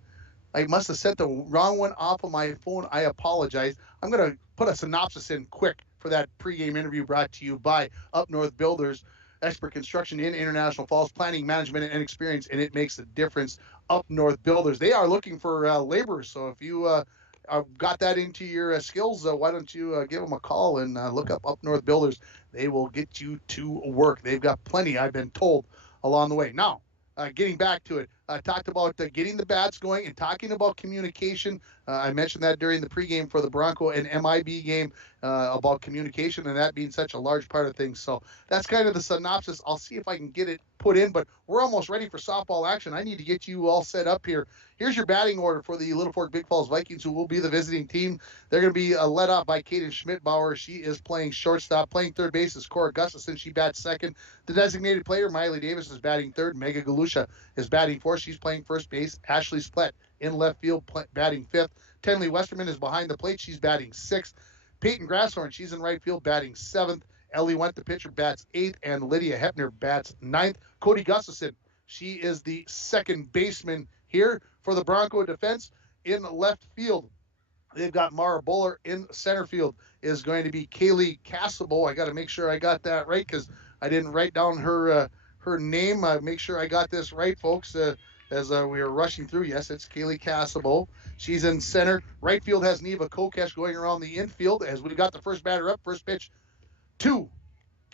I must have sent the wrong one off of my phone. I apologize. I'm going to put a synopsis in quick for that pregame interview brought to you by Up North Builders, expert construction in International Falls, planning, management, and experience, and it makes a difference. Up North Builders. They are looking for laborers, so if you got that into your skills, why don't you give them a call and look up North Builders. They will get you to work. They've got plenty, I've been told, along the way. Now, getting back to it, I talked about getting the bats going and talking about communication. I mentioned that during the pregame for the Bronco and MIB game about communication and that being such a large part of things. So that's kind of the synopsis. I'll see if I can get it put in, but we're almost ready for softball action. I need to get you all set up here. Here's your batting order for the Littlefor Big Falls Vikings, who will be the visiting team. They're going to be led off by Kaden Schmidbauer. She is playing shortstop. Playing third base is Cora Gustafson. She bats second. The designated player, Miley Davis, is batting third. Mega Galusha is batting fourth. She's playing first base. Ashley Splett in left field, batting fifth. Tenley Westerman is behind the plate. She's batting sixth. Peyton Grasshorn, she's in right field, batting seventh. Ellie Went, the pitcher, bats eighth, and Lydia Hepner bats ninth. Cody Gustafson, she is the second baseman here for the Bronco defense. In left field, they've got Mara Bowler. In center field is going to be Kaylee Cassabo. I got to make sure I got that right because I didn't write down her name. Make sure I got this right, folks, as we were rushing through. Yes, it's Kaylee Cassabo. She's in center. Right field has Neva Kokesh going around the infield as we got the first batter up. First pitch to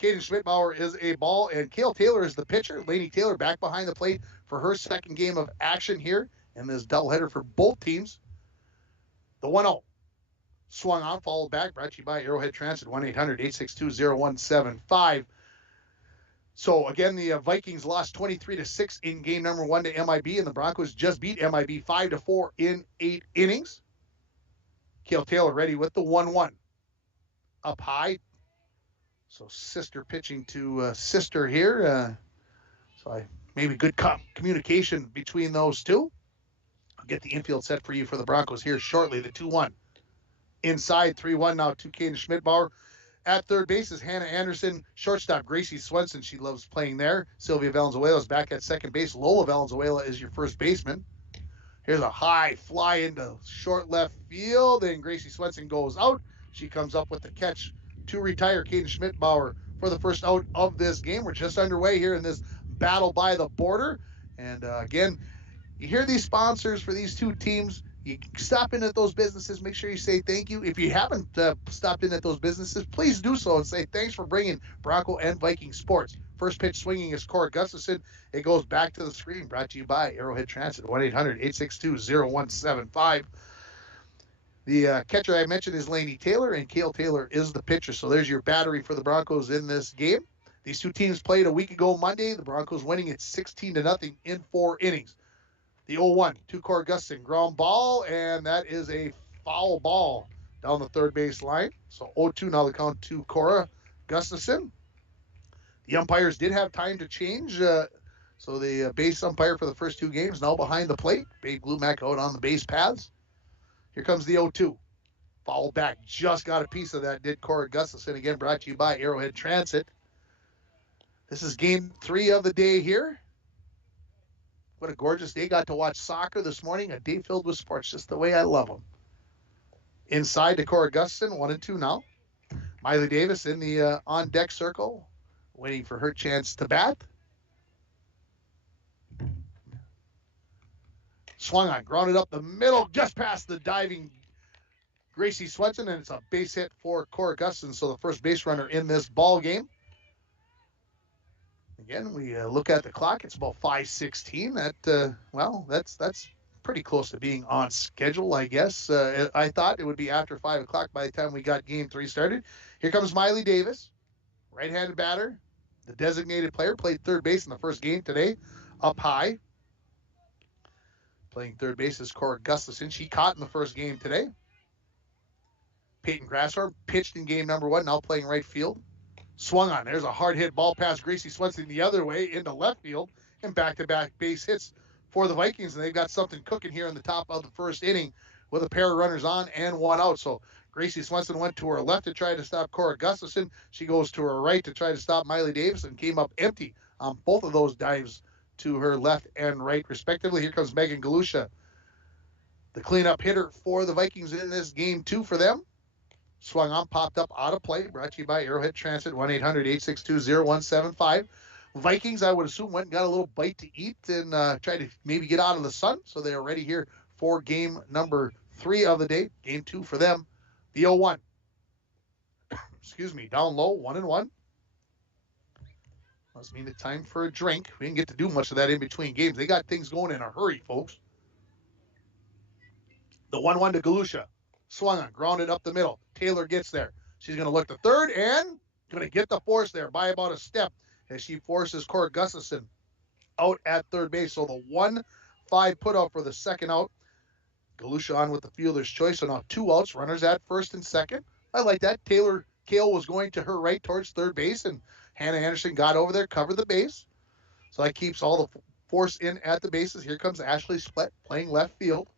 Kaden Schmidbauer is a ball, and Kale Taylor is the pitcher. Lainey Taylor back behind the plate for her second game of action here in this doubleheader for both teams. The 1-0 swung on, followed back, brought to you by Arrowhead Transit, 1-800-862-0175. So, again, the Vikings lost 23-6 in game number 1 to MIB, and the Broncos just beat MIB 5-4 in 8 innings. Kale Taylor ready with the 1-1. Up high. So, sister pitching to sister here. Maybe good communication between those two. I'll get the infield set for you for the Broncos here shortly. The 2-1. Inside, 3-1 now to Kaden Schmidbauer. At third base is Hannah Anderson. Shortstop, Gracie Swenson. She loves playing there. Sylvia Valenzuela is back at second base. Lola Valenzuela is your first baseman. Here's a high fly into short left field, and Gracie Swenson goes out. She comes up with the catch to retire Kaden Schmidbauer for the first out of this game. We're just underway here in this battle by the border. And again, you hear these sponsors for these two teams. You stop in at those businesses, make sure you say thank you. If you haven't stopped in at those businesses, please do so and say thanks for bringing Bronco and Viking sports. First pitch swinging is Cora Gustafson. It goes back to the screen, brought to you by Arrowhead Transit, 1-800-862-0175. The catcher I mentioned is Lainey Taylor, and Kale Taylor is the pitcher. So there's your battery for the Broncos in this game. These two teams played a week ago Monday. The Broncos winning it 16-0 in 4 innings. The 0-1 to Cora Gustafson, ground ball, and that is a foul ball down the third base line. So 0-2 now the count to Cora Gustafson. The umpires did have time to change. So the base umpire for the first 2 games now behind the plate. Babe Glumac out on the base paths. Here comes the 0-2. Foul back. Just got a piece of that, did Cora Gustafson. Again, brought to you by Arrowhead Transit. This is game 3 of the day here. What a gorgeous day. Got to watch soccer this morning. A day filled with sports, just the way I love them. Inside to Cora Gustafson, 1-2 now. Miley Davis in the on-deck circle, waiting for her chance to bat. Swung on, grounded up the middle, just past the diving Gracie Swenson, and it's a base hit for Cora Gustafson, so the first base runner in this ball game. Again, we look at the clock. It's about 5:16. That's pretty close to being on schedule, I guess. I thought it would be after 5 o'clock by the time we got game 3 started. Here comes Miley Davis, right-handed batter, the designated player, played third base in the first game today, up high. Playing third base is Cora Gustafson. She caught in the first game today. Peyton Grasshorn pitched in game number 1, now playing right field. Swung on. There's a hard hit ball past Gracie Swenson the other way into left field, and back-to-back base hits for the Vikings, and they've got something cooking here in the top of the first inning with a pair of runners on and 1 out. So Gracie Swenson went to her left to try to stop Cora Gustafson. She goes to her right to try to stop Miley Davis and came up empty on both of those dives to her left and right, respectively. Here comes Megan Galusha, the cleanup hitter for the Vikings in this game 2 for them. Swung on, popped up, out of play. Brought to you by Arrowhead Transit, 1-800-862-0175. Vikings, I would assume, went and got a little bite to eat and tried to maybe get out of the sun, so they are ready here for game number 3 of the day. Game 2 for them. The 0-1. Excuse me, down low, 1-1. Must mean it's time for a drink. We didn't get to do much of that in between games. They got things going in a hurry, folks. The 1-1 to Galusha. Swung on, grounded up the middle. Taylor gets there. She's going to look to third and going to get the force there by about a step as she forces Cora Gustafson out at third base. So the 1-5 put out for the second out. Galusha on with the fielder's choice. So now 2 outs, runners at first and second. I like that. Taylor Kale was going to her right towards third base, and Hannah Anderson got over there, covered the base. So that keeps all the force in at the bases. Here comes Ashley Splett playing left field.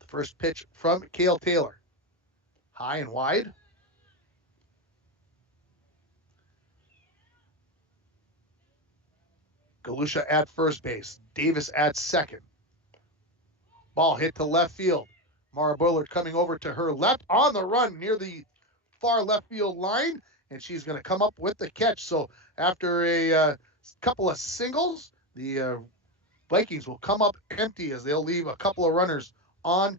The first pitch from Kale Taylor. High and wide. Galusha at first base. Davis at second. Ball hit to left field. Mara Bullard coming over to her left on the run near the far left field line, and she's going to come up with the catch. So after a couple of singles, the Vikings will come up empty as they'll leave a couple of runners on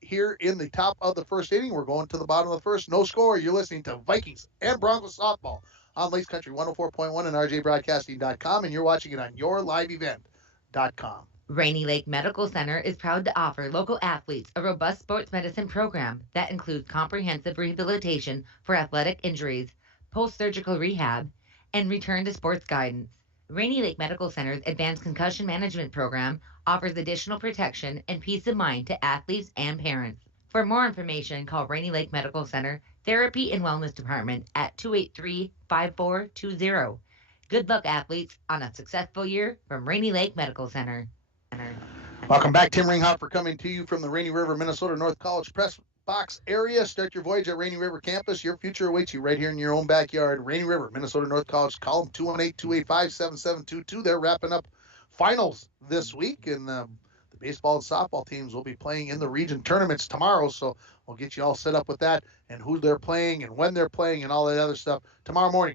here in the top of the first inning. We're going to the bottom of the first. No score. You're listening to Vikings and Broncos softball on Lakes Country 104.1 and rjbroadcasting.com, and you're watching it on yourliveevent.com. Rainy Lake Medical Center is proud to offer local athletes a robust sports medicine program that includes comprehensive rehabilitation for athletic injuries, post-surgical rehab, and return to sports guidance. Rainy Lake Medical Center's Advanced Concussion Management Program offers additional protection and peace of mind to athletes and parents. For more information, call Rainy Lake Medical Center Therapy and Wellness Department at 283-5420. Good luck, athletes, on a successful year from Rainy Lake Medical Center. Welcome back. Tim Ringhoffer coming to you from the Rainy River, Minnesota North College Press Box area. Start your voyage at Rainy River campus. Your future awaits you right here in your own backyard. Rainy River, Minnesota North College. Call them 218-285-7722. They're wrapping up finals this week, and the baseball and softball teams will be playing in the region tournaments tomorrow, so we'll get you all set up with that and who they're playing and when they're playing and all that other stuff tomorrow morning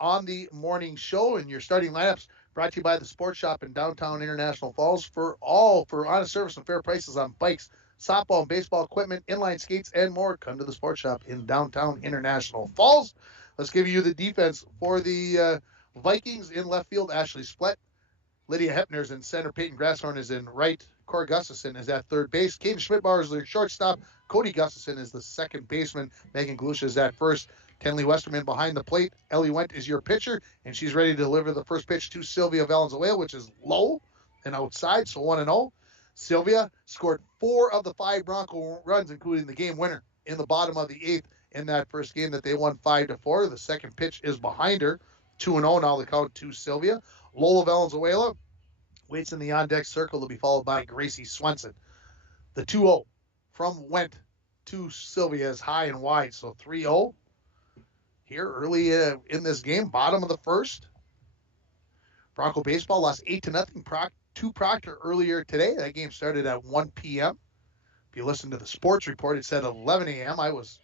on the morning show. And your starting lineups brought to you by the Sports Shop in downtown International Falls for honest service and fair prices on bikes, softball and baseball equipment, inline skates, and more. Come to the Sports Shop in downtown International Falls. Let's give you the defense for the Vikings. In left field, Ashley Splett. Lydia Hepner's in center. Peyton Grasshorn is in right. Cora Gustafson is at third base. Kaden Schmidbauer is the shortstop. Cody Gustafson is the second baseman. Megan Galusha is at first. Kenley Westerman behind the plate. Ellie Went is your pitcher, and she's ready to deliver the first pitch to Sylvia Valenzuela, which is low and outside, so 1-0. Sylvia scored 4 of the 5 Bronco runs, including the game winner in the bottom of the 8th in that first game that they won 5-4. The second pitch is behind her. 2-0 now the count to Sylvia. Lola Valenzuela waits in the on-deck circle to be followed by Gracie Swenson. The 2-0 from Went to Sylvia is high and wide, so 3-0 here early in this game, bottom of the first. Bronco baseball lost 8-0 to Proctor earlier today. That game started at 1 p.m. If you listen to the sports report, it said 11 a.m. I was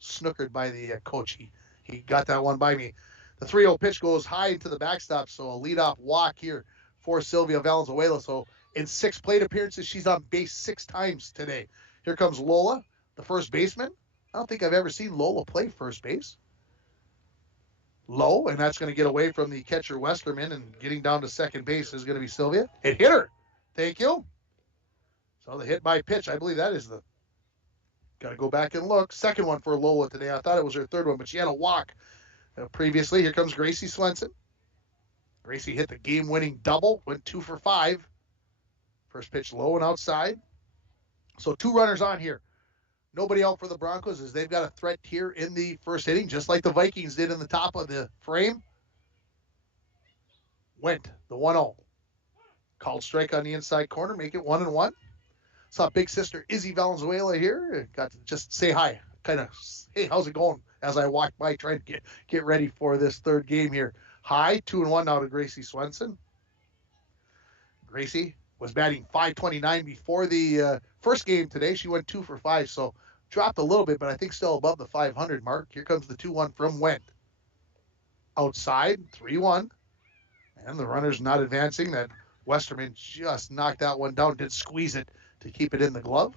snookered by the coach. He got that one by me. The 3-0 pitch goes high into the backstop, so a leadoff walk here for Sylvia Valenzuela. So in 6 plate appearances, she's on base 6 times today. Here comes Lola, the first baseman. I don't think I've ever seen Lola play first base. Low, and that's going to get away from the catcher Westerman, and getting down to second base is going to be Sylvia. It hit her. Thank you. So the hit by pitch, I believe that is the, got to go back and look. Second one for Lola today. I thought it was her third one, but she had a walk previously. Here comes Gracie Swenson. Gracie hit the game-winning double, went 2 for 5. First pitch low and outside. So 2 runners on here. Nobody out for the Broncos as they've got a threat here in the first inning, just like the Vikings did in the top of the frame. Went the 1-0. Called strike on the inside corner, make it 1-1. Saw big sister Izzy Valenzuela here. Got to just say hi, kind of, hey, how's it going? As I walk by trying to get ready for this third game here. High, 2-1 now to Gracie Swenson. Gracie was batting .529 before the first game today. She went 2 for 5, so dropped a little bit, but I think still above the 500 mark. Here comes the 2-1 from Went. Outside, 3-1. And the runner's not advancing. That Westerman just knocked that one down, did squeeze it to keep it in the glove.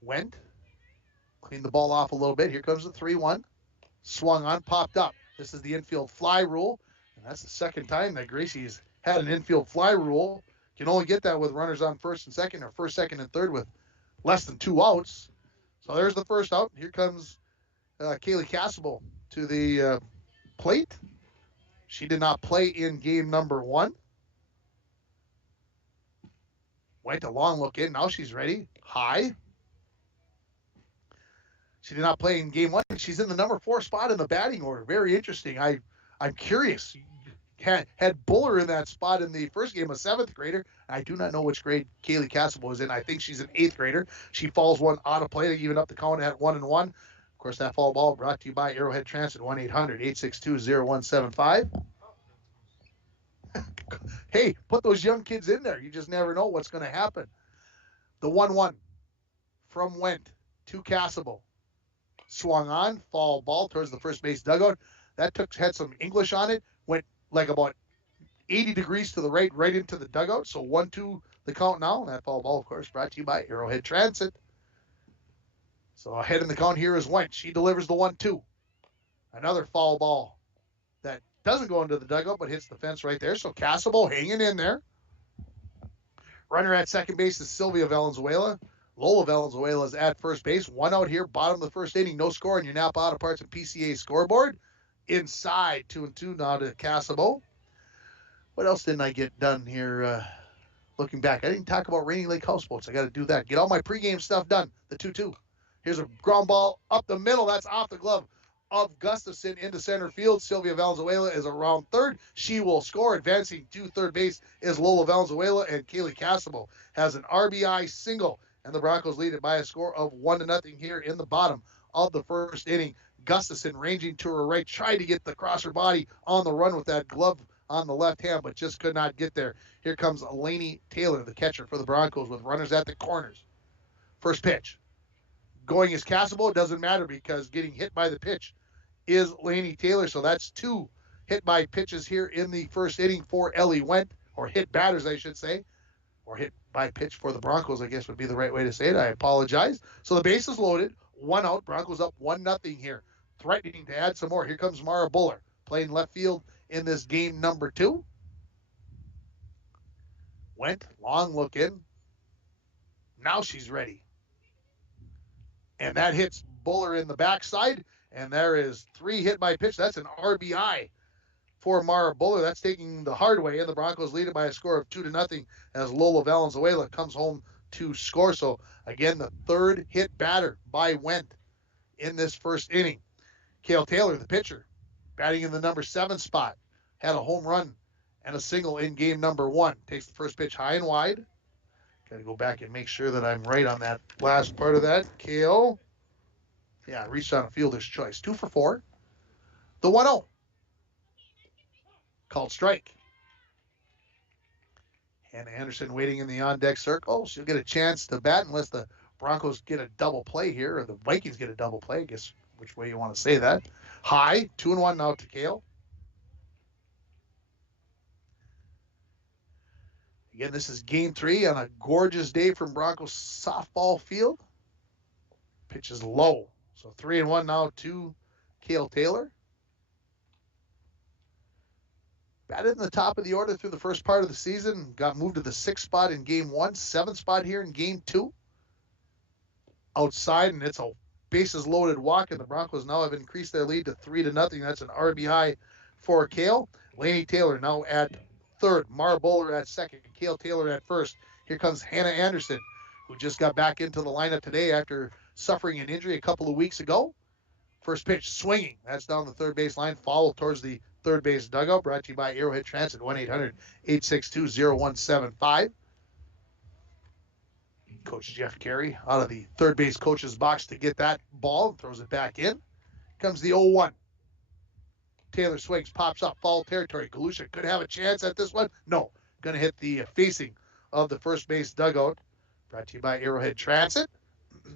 Went. Cleaned the ball off a little bit. Here comes the 3-1. Swung on, popped up. This is the infield fly rule, and that's the second time that Gracie's had an infield fly rule. You can only get that with runners on first and second, or first, second, and third with less than 2 outs. So there's the first out. Here comes Kaylee Cassable to the plate. She did not play in game number 1. Went a long look in. Now she's ready. High. She did not play in game 1. She's in the number 4 spot in the batting order. Very interesting. I'm curious. Had Buller in that spot in the first game, a 7th grader. I do not know which grade Kaylee Cassable was in. I think she's an 8th grader. She falls one out of play to even up the count at 1-1. Of course, that foul ball brought to you by Arrowhead Transit, 1-800-862-0175. Hey, put those young kids in there. You just never know what's going to happen. The 1-1 from Went to Cassable. Swung on, foul ball towards the first base dugout. That had some English on it. Went like about 80 degrees to the right into the dugout. So 1-2 the count now. And that foul ball, of course, brought to you by Arrowhead Transit. So ahead in the count here is Went. She delivers the 1-2. Another foul ball that doesn't go into the dugout, but hits the fence right there. So Cassable hanging in there. Runner at second base is Sylvia Valenzuela. Lola Valenzuela is at first base. 1 out here, bottom of the first inning. No score on your Napa Auto Parts and PCA scoreboard. Inside, 2-2 now to Cassable. What else didn't I get done here? Looking back, I didn't talk about Rainy Lake Houseboats. I got to do that. Get all my pregame stuff done. The 2-2. Here's a ground ball up the middle. That's off the glove of Gustafson into center field. Sylvia Valenzuela is around third. She will score. Advancing to third base is Lola Valenzuela, and Kaylee Cassable has an RBI single. And the Broncos lead it by a score of 1-0 here in the bottom of the first inning. Gustafson ranging to her right, tried to get the crosser body on the run with that glove on the left hand, but just could not get there. Here comes Lainey Taylor, the catcher for the Broncos, with runners at the corners. First pitch. Going is Cassable. It doesn't matter because getting hit by the pitch is Lainey Taylor. So that's 2 hit by pitches here in the first inning for Ellie Went, or hit batters, I should say. Or hit by pitch for the Broncos, I guess would be the right way to say it. I apologize. So the base is loaded. 1 out. Broncos up 1-0 here. Threatening to add some more. Here comes Mara Buller playing left field in this game number 2. Went, long look in. Now she's ready. And that hits Buller in the backside, and there is 3 hit by pitch. That's an RBI for Mara Buller. That's taking the hard way, and the Broncos lead it by a score of 2-0 as Lola Valenzuela comes home to score. So again, the 3rd hit batter by Wendt in this first inning. Cale Taylor, the pitcher, batting in the number 7 spot, had a home run and a single in game number 1. Takes the first pitch high and wide. Got to go back and make sure that I'm right on that last part of that. Cale, yeah, reached on a fielder's choice. 2 for 4. The 1-0. Called strike. Hannah Anderson waiting in the on-deck circle. She'll get a chance to bat unless the Broncos get a double play here, or the Vikings get a double play, I guess, which way you want to say that. High, 2-1 now to Cale. Again, this is game 3 on a gorgeous day from Broncos softball field. Pitch is low. So 3-1 now to Cale Taylor. Batted in the top of the order through the first part of the season. Got moved to the 6th spot in game 1, 7th spot here in game 2. Outside, and it's a bases loaded walk, and the Broncos now have increased their lead to 3-0. That's an RBI for Cale. Lainey Taylor now at 3rd. Mara Buller at 2nd. Cale Taylor at 1st. Here comes Hannah Anderson, who just got back into the lineup today after suffering an injury a couple of weeks ago. First pitch swinging. That's down the 3rd base line. Foul towards the 3rd base dugout. Brought to you by Arrowhead Transit. 1-800-862-0175. Coach Jeff Carey out of the 3rd base coach's box to get that ball. Throws it back in. Comes the 0-1. Taylor swings, pops up, foul territory. Galusha could have a chance at this one. No. Going to hit the facing of the first base dugout. Brought to you by Arrowhead Transit. I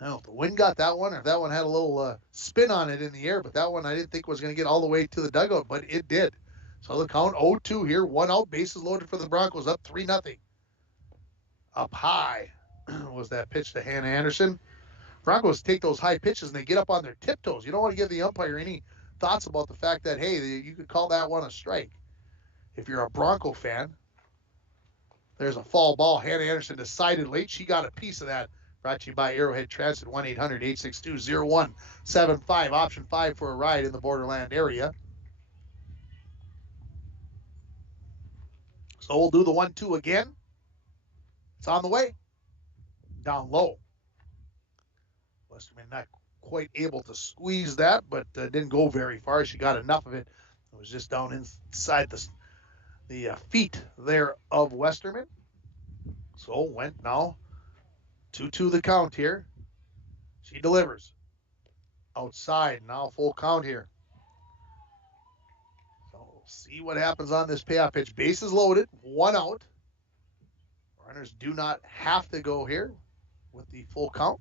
don't know if the wind got that one or if that one had a little spin on it in the air, but that one I didn't think was going to get all the way to the dugout, but it did. So the count 0-2 here. 1 out, bases loaded for the Broncos, up 3-0. Up high was that pitch to Hannah Anderson. Broncos take those high pitches and they get up on their tiptoes. You don't want to give the umpire any thoughts about the fact that, hey, you could call that one a strike. If you're a Bronco fan, there's a foul ball. Hannah Anderson decided late. She got a piece of that. Brought to you by Arrowhead Transit, 1-800-862-0175. Option 5 for a ride in the Borderland area. So we'll do the 1-2 again. It's on the way. Down low. Westerman not quite able to squeeze that, but didn't go very far. She got enough of it. It was just down inside the feet there of Westerman. So went now 2-2 the count here. She delivers. Outside, now full count here. So we'll see what happens on this payoff pitch. Bases loaded, 1 out. Runners do not have to go here with the full count.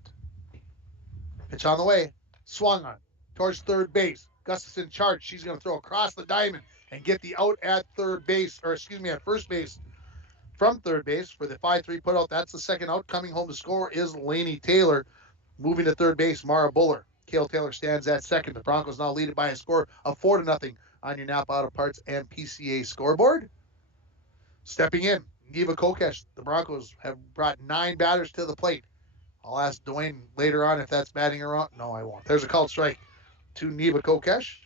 Pitch on the way. Swung on towards 3rd base. Gustafson charged. She's going to throw across the diamond and get the out at 3rd base, or excuse me, at 1st base from 3rd base for the 5-3 putout. That's the 2nd out. Coming home to score is Lainey Taylor. Moving to 3rd base, Mara Buller. Cale Taylor stands at 2nd. The Broncos now lead it by a score of 4-0 on your Napa Auto Parts and PCA scoreboard. Stepping in, Neva Kokesh. The Broncos have brought 9 batters to the plate. I'll ask Dwayne later on if that's batting her on. No, I won't. There's a called strike to Neva Kokesh.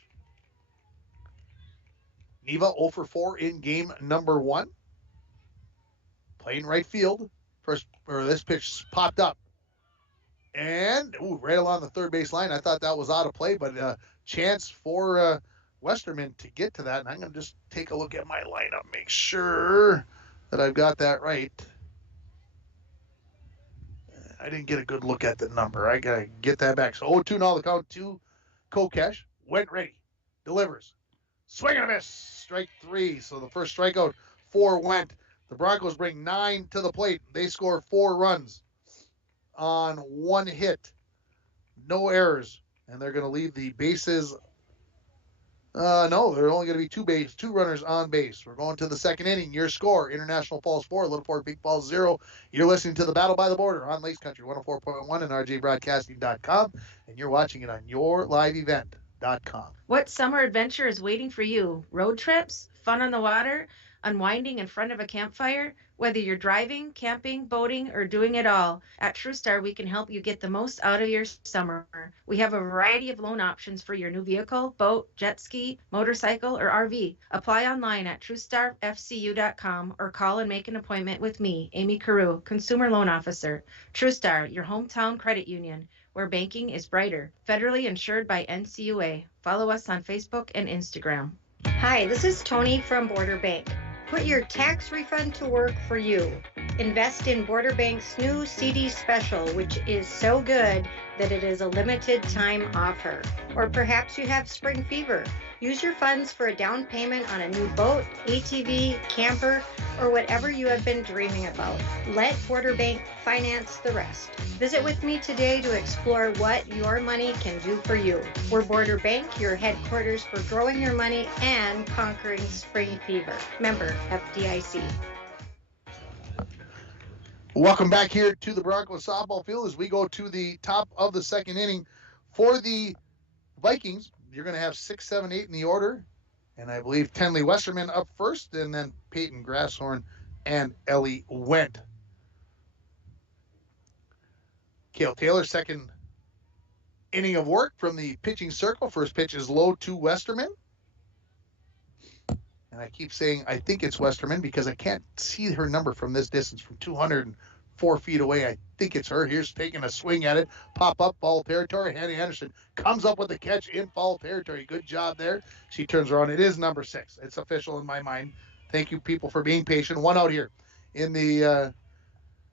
Neva 0 for 4 in game number 1. Playing right field. This pitch popped up. And right along the 3rd base line. I thought that was out of play, but a chance for Westerman to get to that. And I'm going to just take a look at my lineup, make sure that I've got that right. I didn't get a good look at the number. I got to get that back. So 0-2 now the count to Kokesh. Went ready. Delivers. Swing and a miss. Strike 3. So the first strikeout, 4 went. The Broncos bring 9 to the plate. They score 4 runs on 1 hit. No errors. And they're going to leave the bases. No, there are only going to be 2 runners on base. We're going to the 2nd inning. Your score, International Falls 4, Littlefor Big Falls 0. You're listening to the Battle by the Border on Lakes Country 104.1 and rjbroadcasting.com. And you're watching it on yourliveevent.com. What summer adventure is waiting for you? Road trips? Fun on the water? unwinding in front of a campfire, whether you're driving, camping, boating, or doing it all. At TrueStar, we can help you get the most out of your summer. We have a variety of loan options for your new vehicle, boat, jet ski, motorcycle, or RV. Apply online at TrueStarFCU.com or call and make an appointment with me, Amy Carew, Consumer Loan Officer. TrueStar, your hometown credit union, where banking is brighter. Federally insured by NCUA. Follow us on Facebook and Instagram. Hi, this is Tony from Border Bank. Put your tax refund to work for you. Invest in Border Bank's new CD special, which is so good that it is a limited time offer. Or perhaps you have spring fever. Use your funds for a down payment on a new boat, ATV, camper, or whatever you have been dreaming about. Let Border Bank finance the rest. Visit with me today to explore what your money can do for you. We're Border Bank, your headquarters for growing your money and conquering spring fever. Member FDIC. Welcome back here to the Broncos softball field as we go to the top of the second inning. For the Vikings, you're going to have 6, 7, 8 in the order. And I believe Tenley Westerman up first, and then Peyton Grasshorn and Ellie Wendt. Cale Taylor, second inning of work from the pitching circle. First pitch is low to Westerman. And I keep saying I think it's Westerman because I can't see her number from this distance, from 204 feet away. I think it's her. Here's taking a swing at it. Pop up, foul territory. Hannah Anderson comes up with the catch in foul territory. Good job there. She turns around. It is number 6. It's official in my mind. Thank you, people, for being patient. One out here in the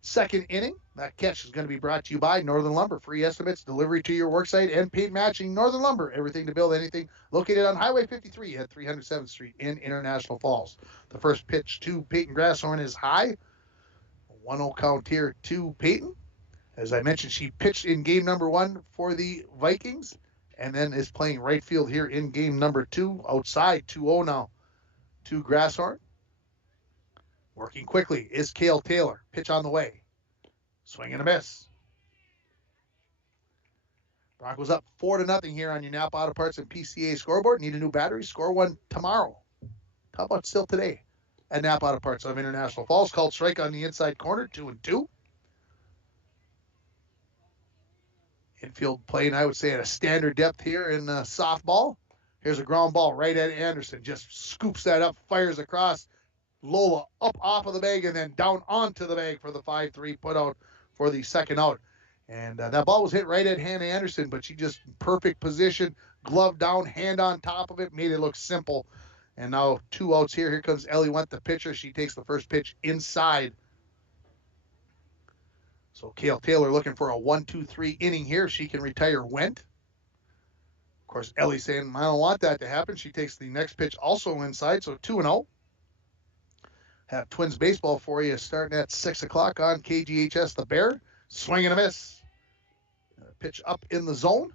second inning. That catch is going to be brought to you by Northern Lumber. Free estimates, delivery to your worksite, and paint matching. Northern Lumber, everything to build anything. Located on Highway 53 at 307th Street in International Falls. The first pitch to Peyton Grasshorn is high. 1-0 count here to Peyton. As I mentioned, she pitched in game number 1 for the Vikings and then is playing right field here in game number 2. Outside, 2-0 now to Grasshorn. Working quickly is Cale Taylor. Pitch on the way. Swing and a miss. Broncos up 4-0 here on your Napa Auto Parts and PCA scoreboard. Need a new battery? Score one tomorrow. How about still today? At Napa Auto Parts of International Falls. Called strike on the inside corner, 2-2. Infield playing, I would say, at a standard depth here in softball. Here's a ground ball right at Anderson. Just scoops that up, fires across. Lola up off of the bag and then down onto the bag for the 5-3 put out for the second out. And that ball was hit right at Hannah Anderson, but she just perfect position, glove down, hand on top of it, made it look simple. And now 2 outs here. Here comes Ellie Wendt, the pitcher. She takes the first pitch inside. So Cale Taylor looking for a 1-2-3 inning here. She can retire Wendt. Of course, Ellie saying, I don't want that to happen. She takes the next pitch also inside, so 2-0. Have Twins baseball for you starting at 6 o'clock on KGHS. The Bear, swing and a miss. Pitch up in the zone.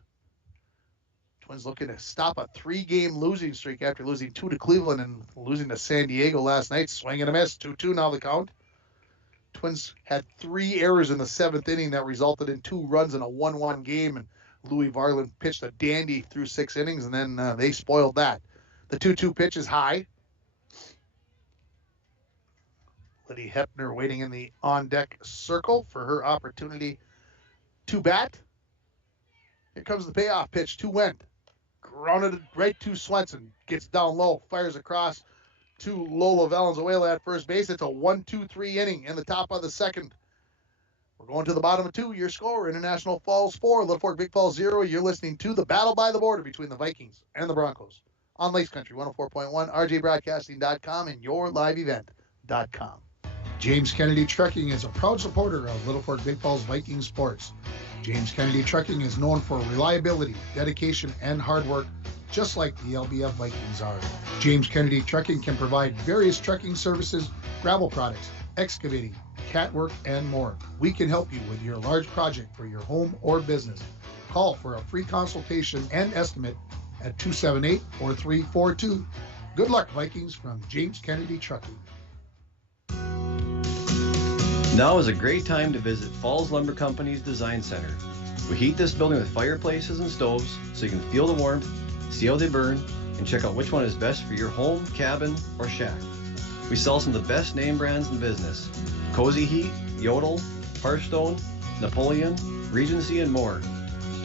Twins looking to stop a 3-game losing streak after losing 2 to Cleveland and losing to San Diego last night. Swing and a miss. 2-2 now the count. Twins had 3 errors in the 7th inning that resulted in 2 runs in a 1-1 game. And Louis Varland pitched a dandy through 6 innings, and then they spoiled that. The 2-2 pitch is high. Liddy Hepner waiting in the on-deck circle for her opportunity to bat. Here comes the payoff pitch to Wendt. Grounded right to Swenson. Gets down low, fires across to Lola Valenzuela at first base. It's a 1-2-3 inning in the top of the second. We're going to the bottom of 2. Your score, International Falls 4, Littlefor Big Falls 0. You're listening to the battle by the border between the Vikings and the Broncos on Lace Country 104.1, rjbroadcasting.com, and yourliveevent.com. James Kennedy Trucking is a proud supporter of Little Fork Big Falls Viking sports. James Kennedy Trucking is known for reliability, dedication, and hard work, just like the LBF Vikings are. James Kennedy Trucking can provide various trucking services, gravel products, excavating, cat work, and more. We can help you with your large project for your home or business. Call for a free consultation and estimate at 278-4342. Good luck, Vikings, from James Kennedy Trucking. Now is a great time to visit Falls Lumber Company's Design Center. We heat this building with fireplaces and stoves so you can feel the warmth, see how they burn, and check out which one is best for your home, cabin, or shack. We sell some of the best name brands in business. Cozy Heat, Yodel, Hearthstone, Napoleon, Regency, and more.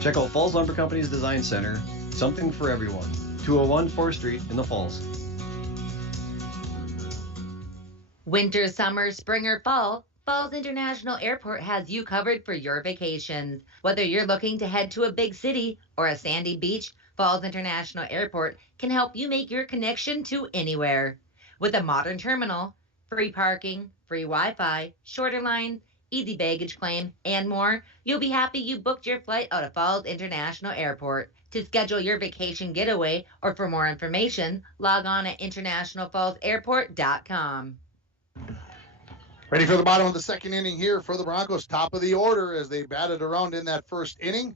Check out Falls Lumber Company's Design Center. Something for everyone. 201 4th Street in the Falls. Winter, summer, spring, or fall, Falls International Airport has you covered for your vacations. Whether you're looking to head to a big city or a sandy beach, Falls International Airport can help you make your connection to anywhere. With a modern terminal, free parking, free Wi-Fi, shorter lines, easy baggage claim, and more, you'll be happy you booked your flight out of Falls International Airport. To schedule your vacation getaway or for more information, log on at internationalfallsairport.com. Ready for the bottom of the second inning here for the Broncos. Top of the order as they batted around in that first inning.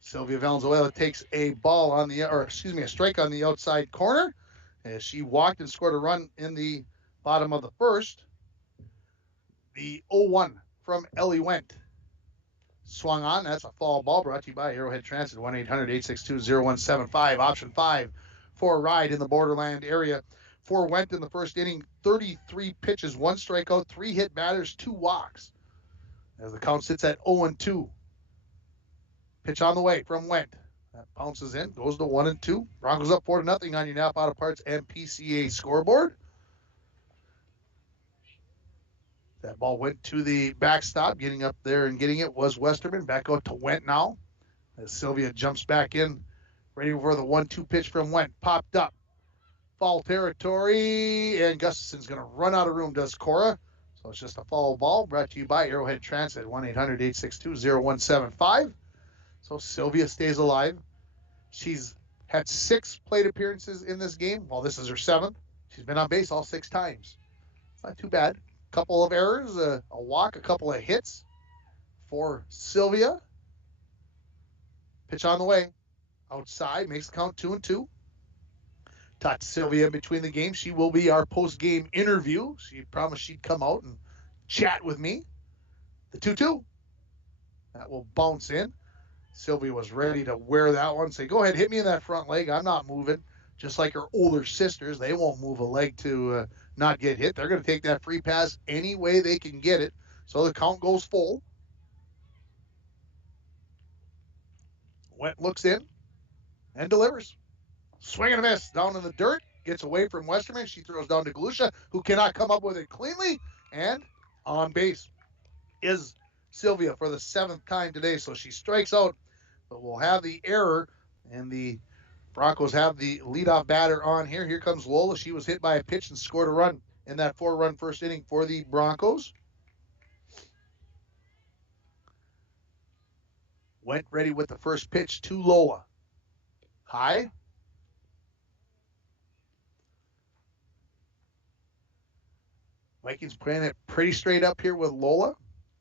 Sylvia Valenzuela takes a strike on the outside corner as she walked and scored a run in the bottom of the first. The 0-1 from Ellie Wendt. Swung on. That's a foul ball brought to you by Arrowhead Transit, 1-800-862-0175. Option 5 for a ride in the Borderland area. For Wendt in the first inning, 33 pitches, 1 strikeout, 3 hit batters, 2 walks. As the count sits at 0-2. Pitch on the way from Wendt. That bounces in, goes to 1-2. Broncos up 4-0 on your Napa Auto Parts and PCA scoreboard. That ball went to the backstop. Getting up there and getting it was Westerman. Back out to Wendt now. As Sylvia jumps back in, ready for the 1-2 pitch from Wendt. Popped up. Foul territory, and Gustafson's going to run out of room, does Cora. So it's just a foul ball brought to you by Arrowhead Transit, 1-800-862-0175. So Sylvia stays alive. She's had 6 plate appearances in this game. Well, this is her 7th. She's been on base all 6 times. It's not too bad. Couple of errors, a walk, a couple of hits for Sylvia. Pitch on the way. Outside, makes the count 2-2. Talked to Sylvia in between the games. She will be our post-game interview. She promised she'd come out and chat with me. The 2-2. That will bounce in. Sylvia was ready to wear that one. Say, go ahead, hit me in that front leg. I'm not moving. Just like her older sisters, they won't move a leg to not get hit. They're going to take that free pass any way they can get it. So the count goes full. Wendt looks in and delivers. Swing and a miss down in the dirt. Gets away from Westerman. She throws down to Galusha, who cannot come up with it cleanly. And on base is Sylvia for the 7th time today. So she strikes out, but we'll have the error. And the Broncos have the leadoff batter on here. Here comes Lola. She was hit by a pitch and scored a run in that 4-run first inning for the Broncos. Wendt ready with the first pitch to Lola. High. Vikings playing it pretty straight up here with Lola.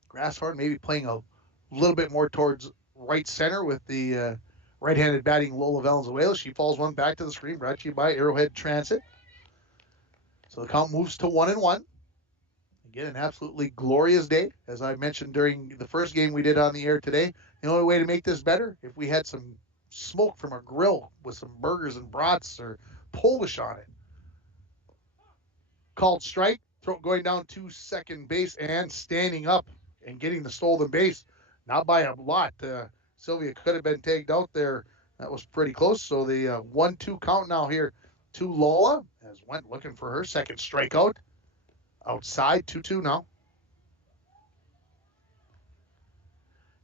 Grasshorn maybe playing a little bit more towards right center with the right-handed batting Lola Valenzuela. She falls one back to the screen, brought to you by Arrowhead Transit. So the count moves to 1-1. Again, an absolutely glorious day. As I mentioned during the first game we did on the air today, the only way to make this better, if we had some smoke from a grill with some burgers and brats or Polish on it. Called strike. Going down to second base and standing up and getting the stolen base. Not by a lot. Sylvia could have been tagged out there. That was pretty close. So the 1-2 count now here to Lola as Wendt looking for her second strikeout. Outside, 2-2 now.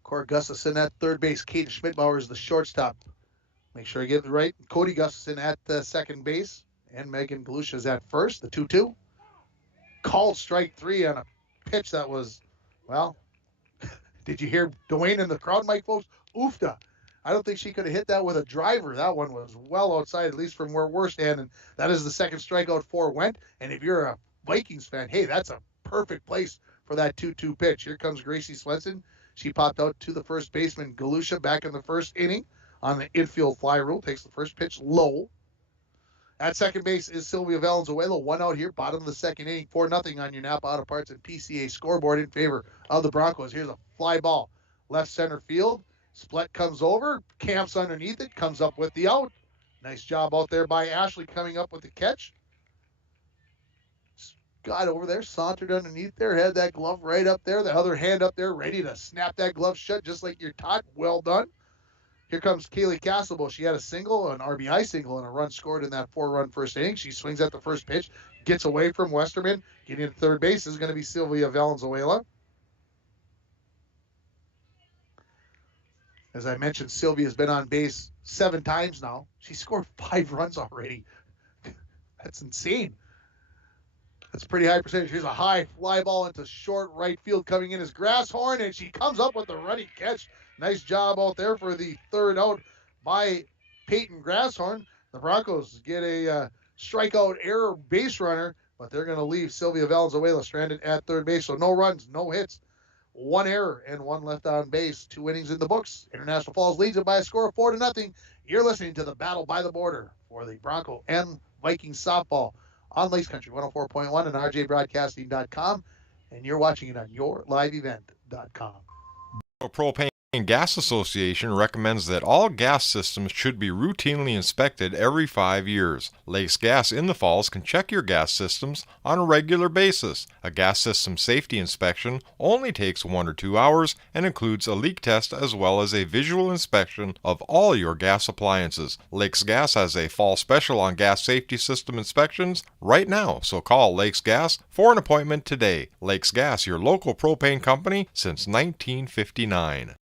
Cora Gustafson at third base. Kate Schmidbauer is the shortstop. Make sure I get it right. Cody Gustafson at second base. And Megan Galusha is at first. The 2-2. Called strike 3 on a pitch that was, well, did you hear Dwayne in the crowd, Mike, folks? Oofta. I don't think she could have hit that with a driver. That one was well outside, at least from where we're standing. That is the second strikeout for Wendt. And if you're a Vikings fan, hey, that's a perfect place for that 2-2 pitch. Here comes Gracie Swenson. She popped out to the first baseman, Galusha, back in the first inning on the infield fly rule. Takes the first pitch low. At second base is Sylvia Valenzuela. 1 out here, bottom of the second inning, 4-0 on your Napa Auto Parts and PCA scoreboard in favor of the Broncos. Here's a fly ball, left center field. Split comes over, camps underneath it, comes up with the out. Nice job out there by Ashley coming up with the catch. got over there, sauntered underneath there, had that glove right up there, the other hand up there, ready to snap that glove shut just like you're taught. Well done. Here comes Kaylee Castlebo. She had a single, an RBI single, and a run scored in that 4-run first inning. She swings at the first pitch, gets away from Westerman. Getting to third base is going to be Sylvia Valenzuela. As I mentioned, Sylvia's been on base 7 times now. She scored 5 runs already. That's insane. That's a pretty high percentage. Here's a high fly ball into short right field coming in as Grasshorn, and she comes up with a running catch. Nice job out there for the third out by Peyton Grasshorn. The Broncos get a strikeout error base runner, but they're going to leave Sylvia Valenzuela stranded at third base. So no runs, no hits, 1 error, and 1 left on base. 2 innings in the books. International Falls leads it by a score of 4-0. You're listening to the Battle by the Border for the Bronco and Vikings softball on Lakes Country 104.1 and rjbroadcasting.com, and you're watching it on yourliveevent.com. Propane Gas Association recommends that all gas systems should be routinely inspected every 5 years. Lakes Gas in the Falls can check your gas systems on a regular basis. A gas system safety inspection only takes 1 or 2 hours and includes a leak test as well as a visual inspection of all your gas appliances. Lakes Gas has a fall special on gas safety system inspections right now, so call Lakes Gas for an appointment today. Lakes Gas, your local propane company since 1959.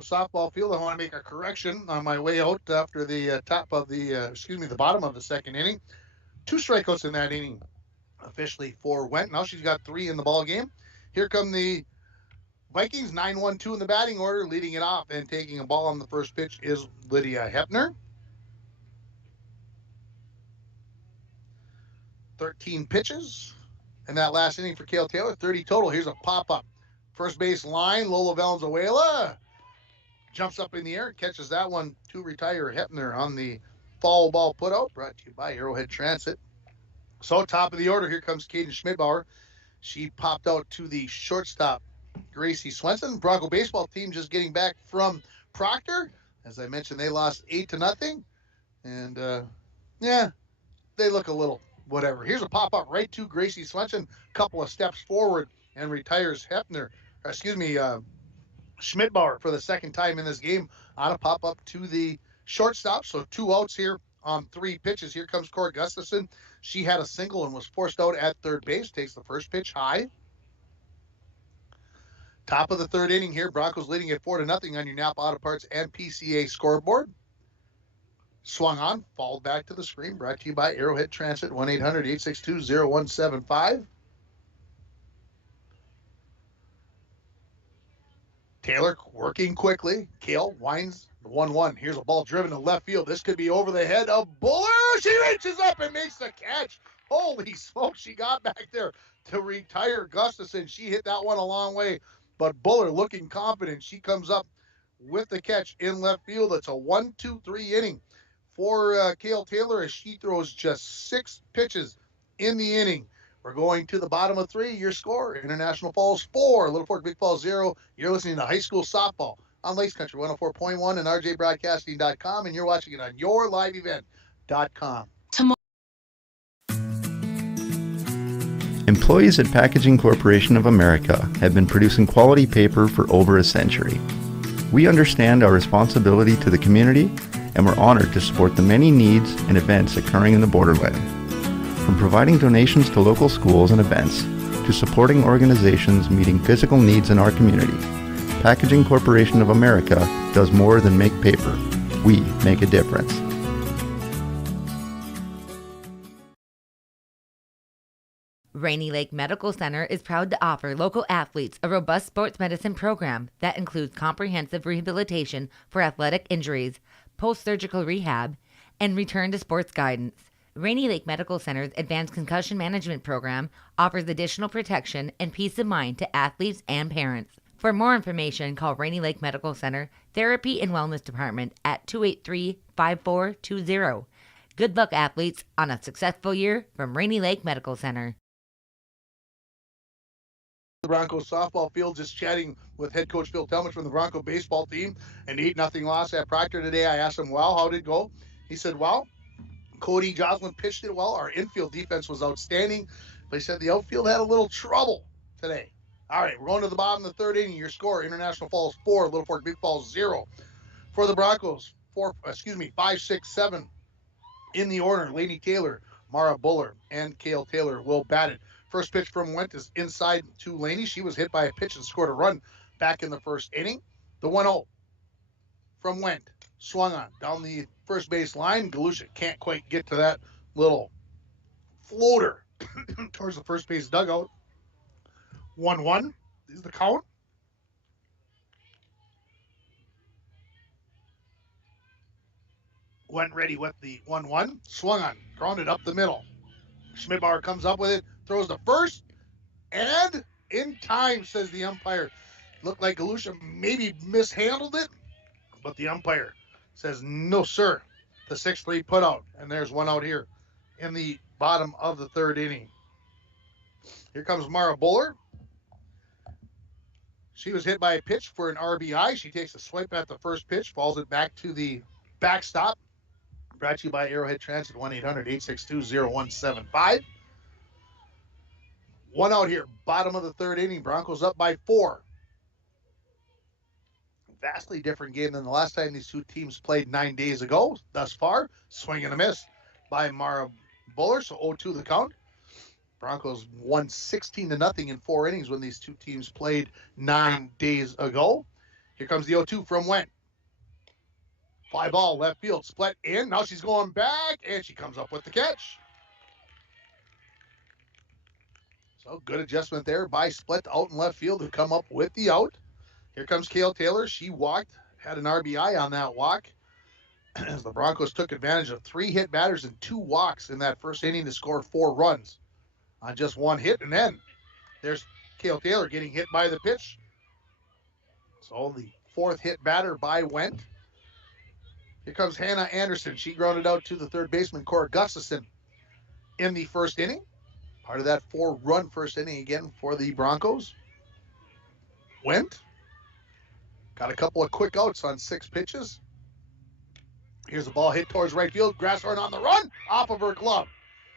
Softball field. I want to make a correction on my way out after the the bottom of the second inning. 2 strikeouts in that inning officially for Went. Now she's got 3 in the ball game. Here come the Vikings, 9-1-2 in the batting order. Leading it off and taking a ball on the first pitch is Lydia Hepner. 13 pitches in that last inning for Kale Taylor. 30 total. Here's a pop-up. First base line, Lola Valenzuela jumps up in the air, catches that one to retire Hepner on the foul ball putout, brought to you by Arrowhead Transit. So top of the order, here comes Kaden Schmidbauer. She popped out to the shortstop, Gracie Swenson. Bronco baseball team just getting back from Proctor. As I mentioned, they lost 8-0. And, they look a little whatever. Here's a pop-up right to Gracie Swenson. Couple of steps forward and retires Schmidbauer for the second time in this game on a pop-up to the shortstop. So 2 outs here on 3 pitches. Here comes Cora Gustafson. She had a single and was forced out at third base. Takes the first pitch high. Top of the third inning here. Broncos leading at 4-0 on your Napa Auto Parts and PCA scoreboard. Swung on, fouled back to the screen. Brought to you by Arrowhead Transit, 1-800-862-0175. Taylor working quickly. Kale winds the 1-1. Here's a ball driven to left field. This could be over the head of Buller. She reaches up and makes the catch. Holy smokes, she got back there to retire Gustafson. She hit that one a long way, but Buller looking confident. She comes up with the catch in left field. It's a 1-2-3 inning for Kale Taylor as she throws just 6 pitches in the inning. We're going to the bottom of 3. Your score, International Falls 4, Littlefor Big Falls 0. You're listening to high school softball on Lakes Country 104.1 and rjbroadcasting.com, and you're watching it on yourliveevent.com. Employees at Packaging Corporation of America have been producing quality paper for over a century. We understand our responsibility to the community, and we're honored to support the many needs and events occurring in the borderland. From providing donations to local schools and events, to supporting organizations meeting physical needs in our community, Packaging Corporation of America does more than make paper. We make a difference. Rainy Lake Medical Center is proud to offer local athletes a robust sports medicine program that includes comprehensive rehabilitation for athletic injuries, post-surgical rehab, and return to sports guidance. Rainy Lake Medical Center's Advanced Concussion Management Program offers additional protection and peace of mind to athletes and parents. For more information, call Rainy Lake Medical Center Therapy and Wellness Department at 283-5420. Good luck, athletes, on a successful year from Rainy Lake Medical Center. The Broncos softball field, just chatting with head coach Phil Talmadge from the Bronco baseball team. An 8-0 loss at Proctor today. I asked him, well, how did it go? He said, well, Cody Joslin pitched it well. Our infield defense was outstanding. But he said the outfield had a little trouble today. All right, we're going to the bottom of the third inning. Your score, International Falls 4, Little Fork Big Falls 0. For the Broncos, 5, 6, 7 in the order. Lainey Taylor, Mara Buller, and Kale Taylor will bat it. First pitch from Went is inside to Lainey. She was hit by a pitch and scored a run back in the first inning. The 1-0 from Went. Swung on down the first base line. Galusha can't quite get to that little floater towards the first base dugout. 1-1 is the count. Went ready with the 1-1. Swung on. Grounded up the middle. Schmidbauer comes up with it. Throws the first. And in time, says the umpire. Looked like Galusha maybe mishandled it. But the umpire says, no, sir. The 6-3 put out. And there's one out here in the bottom of the third inning. Here comes Mara Buller. She was hit by a pitch for an RBI. She takes a swipe at the first pitch, falls it back to the backstop. Brought to you by Arrowhead Transit, 1-800-862-0175. One out here, bottom of the third inning. Broncos up by 4. Vastly different game than the last time these two teams played 9 days ago. Thus far, swing and a miss by Mara Buller, so 0-2 the count. Broncos won 16-0 in 4 innings when these two teams played 9 days ago. Here comes the 0-2 from Went. Fly ball, left field, split in. Now she's going back, and she comes up with the catch. So good adjustment there by Split out in left field to come up with the out. Here comes Kale Taylor. She walked, had an RBI on that walk. As the Broncos took advantage of 3 hit batters and 2 walks in that first inning to score 4 runs on just 1 hit. And then there's Kale Taylor getting hit by the pitch. So the 4th hit batter by Went. Here comes Hannah Anderson. She grounded out to the third baseman, Cora Gustafson, in the first inning. Part of that 4-run first inning again for the Broncos. Went. Got a couple of quick outs on 6 pitches. Here's the ball hit towards right field. Grasshorn on the run, off of her glove.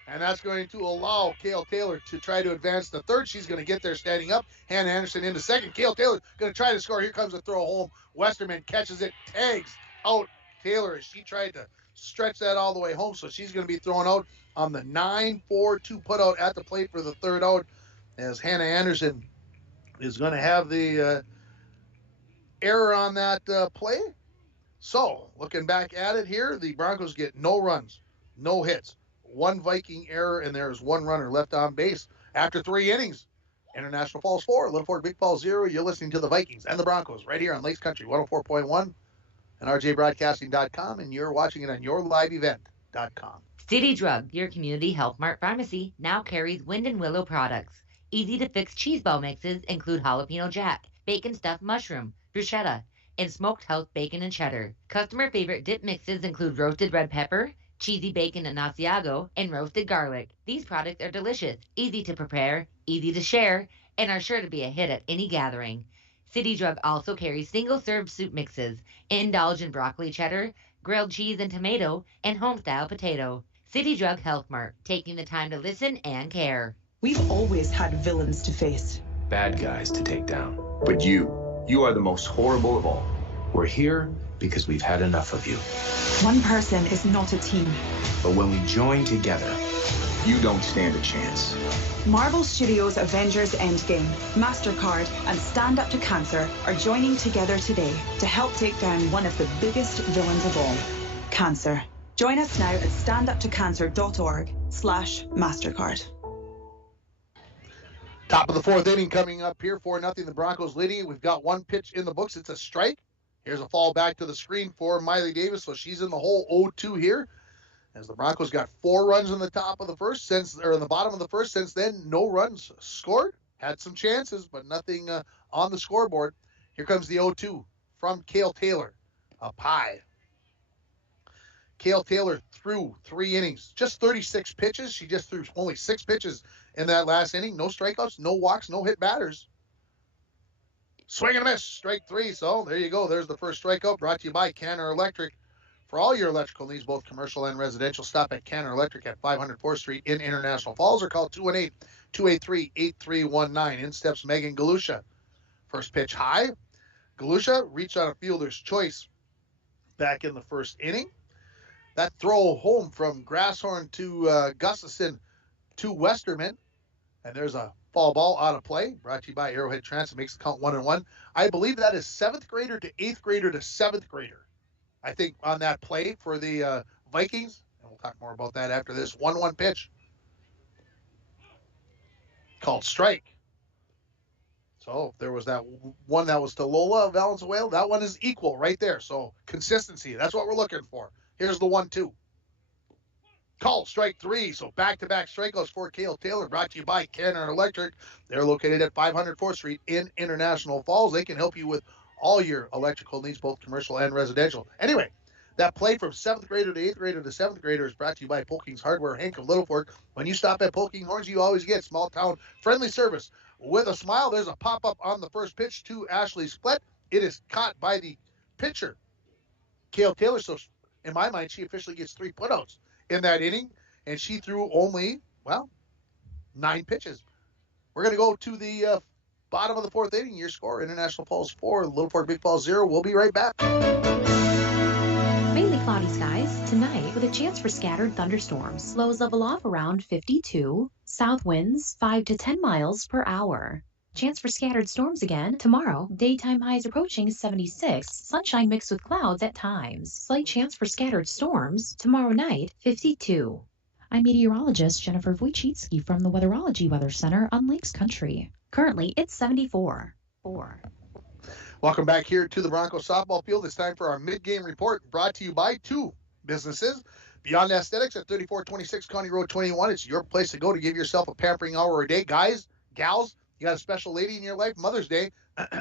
And that's going to allow Kale Taylor to try to advance to third. She's going to get there standing up. Hannah Anderson into second. Kale Taylor going to try to score. Here comes a throw home. Westerman catches it, tags out Taylor as she tried to stretch that all the way home. So she's going to be thrown out on the 9-4-2 put out at the plate for the third out, as Hannah Anderson is going to have the error on that play. So looking back at it here, the Broncos get no runs, no hits, 1 Viking error, and there's 1 runner left on base after 3 innings. International Falls 4, Little Fork Big Falls 0. You're listening to the Vikings and the Broncos right here on Lakes Country 104.1 and rjbroadcasting.com, and you're watching it on yourliveevent.com. City Drug, your community health mart pharmacy, now carries Wind and Willow products. Easy-to-fix cheese ball mixes include jalapeno jack, bacon stuffed mushroom, bruschetta, and smoked house bacon and cheddar. Customer favorite dip mixes include roasted red pepper, cheesy bacon and Asiago, and roasted garlic. These products are delicious, easy to prepare, easy to share, and are sure to be a hit at any gathering. City Drug also carries single-serve soup mixes. Indulge in broccoli cheddar, grilled cheese and tomato, and home-style potato. City Drug Health Mart, taking the time to listen and care. We've always had villains to face. Bad guys to take down. But you are the most horrible of all. We're here because we've had enough of you. One person is not a team. But when we join together, you don't stand a chance. Marvel Studios' Avengers Endgame, MasterCard, and Stand Up to Cancer are joining together today to help take down one of the biggest villains of all, cancer. Join us now at standuptocancer.org/MasterCard. Top of the 4th inning coming up here, 4-0. The Broncos leading. We've got 1 pitch in the books. It's a strike. Here's a fall back to the screen for Miley Davis, so she's in the hole 0-2 here. As the Broncos got 4 runs in the top of the first, in the bottom of the first. Since then, no runs scored. Had some chances, but nothing on the scoreboard. Here comes the 0-2 from Cale Taylor, up high. Cale Taylor threw 3 innings, just 36 pitches. She just threw only 6 pitches in that last inning. No strikeouts, no walks, no hit batters. Swing and a miss, strike 3. So there you go. There's the first strikeout, brought to you by Canner Electric. For all your electrical needs, both commercial and residential, stop at Canner Electric at 500 4th Street in International Falls or call 218-283-8319. In steps Megan Galusha. First pitch high. Galusha reached on a fielder's choice back in the first inning. That throw home from Grasshorn to Gustafson to Westerman. And there's a foul ball out of play, brought to you by Arrowhead Transit, makes the count 1-1. I believe that is 7th grader to 8th grader to 7th grader. I think on that play for the Vikings, and we'll talk more about that after this. 1-1 pitch. Called strike. So if there was that one that was to Lola Valenzuela, that one is equal right there. So consistency, that's what we're looking for. Here's the 1-2. Called strike 3. So back-to-back strikeouts for Cale Taylor, brought to you by Canner Electric. They're located at 500 4th Street in International Falls. They can help you with all your electrical needs, both commercial and residential. Anyway, that play from 7th grader to 8th grader to 7th grader is brought to you by Polking's Hardware, Hank of Littlefor. When you stop at Polking Horns, you always get small town friendly service. With a smile, there's a pop-up on the first pitch to Ashley Split. It is caught by the pitcher, Cale Taylor. So in my mind, she officially gets 3 putouts in that inning, and she threw only, 9 pitches. We're going to go to the bottom of the 4th inning. Your score, International Falls 4, Littlefor Big Falls 0. We'll be right back. Mainly cloudy skies tonight with a chance for scattered thunderstorms. Lows level off around 52. South winds 5 to 10 miles per hour. Chance for scattered storms again tomorrow. Daytime highs approaching 76. Sunshine mixed with clouds at times. Slight chance for scattered storms tomorrow night, 52. I'm meteorologist Jennifer Wojcicki from the Weatherology Weather Center on Lakes Country. Currently, it's 74. Welcome back here to the Broncos softball field. It's time for our mid-game report, brought to you by 2 businesses. Beyond Aesthetics at 3426 County Road 21. It's your place to go to give yourself a pampering hour a day. Guys, gals, you got a special lady in your life, Mother's Day.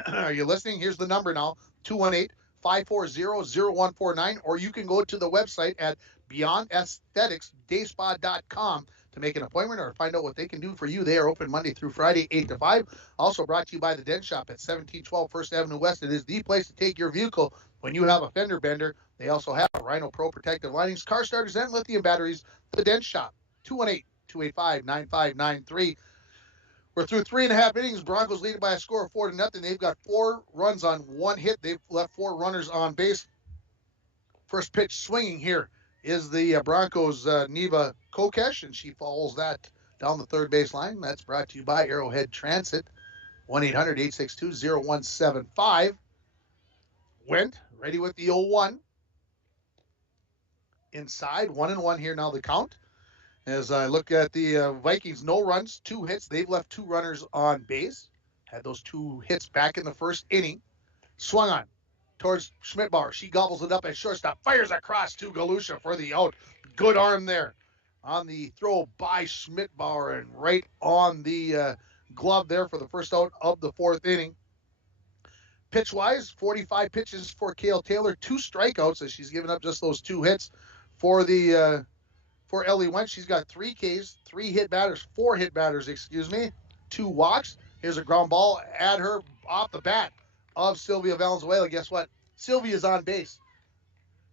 Are you listening? Here's the number now, 218-540-0149, or you can go to the website at beyondaestheticsdayspa.com to make an appointment or find out what they can do for you. They are open Monday through Friday, 8 to 5. Also brought to you by the Dent Shop at 1712 First Avenue West. It is the place to take your vehicle when you have a fender bender. They also have Rhino Pro protective linings, car starters, and lithium batteries. The Dent Shop, 218-285-9593. We're through 3.5 innings. Broncos lead by a score of 4-0. They've got 4 runs on 1 hit. They've left 4 runners on base. First pitch swinging here is the Broncos' Neva Kokesh, and she follows that down the third base line. That's brought to you by Arrowhead Transit, 1-800-862-0175. Went ready with the 0-1. Inside, 1-1 here now the count. As I look at the Vikings, no runs, 2 hits. They've left 2 runners on base. Had those 2 hits back in the first inning. Swung on towards Schmidbauer. She gobbles it up at shortstop. Fires across to Galusha for the out. Good arm there on the throw by Schmidbauer and right on the glove there for the first out of the 4th inning. Pitch-wise, 45 pitches for Cale Taylor. 2 strikeouts as she's given up just those 2 hits for the for Ellie Wentz. She's got 3 Ks, 4 hit batters, 2 walks. Here's a ground ball at her off the bat of Sylvia Valenzuela. Guess what? Sylvia's on base.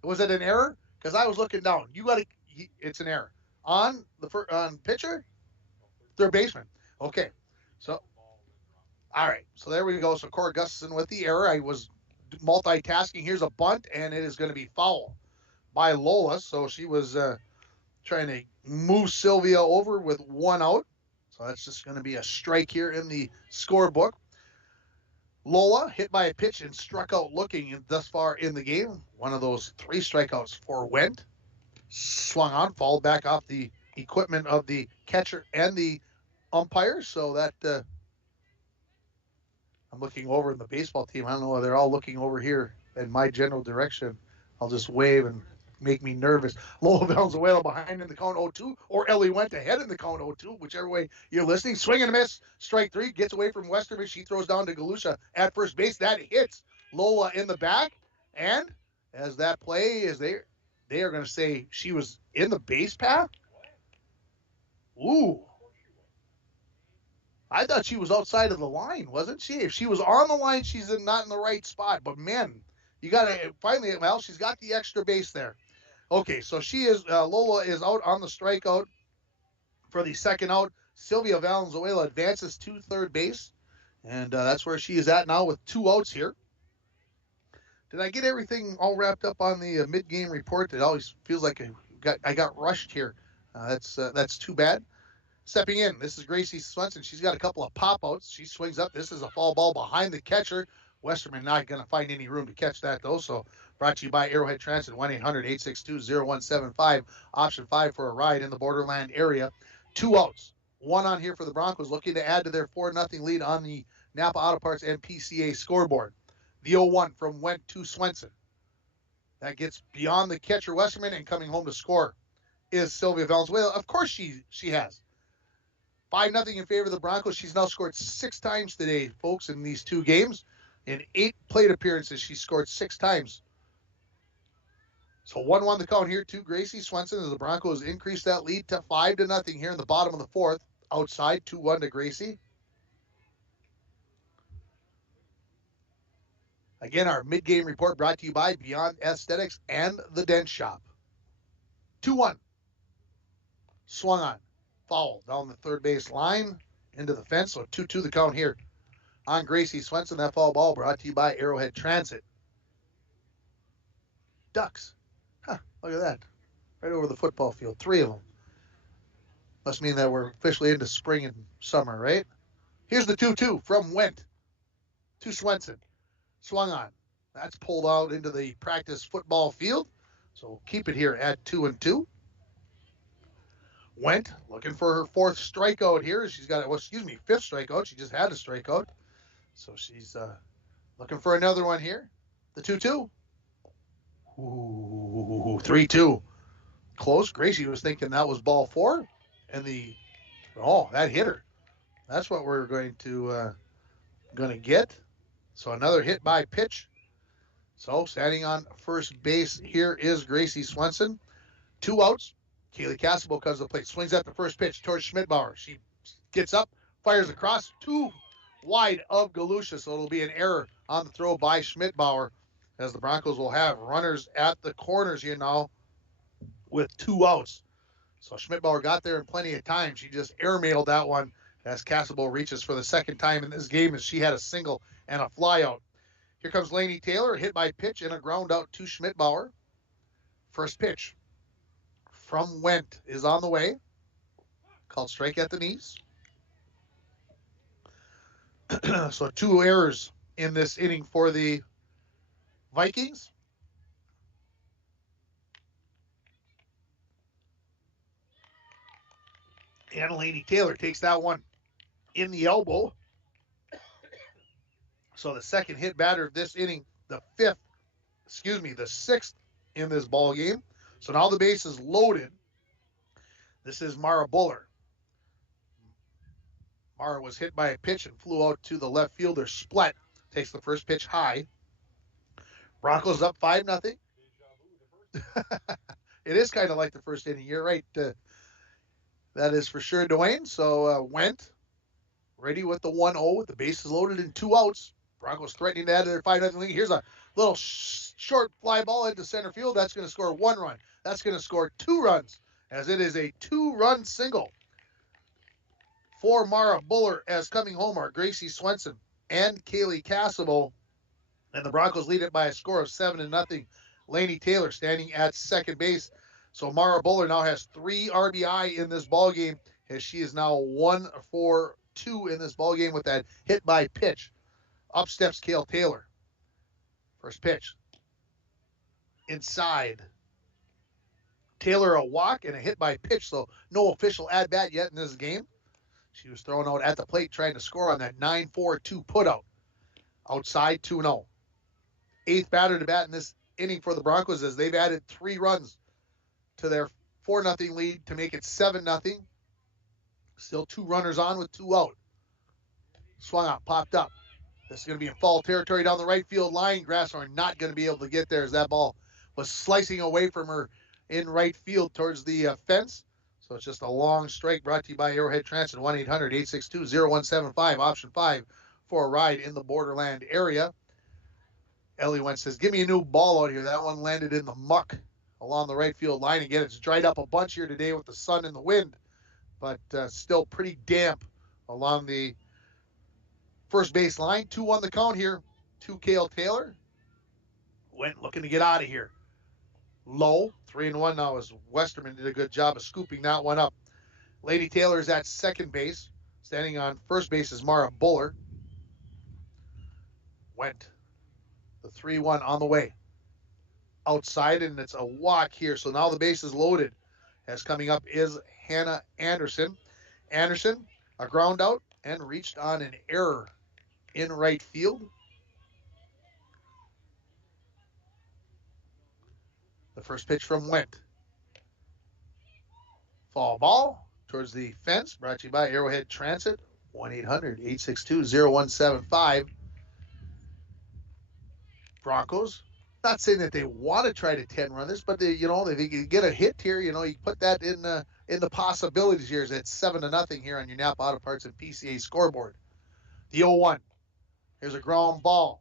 Was it an error? Because I was looking down. It's an error. On pitcher? Third baseman. Okay. So, all right. So there we go. So Cora Gustafson with the error. I was multitasking. Here's a bunt, and it is going to be foul by Lola. So she was trying to move Sylvia over with 1 out. So that's just going to be a strike here in the scorebook. Lola hit by a pitch and struck out looking thus far in the game. One of those 3 strikeouts for Wendt. Swung on, fouled back off the equipment of the catcher and the umpire. So that I'm looking over in the baseball team. I don't know whether they're all looking over here in my general direction. I'll just wave and make me nervous. Lola Valenzuela behind in the count 0-2, or Ellie went ahead in the count 0-2, whichever way you're listening. Swing and a miss. Strike 3. Gets away from Westerman. She throws down to Galusha at first base. That hits Lola in the back. And as that play is they are going to say she was in the base path. Ooh. I thought she was outside of the line, wasn't she? If she was on the line, she's not in the right spot. But, man, you got to finally, well, she's got the extra base there. Okay, so she is, Lola is out on the strikeout for the second out. Sylvia Valenzuela advances to third base. And that's where she is at now with 2 outs here. Did I get everything all wrapped up on the mid-game report? It always feels like I got rushed here. That's too bad. Stepping in, this is Gracie Swenson. She's got a couple of pop-outs. She swings up. This is a foul ball behind the catcher. Westerman not going to find any room to catch that, though. So brought to you by Arrowhead Transit, 1-800-862-0175. Option 5 for a ride in the borderland area. 2 outs. 1 on here for the Broncos, looking to add to their 4-0 lead on the Napa Auto Parts and PCA scoreboard. The 0-1 from Wendt to Swenson. That gets beyond the catcher, Westerman, and coming home to score is Sylvia Valenzuela. Of course she has. 5-0 in favor of the Broncos. She's now scored 6 times today, folks, in these 2 games. In 8 plate appearances, she scored 6 times. So 1-1 the count here to Gracie Swenson as the Broncos increase that lead to 5-0 here in the bottom of the 4th. Outside, 2-1 to Gracie. Again, our mid-game report brought to you by Beyond Aesthetics and the Dent Shop. 2-1. Swung on. Foul down the third base line into the fence. So 2-2 the count here on Gracie Swenson. That foul ball brought to you by Arrowhead Transit. Ducks. Huh, look at that. Right over the football field. 3 of them. Must mean that we're officially into spring and summer, right? Here's the 2-2 from Wendt to Swenson. Swung on. That's pulled out into the practice football field. So we'll keep it here at 2-2. Wendt looking for her 4th strikeout here. She's got, 5th strikeout. She just had a strikeout. So she's looking for another one here. The 2-2. Ooh, 3-2. Close. Gracie was thinking that was ball 4. And that hit her. That's what we're going to get. So another hit by pitch. So standing on first base here is Gracie Swenson. 2 outs. Kaylee Casabo comes to the plate, swings at the first pitch towards Schmidbauer. She gets up, fires across, 2 wide of Galusha, so it'll be an error on the throw by Schmidbauer as the Broncos will have runners at the corners here now with 2 outs. So Schmidbauer got there in plenty of time. She just airmailed that one as Casabo reaches for the second time in this game as she had a single and a flyout. Here comes Lainey Taylor, hit by pitch and a ground out to Schmidbauer. First pitch from Wendt is on the way. Called strike at the knees. So 2 errors in this inning for the Vikings. And Lainey Taylor takes that one in the elbow. So the second hit batter of this inning, the 6th in this ball game. So now the base is loaded. This is Mara Buller. Mara was hit by a pitch and flew out to the left fielder. Split takes the first pitch high. Broncos up 5-0. It is kind of like the first inning. You're right. That is for sure, Dwayne. So Wendt ready with the 1-0 with the bases loaded and 2 outs. Broncos threatening to add to their 5-0 lead. Here's a little short fly ball into center field. That's going to score 1 run. That's going to score 2 runs as it is a 2-run single for Mara Buller as coming home are Gracie Swenson and Kaylee Casabo. And the Broncos lead it by a score of 7-0. Lainey Taylor standing at second base. So Mara Buller now has 3 RBI in this ballgame as she is now 1 for 2 in this ballgame with that hit by pitch. Up steps Kale Taylor. First pitch. Inside. Taylor a walk and a hit by pitch, so no official at-bat yet in this game. She was thrown out at the plate trying to score on that 9-4-2 putout. Outside 2-0. 8th batter to bat in this inning for the Broncos as they've added 3 runs to their 4-0 lead to make it 7-0. Still 2 runners on with 2 out. Swung out, popped up. This is going to be in foul territory down the right field line. Grasshorn not going to be able to get there as that ball was slicing away from her in right field towards the fence. So it's just a long strike brought to you by Arrowhead Transit, 1-800-862-0175, option 5 for a ride in the Borderland area. Ellie Wentz says, give me a new ball out here. That one landed in the muck along the right field line. Again, it's dried up a bunch here today with the sun and the wind, but still pretty damp along the first base line. 2 on the count here to Cale Taylor. Went looking to get out of here. Low, 3-1 now as Westerman did a good job of scooping that one up. Lady Taylor is at second base. Standing on first base is Mara Buller. Went the 3-1 on the way. Outside, and it's a walk here. So now the base is loaded. As coming up is Hannah Anderson. Anderson, a ground out, and reached on an error in right field. The first pitch from Wendt. Foul ball towards the fence, brought to you by Arrowhead Transit, 1-800-862-0175. Broncos, not saying that they want to try to 10-run this, but they, if you can get a hit here, you put that in the possibilities here. It's 7-0 here on your Napa Auto Parts and PCA scoreboard. The 0-1. Here's a ground ball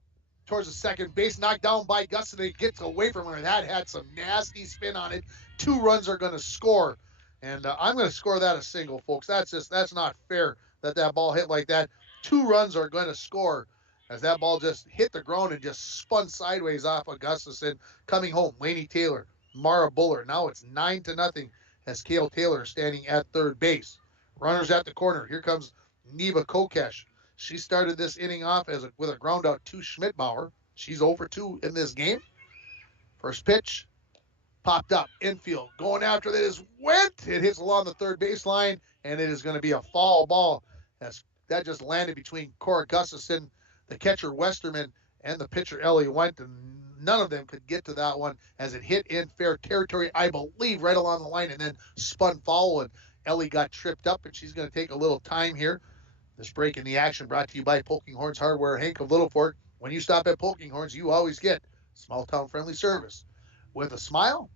towards the second base, knocked down by Gustin. It gets away from her. That had some nasty spin on it. 2 runs are going to score, and I'm going to score that a single, folks. That's not fair that ball hit like that. 2 runs are going to score as that ball just hit the ground and just spun sideways off of Gustafson. Coming home, Lainey Taylor, Mara Buller. Now it's 9-0 as Cale Taylor standing at third base. Runners at the corner. Here comes Neva Kokesh. She started this inning off with a ground out to Schmidbauer. She's 0 for 2 in this game. First pitch, popped up, infield. Going after that is Wendt. It hits along the third baseline, and it is going to be a foul ball. As that just landed between Cora Gustafson, the catcher Westerman, and the pitcher Ellie Wendt, and none of them could get to that one as it hit in fair territory, I believe, right along the line, and then spun foul, and Ellie got tripped up, and she's going to take a little time here. This break in the action brought to you by Poking Horns Hardware, Hank of Littlefor. When you stop at Poking Horns, you always get small town friendly service. With a smile,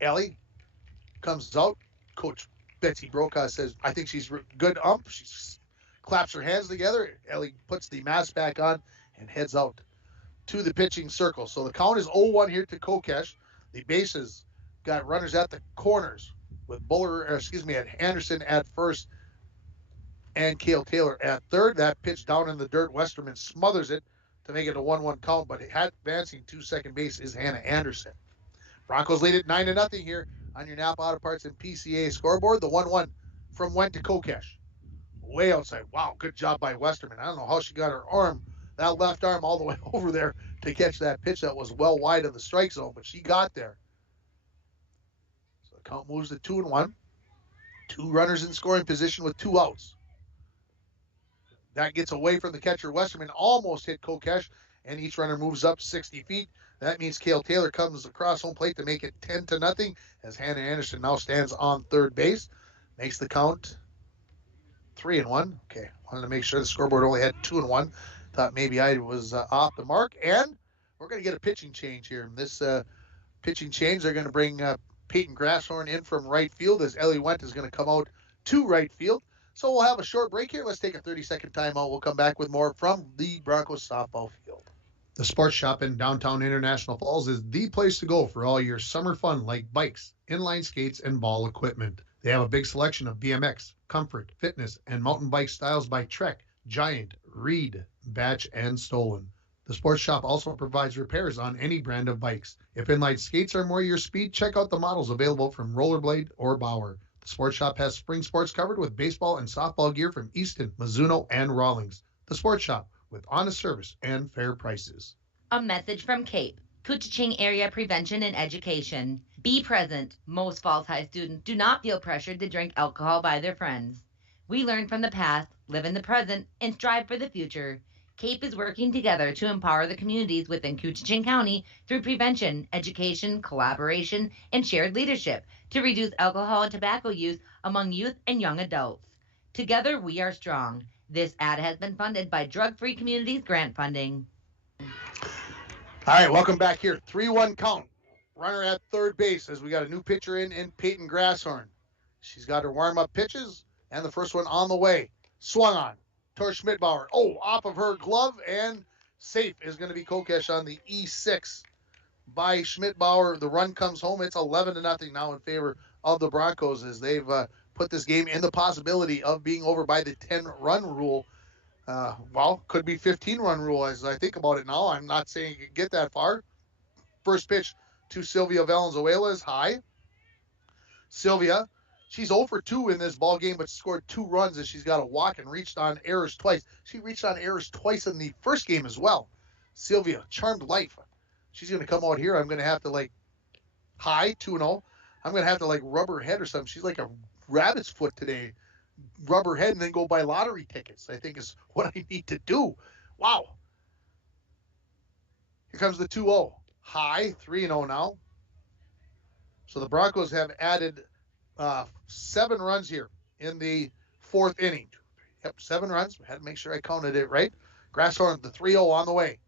Ellie comes out. Coach Betsy Brokaw says, I think she's good ump. She claps her hands together. Ellie puts the mask back on and heads out to the pitching circle. So the count is 0-1 here to Kokesh. The bases got runners at the corners with at Anderson at first and Cale Taylor at third. That pitch down in the dirt. Westerman smothers it to make it a 1-1 count, but advancing to second base is Hannah Anderson. Broncos lead at 9-0 here on your Napa Auto Parts and PCA scoreboard. The 1-1 from Wendt to Kokesh. Way outside. Wow, good job by Westerman. I don't know how she got her that left arm all the way over there to catch that pitch that was well wide of the strike zone, but she got there. So the count moves to 2-1. 2 runners in scoring position with 2 outs. That gets away from the catcher. Westerman almost hit Kokesh, and each runner moves up 60 feet. That means Cale Taylor comes across home plate to make it 10-0 as Hannah Anderson now stands on third base. Makes the count 3-1. Okay, wanted to make sure the scoreboard only had 2-1. Thought maybe I was off the mark. And we're going to get a pitching change here. This pitching change, they're going to bring Peyton Grasshorn in from right field as Ellie Wendt is going to come out to right field. So we'll have a short break here. Let's take a 30-second timeout. We'll come back with more from the Broncos softball field. The Sports Shop in downtown International Falls is the place to go for all your summer fun like bikes, inline skates, and ball equipment. They have a big selection of BMX, comfort, fitness, and mountain bike styles by Trek, Giant, Reed, Batch, and Stolen. The Sports Shop also provides repairs on any brand of bikes. If inline skates are more your speed, check out the models available from Rollerblade or Bauer. The Sports Shop has spring sports covered with baseball and softball gear from Easton, Mizuno, and Rawlings. The Sports Shop, with honest service and fair prices. A message from CAPE, Koochiching Area Prevention and Education. Be present. Most Falls High students do not feel pressured to drink alcohol by their friends. We learn from the past, live in the present, and strive for the future. CAPE is working together to empower the communities within Koochiching County through prevention, education, collaboration, and shared leadership to reduce alcohol and tobacco use among youth and young adults. Together, we are strong. This ad has been funded by Drug Free Communities grant funding. All right, welcome back here. 3-1 count. Runner at third base as we got a new pitcher in Peyton Grasshorn. She's got her warm-up pitches, and the first one on the way. Swung on. Towards Schmidbauer. Oh, off of her glove, and safe is going to be Kokesh on the E6 by Schmidbauer. The run comes home. It's 11-0 now in favor of the Broncos as they've put this game in the possibility of being over by the 10-run rule. Well, could be 15-run rule as I think about it now. I'm not saying you can get that far. First pitch to Sylvia Valenzuela is high. Sylvia, she's 0 for 2 in this ball game, but scored 2 runs as she's got a walk and reached on errors twice. She reached on errors twice in the first game as well. Sylvia, charmed life. She's going to come out here. I'm going to have to, high, 2-0. I'm going to have to, rub her head or something. She's like a rabbit's foot today. Rub her head and then go buy lottery tickets, I think is what I need to do. Wow. Here comes the 2-0. High, 3-0 now. So the Broncos have added 7 runs here in the 4th inning. Yep, 7 runs. I had to make sure I counted it right. Grasshorn, the 3-0 on the way.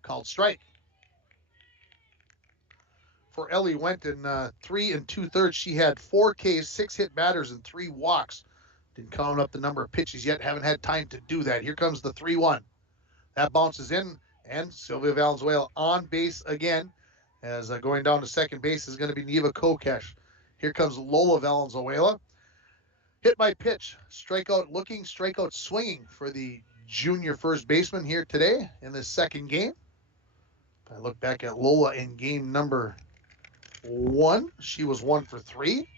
Called strike. For Ellie went in 3 2/3. She had 4 Ks, 6 hit batters, and 3 walks. Didn't count up the number of pitches yet. Haven't had time to do that. Here comes the 3-1. That bounces in, and Sylvia Valenzuela on base again. As going down to second base is going to be Neva Kokesh. Here comes Lola Valenzuela. Hit by pitch. Strikeout looking, strikeout swinging for the junior first baseman here today in this second game. If I look back at Lola in game number 1, she was 1 for 3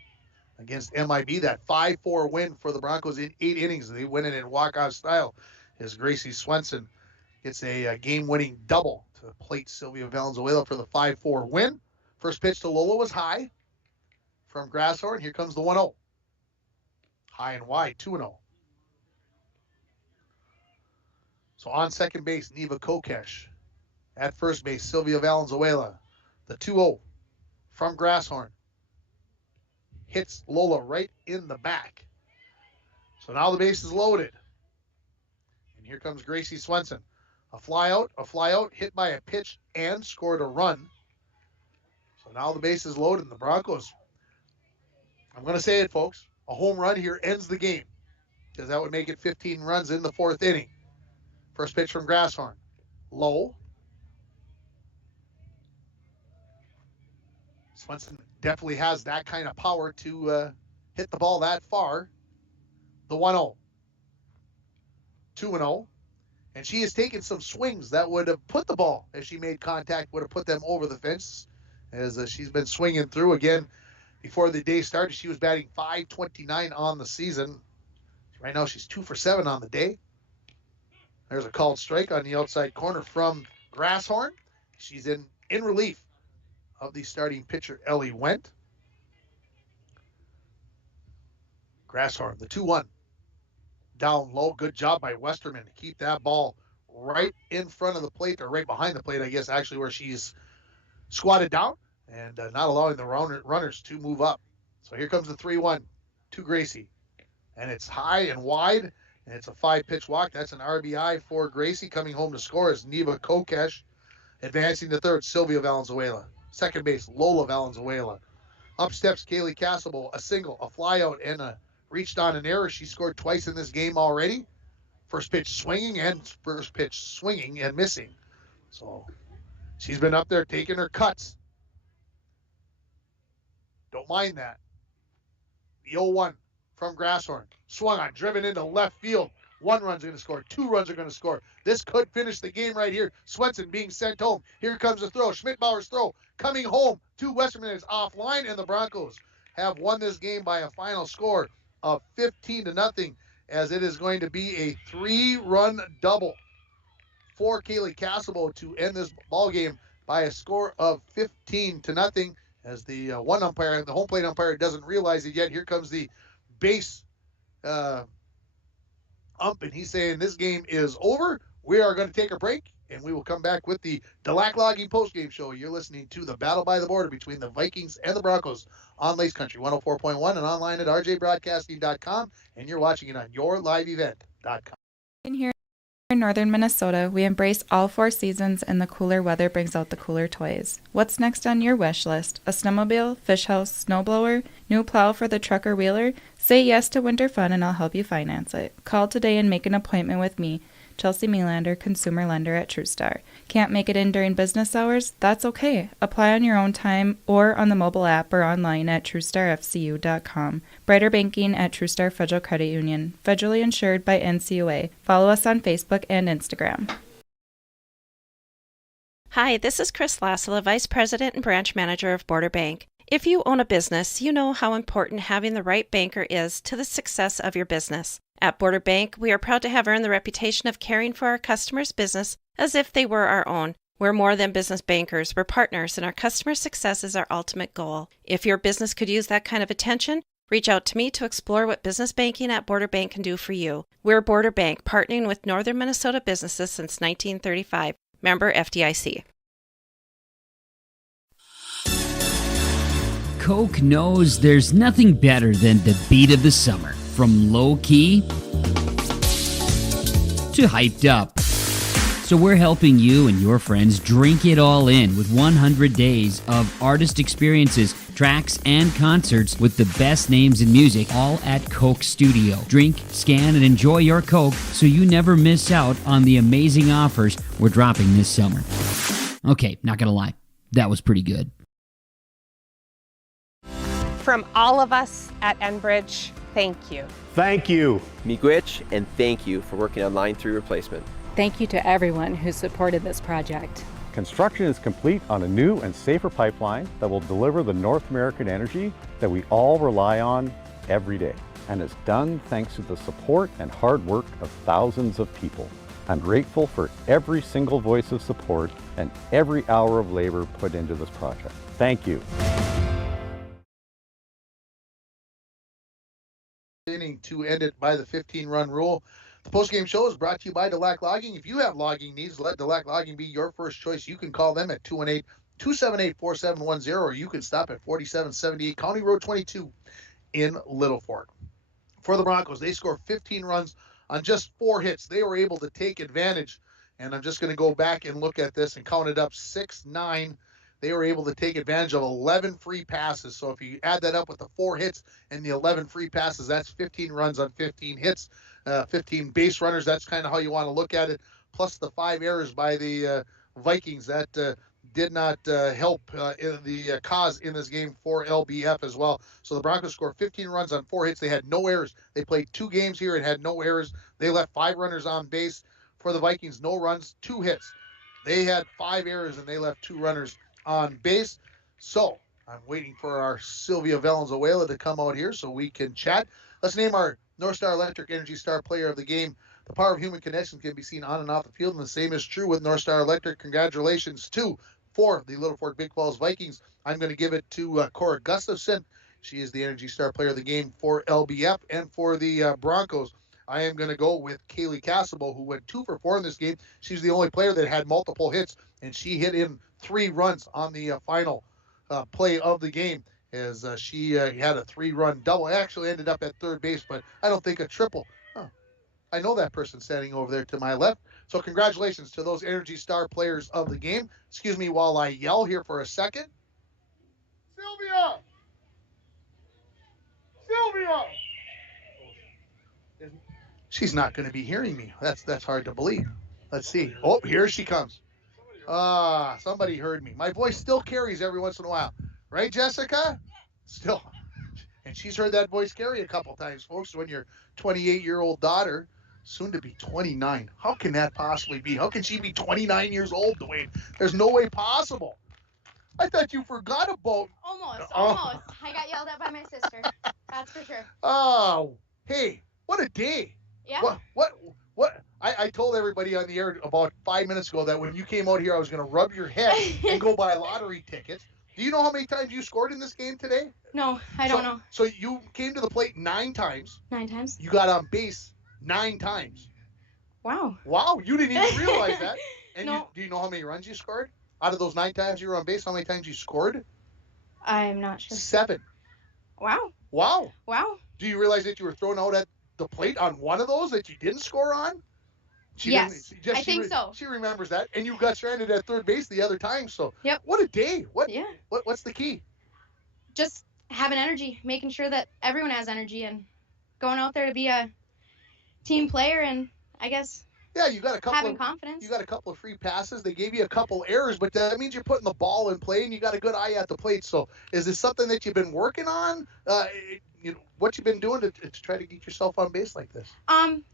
against MIB. That 5-4 win for the Broncos in 8 innings. They win it in walk-off style as Gracie Swenson gets a game-winning double to plate Sylvia Valenzuela for the 5-4 win. First pitch to Lola was high from Grasshorn. Here comes the 1-0. High and wide, 2-0. So on second base, Neva Kokesh. At first base, Sylvia Valenzuela. The 2-0 from Grasshorn. Hits Lola right in the back. So now the base is loaded. And here comes Gracie Swenson. A fly out, hit by a pitch, and scored a run. So now the base is loaded, and the Broncos, I'm going to say it, folks, a home run here ends the game, because that would make it 15 runs in the 4th inning. First pitch from Grasshorn. Low. Swenson definitely has that kind of power to hit the ball that far. The 1-0. 2-0. And she has taken some swings that would have put the ball, if she made contact, would have put them over the fence, as she's been swinging through again. Before the day started, she was batting .529 on the season. Right now, she's 2 for 7 on the day. There's a called strike on the outside corner from Grasshorn. She's in relief of the starting pitcher, Ellie Wendt. Grasshorn, the 2-1. Down low. Good job by Westerman to keep that ball right in front of the plate, or right behind the plate, I guess, actually, where she's squatted down and not allowing the runners to move up. So here comes the 3-1 to Gracie. And it's high and wide, and it's a 5-pitch walk. That's an RBI for Gracie. Coming home to score is Neva Kokesh. Advancing to third, Sylvia Valenzuela. Second base, Lola Valenzuela. Up steps Kaylee Casabo. A single, a flyout, and a reached on an error. She scored twice in this game already. First pitch swinging and missing. So she's been up there taking her cuts. Don't mind that. The 0-1 from Grasshorn. Swung on, driven into left field. 1 run's going to score. 2 runs are going to score. This could finish the game right here. Swenson being sent home. Here comes the throw. Schmidbauer's throw coming home to Westerman is offline, and the Broncos have won this game by a final score of 15-0, as it is going to be a 3-run double for Kaylee Casabo to end this ball game by a score of 15-0, as the the home plate umpire doesn't realize it yet. Here comes the base ump, and he's saying this game is over. We are going to take a break, and we will come back with the Delac Logging postgame show. You're listening to the Battle by the Border between the Vikings and the Broncos on Lace Country 104.1 and online at rjbroadcasting.com, and you're watching it on yourliveevent.com. Here in northern Minnesota, we embrace all 4 seasons, and the cooler weather brings out the cooler toys. What's next on your wish list? A snowmobile, fish house, snowblower, new plow for the truck or wheeler? Say yes to winter fun and I'll help you finance it. Call today and make an appointment with me, Chelsea Melander, consumer lender at TrueStar. Can't make it in during business hours? That's okay. Apply on your own time or on the mobile app or online at TrueStarFCU.com. Brighter banking at TrueStar Federal Credit Union. Federally insured by NCUA. Follow us on Facebook and Instagram. Hi, this is Chris Lassila, Vice President and Branch Manager of Border Bank. If you own a business, you know how important having the right banker is to the success of your business. At Border Bank, we are proud to have earned the reputation of caring for our customers' business as if they were our own. We're more than business bankers, we're partners, and our customer success is our ultimate goal. If your business could use that kind of attention, reach out to me to explore what business banking at Border Bank can do for you. We're Border Bank, partnering with northern Minnesota businesses since 1935. Member FDIC. Coke knows there's nothing better than the beat of the summer. From low-key to hyped up. So we're helping you and your friends drink it all in with 100 days of artist experiences, tracks, and concerts with the best names in music, all at Coke Studio. Drink, scan, and enjoy your Coke so you never miss out on the amazing offers we're dropping this summer. Okay, not gonna lie, that was pretty good. From all of us at Enbridge, thank you. Thank you. Miigwech, and thank you for working on Line 3 replacement. Thank you to everyone who supported this project. Construction is complete on a new and safer pipeline that will deliver the North American energy that we all rely on every day. And it's done thanks to the support and hard work of thousands of people. I'm grateful for every single voice of support and every hour of labor put into this project. Thank you. Inning to end it by the 15-run rule. The postgame show is brought to you by Delac Logging. If you have logging needs, let Delac Logging be your first choice. You can call them at 218-278-4710, or you can stop at 4778 County Road 22 in Littlefor. For the Broncos, they score 15 runs on just 4 hits. They were able to take advantage, and I'm just going to go back and look at this and count it up, 6, 9. They were able to take advantage of 11 free passes. So if you add that up with the 4 hits and the 11 free passes, that's 15 runs on 15 hits, 15 base runners. That's kind of how you want to look at it. Plus the 5 errors by the Vikings that did not help in the cause in this game for LBF as well. So the Broncos scored 15 runs on 4 hits. They had no errors. They played 2 games here and had no errors. They left 5 runners on base. For the Vikings, no runs, 2 hits. They had 5 errors and they left 2 runners on base. So I'm waiting for our Sylvia Valenzuela to come out here so we can chat. Let's name our North Star Electric Energy Star player of the game. The power of human connection can be seen on and off the field, and the same is true with North Star Electric. Congratulations for the Littlefor Big Falls Vikings. I'm going to give it to Cora Gustafson. She is the Energy Star player of the game for LBF. And for the Broncos, I am going to go with Kaylee Cassable, who went 2 for 4 in this game. She's the only player that had multiple hits, and she hit in 3 runs on the final play of the game, as she had a 3-run double. It actually ended up at third base, but I don't think a triple. Oh, I know that person standing over there to my left. So congratulations to those Energy Star players of the game. Excuse me while I yell here for a second. Sylvia! Sylvia! She's not going to be hearing me. That's hard to believe. Let's see. Oh, here she comes. Somebody heard me. My voice still carries every once in a while. Right, Jessica? Still. And she's heard that voice carry a couple times, folks, when your 28-year-old daughter, soon to be 29. How can that possibly be? How can she be 29 years old, Dwayne? There's no way possible. I thought you forgot about... Almost. I got yelled at by my sister. That's for sure. Oh, hey, what a day. Yeah. What? I told everybody on the air about 5 minutes ago that when you came out here, I was going to rub your head and go buy lottery tickets. Do you know how many times you scored in this game today? No, I don't know. So you came to the plate 9 times. 9 times? You got on base 9 times. Wow. Wow, you didn't even realize that. And No. do you know how many runs you scored? Out of those 9 times you were on base, how many times you scored? I'm not sure. 7. Wow. Wow. Wow. Do you realize that you were thrown out at the plate on one of those that you didn't score on? Yes, I think so. She remembers that, and you got stranded at third base the other time. So, Yep. What a day! Yeah. What's the key? Just having energy, making sure that everyone has energy, and going out there to be a team player, and I guess Yeah, you got a couple having of confidence. You got a couple of free passes. They gave you a couple errors, but that means you're putting the ball in play, and you got a good eye at the plate. So, is this something that you've been working on? What you've been doing to try to get yourself on base like this?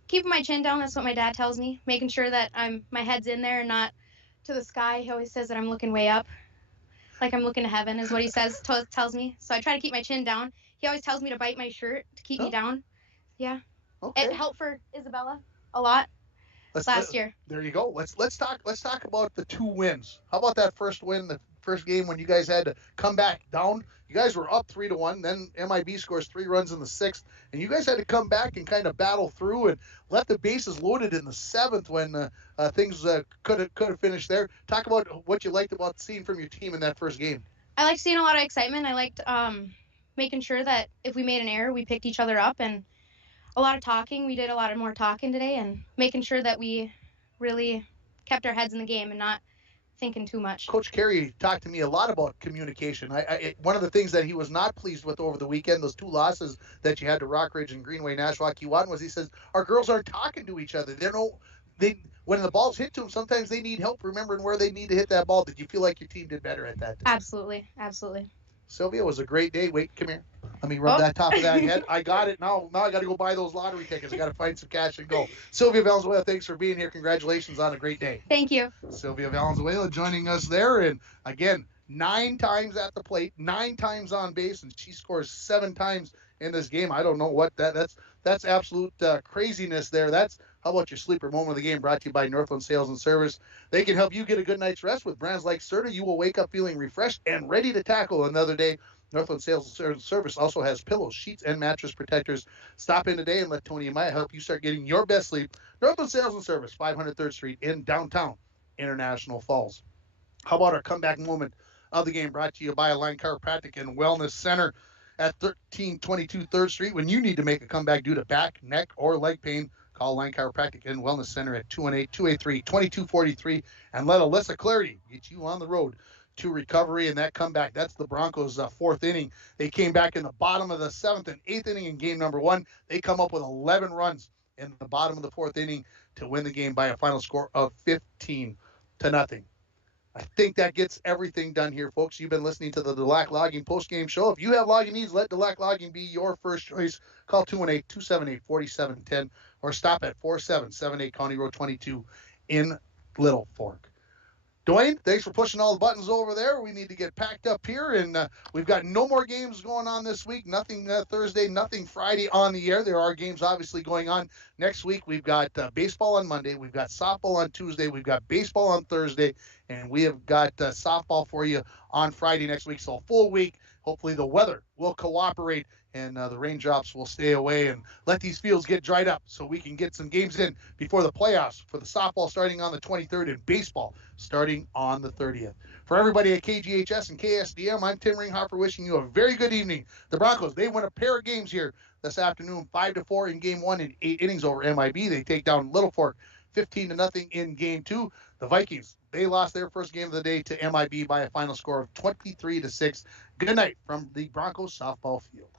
Keeping my chin down. That's what my dad tells me. Making sure that my head's in there and not to the sky. He always says that I'm looking way up, like I'm looking to heaven, is what he says. Tells me. So I try to keep my chin down. He always tells me to bite my shirt to keep me down. Yeah. Okay. It helped for Isabella a lot last year. There you go. Let's talk about the 2 wins. How about that first win, the first game when you guys had to come back down? You guys were up 3-1. Then MIB scores 3 runs in the 6th, and you guys had to come back and kind of battle through and left the bases loaded in the 7th when things could have finished there. Talk about what you liked about seeing from your team in that first game. I liked seeing a lot of excitement. I liked making sure that if we made an error, we picked each other up, and a lot of talking. We did a lot of more talking today, and making sure that we really kept our heads in the game and not thinking too much. Coach Carey talked to me a lot about communication. One of the things that he was not pleased with over the weekend, those 2 losses that you had to Rockridge and Greenway Nashwauk Keewatin, was he says our girls aren't talking to each other. When the ball's hit to them, sometimes they need help remembering where they need to hit that ball. Did you feel like your team did better at that? Absolutely. Sylvia, it was a great day. Wait, come here. Let me rub that top of that head. I got it. Now I got to go buy those lottery tickets. I got to find some cash and go. Sylvia Valenzuela, thanks for being here. Congratulations on a great day. Thank you. Sylvia Valenzuela joining us there. And again, 9 times at the plate, 9 times on base, and she scores 7 times in this game. I don't know what that's absolute craziness there. How about your sleeper moment of the game, brought to you by Northland Sales and Service. They can help you get a good night's rest with brands like Serta. You will wake up feeling refreshed and ready to tackle another day. Northland Sales and Service also has pillows, sheets, and mattress protectors. Stop in today and let Tony and Maya help you start getting your best sleep. Northland Sales and Service, 500 3rd Street in downtown International Falls. How about our comeback moment of the game, brought to you by Align Chiropractic and Wellness Center at 1322 3rd Street. When you need to make a comeback due to back, neck, or leg pain, call Align Chiropractic and Wellness Center at 218-283-2243 and let Alyssa Clarity get you on the road to recovery. And that comeback, that's the Broncos' 4th inning. They came back in the bottom of the 7th and 8th inning in game number 1. They come up with 11 runs in the bottom of the 4th inning to win the game by a final score of 15-0. I think that gets everything done here, folks. You've been listening to the DeLac Logging postgame show. If you have logging needs, let DeLac Logging be your first choice. Call 218-278-4710 or stop at 4778 County Road 22 in Little Fork. Dwayne, thanks for pushing all the buttons over there. We need to get packed up here, and we've got no more games going on this week. Nothing Thursday, nothing Friday on the air. There are games obviously going on next week. We've got baseball on Monday. We've got softball on Tuesday. We've got baseball on Thursday, and we have got softball for you on Friday next week. So a full week. Hopefully the weather will cooperate and the raindrops will stay away and let these fields get dried up so we can get some games in before the playoffs for the softball starting on the 23rd and baseball starting on the 30th. For everybody at KGHS and KSDM, I'm Tim Ringhoffer wishing you a very good evening. The Broncos, they win a pair of games here this afternoon, 5-4 in game 1 in 8 innings over MIB. They take down Littlefor 15-0 in game 2. The Vikings, they lost their first game of the day to MIB by a final score of 23-6. Good night from the Broncos softball field.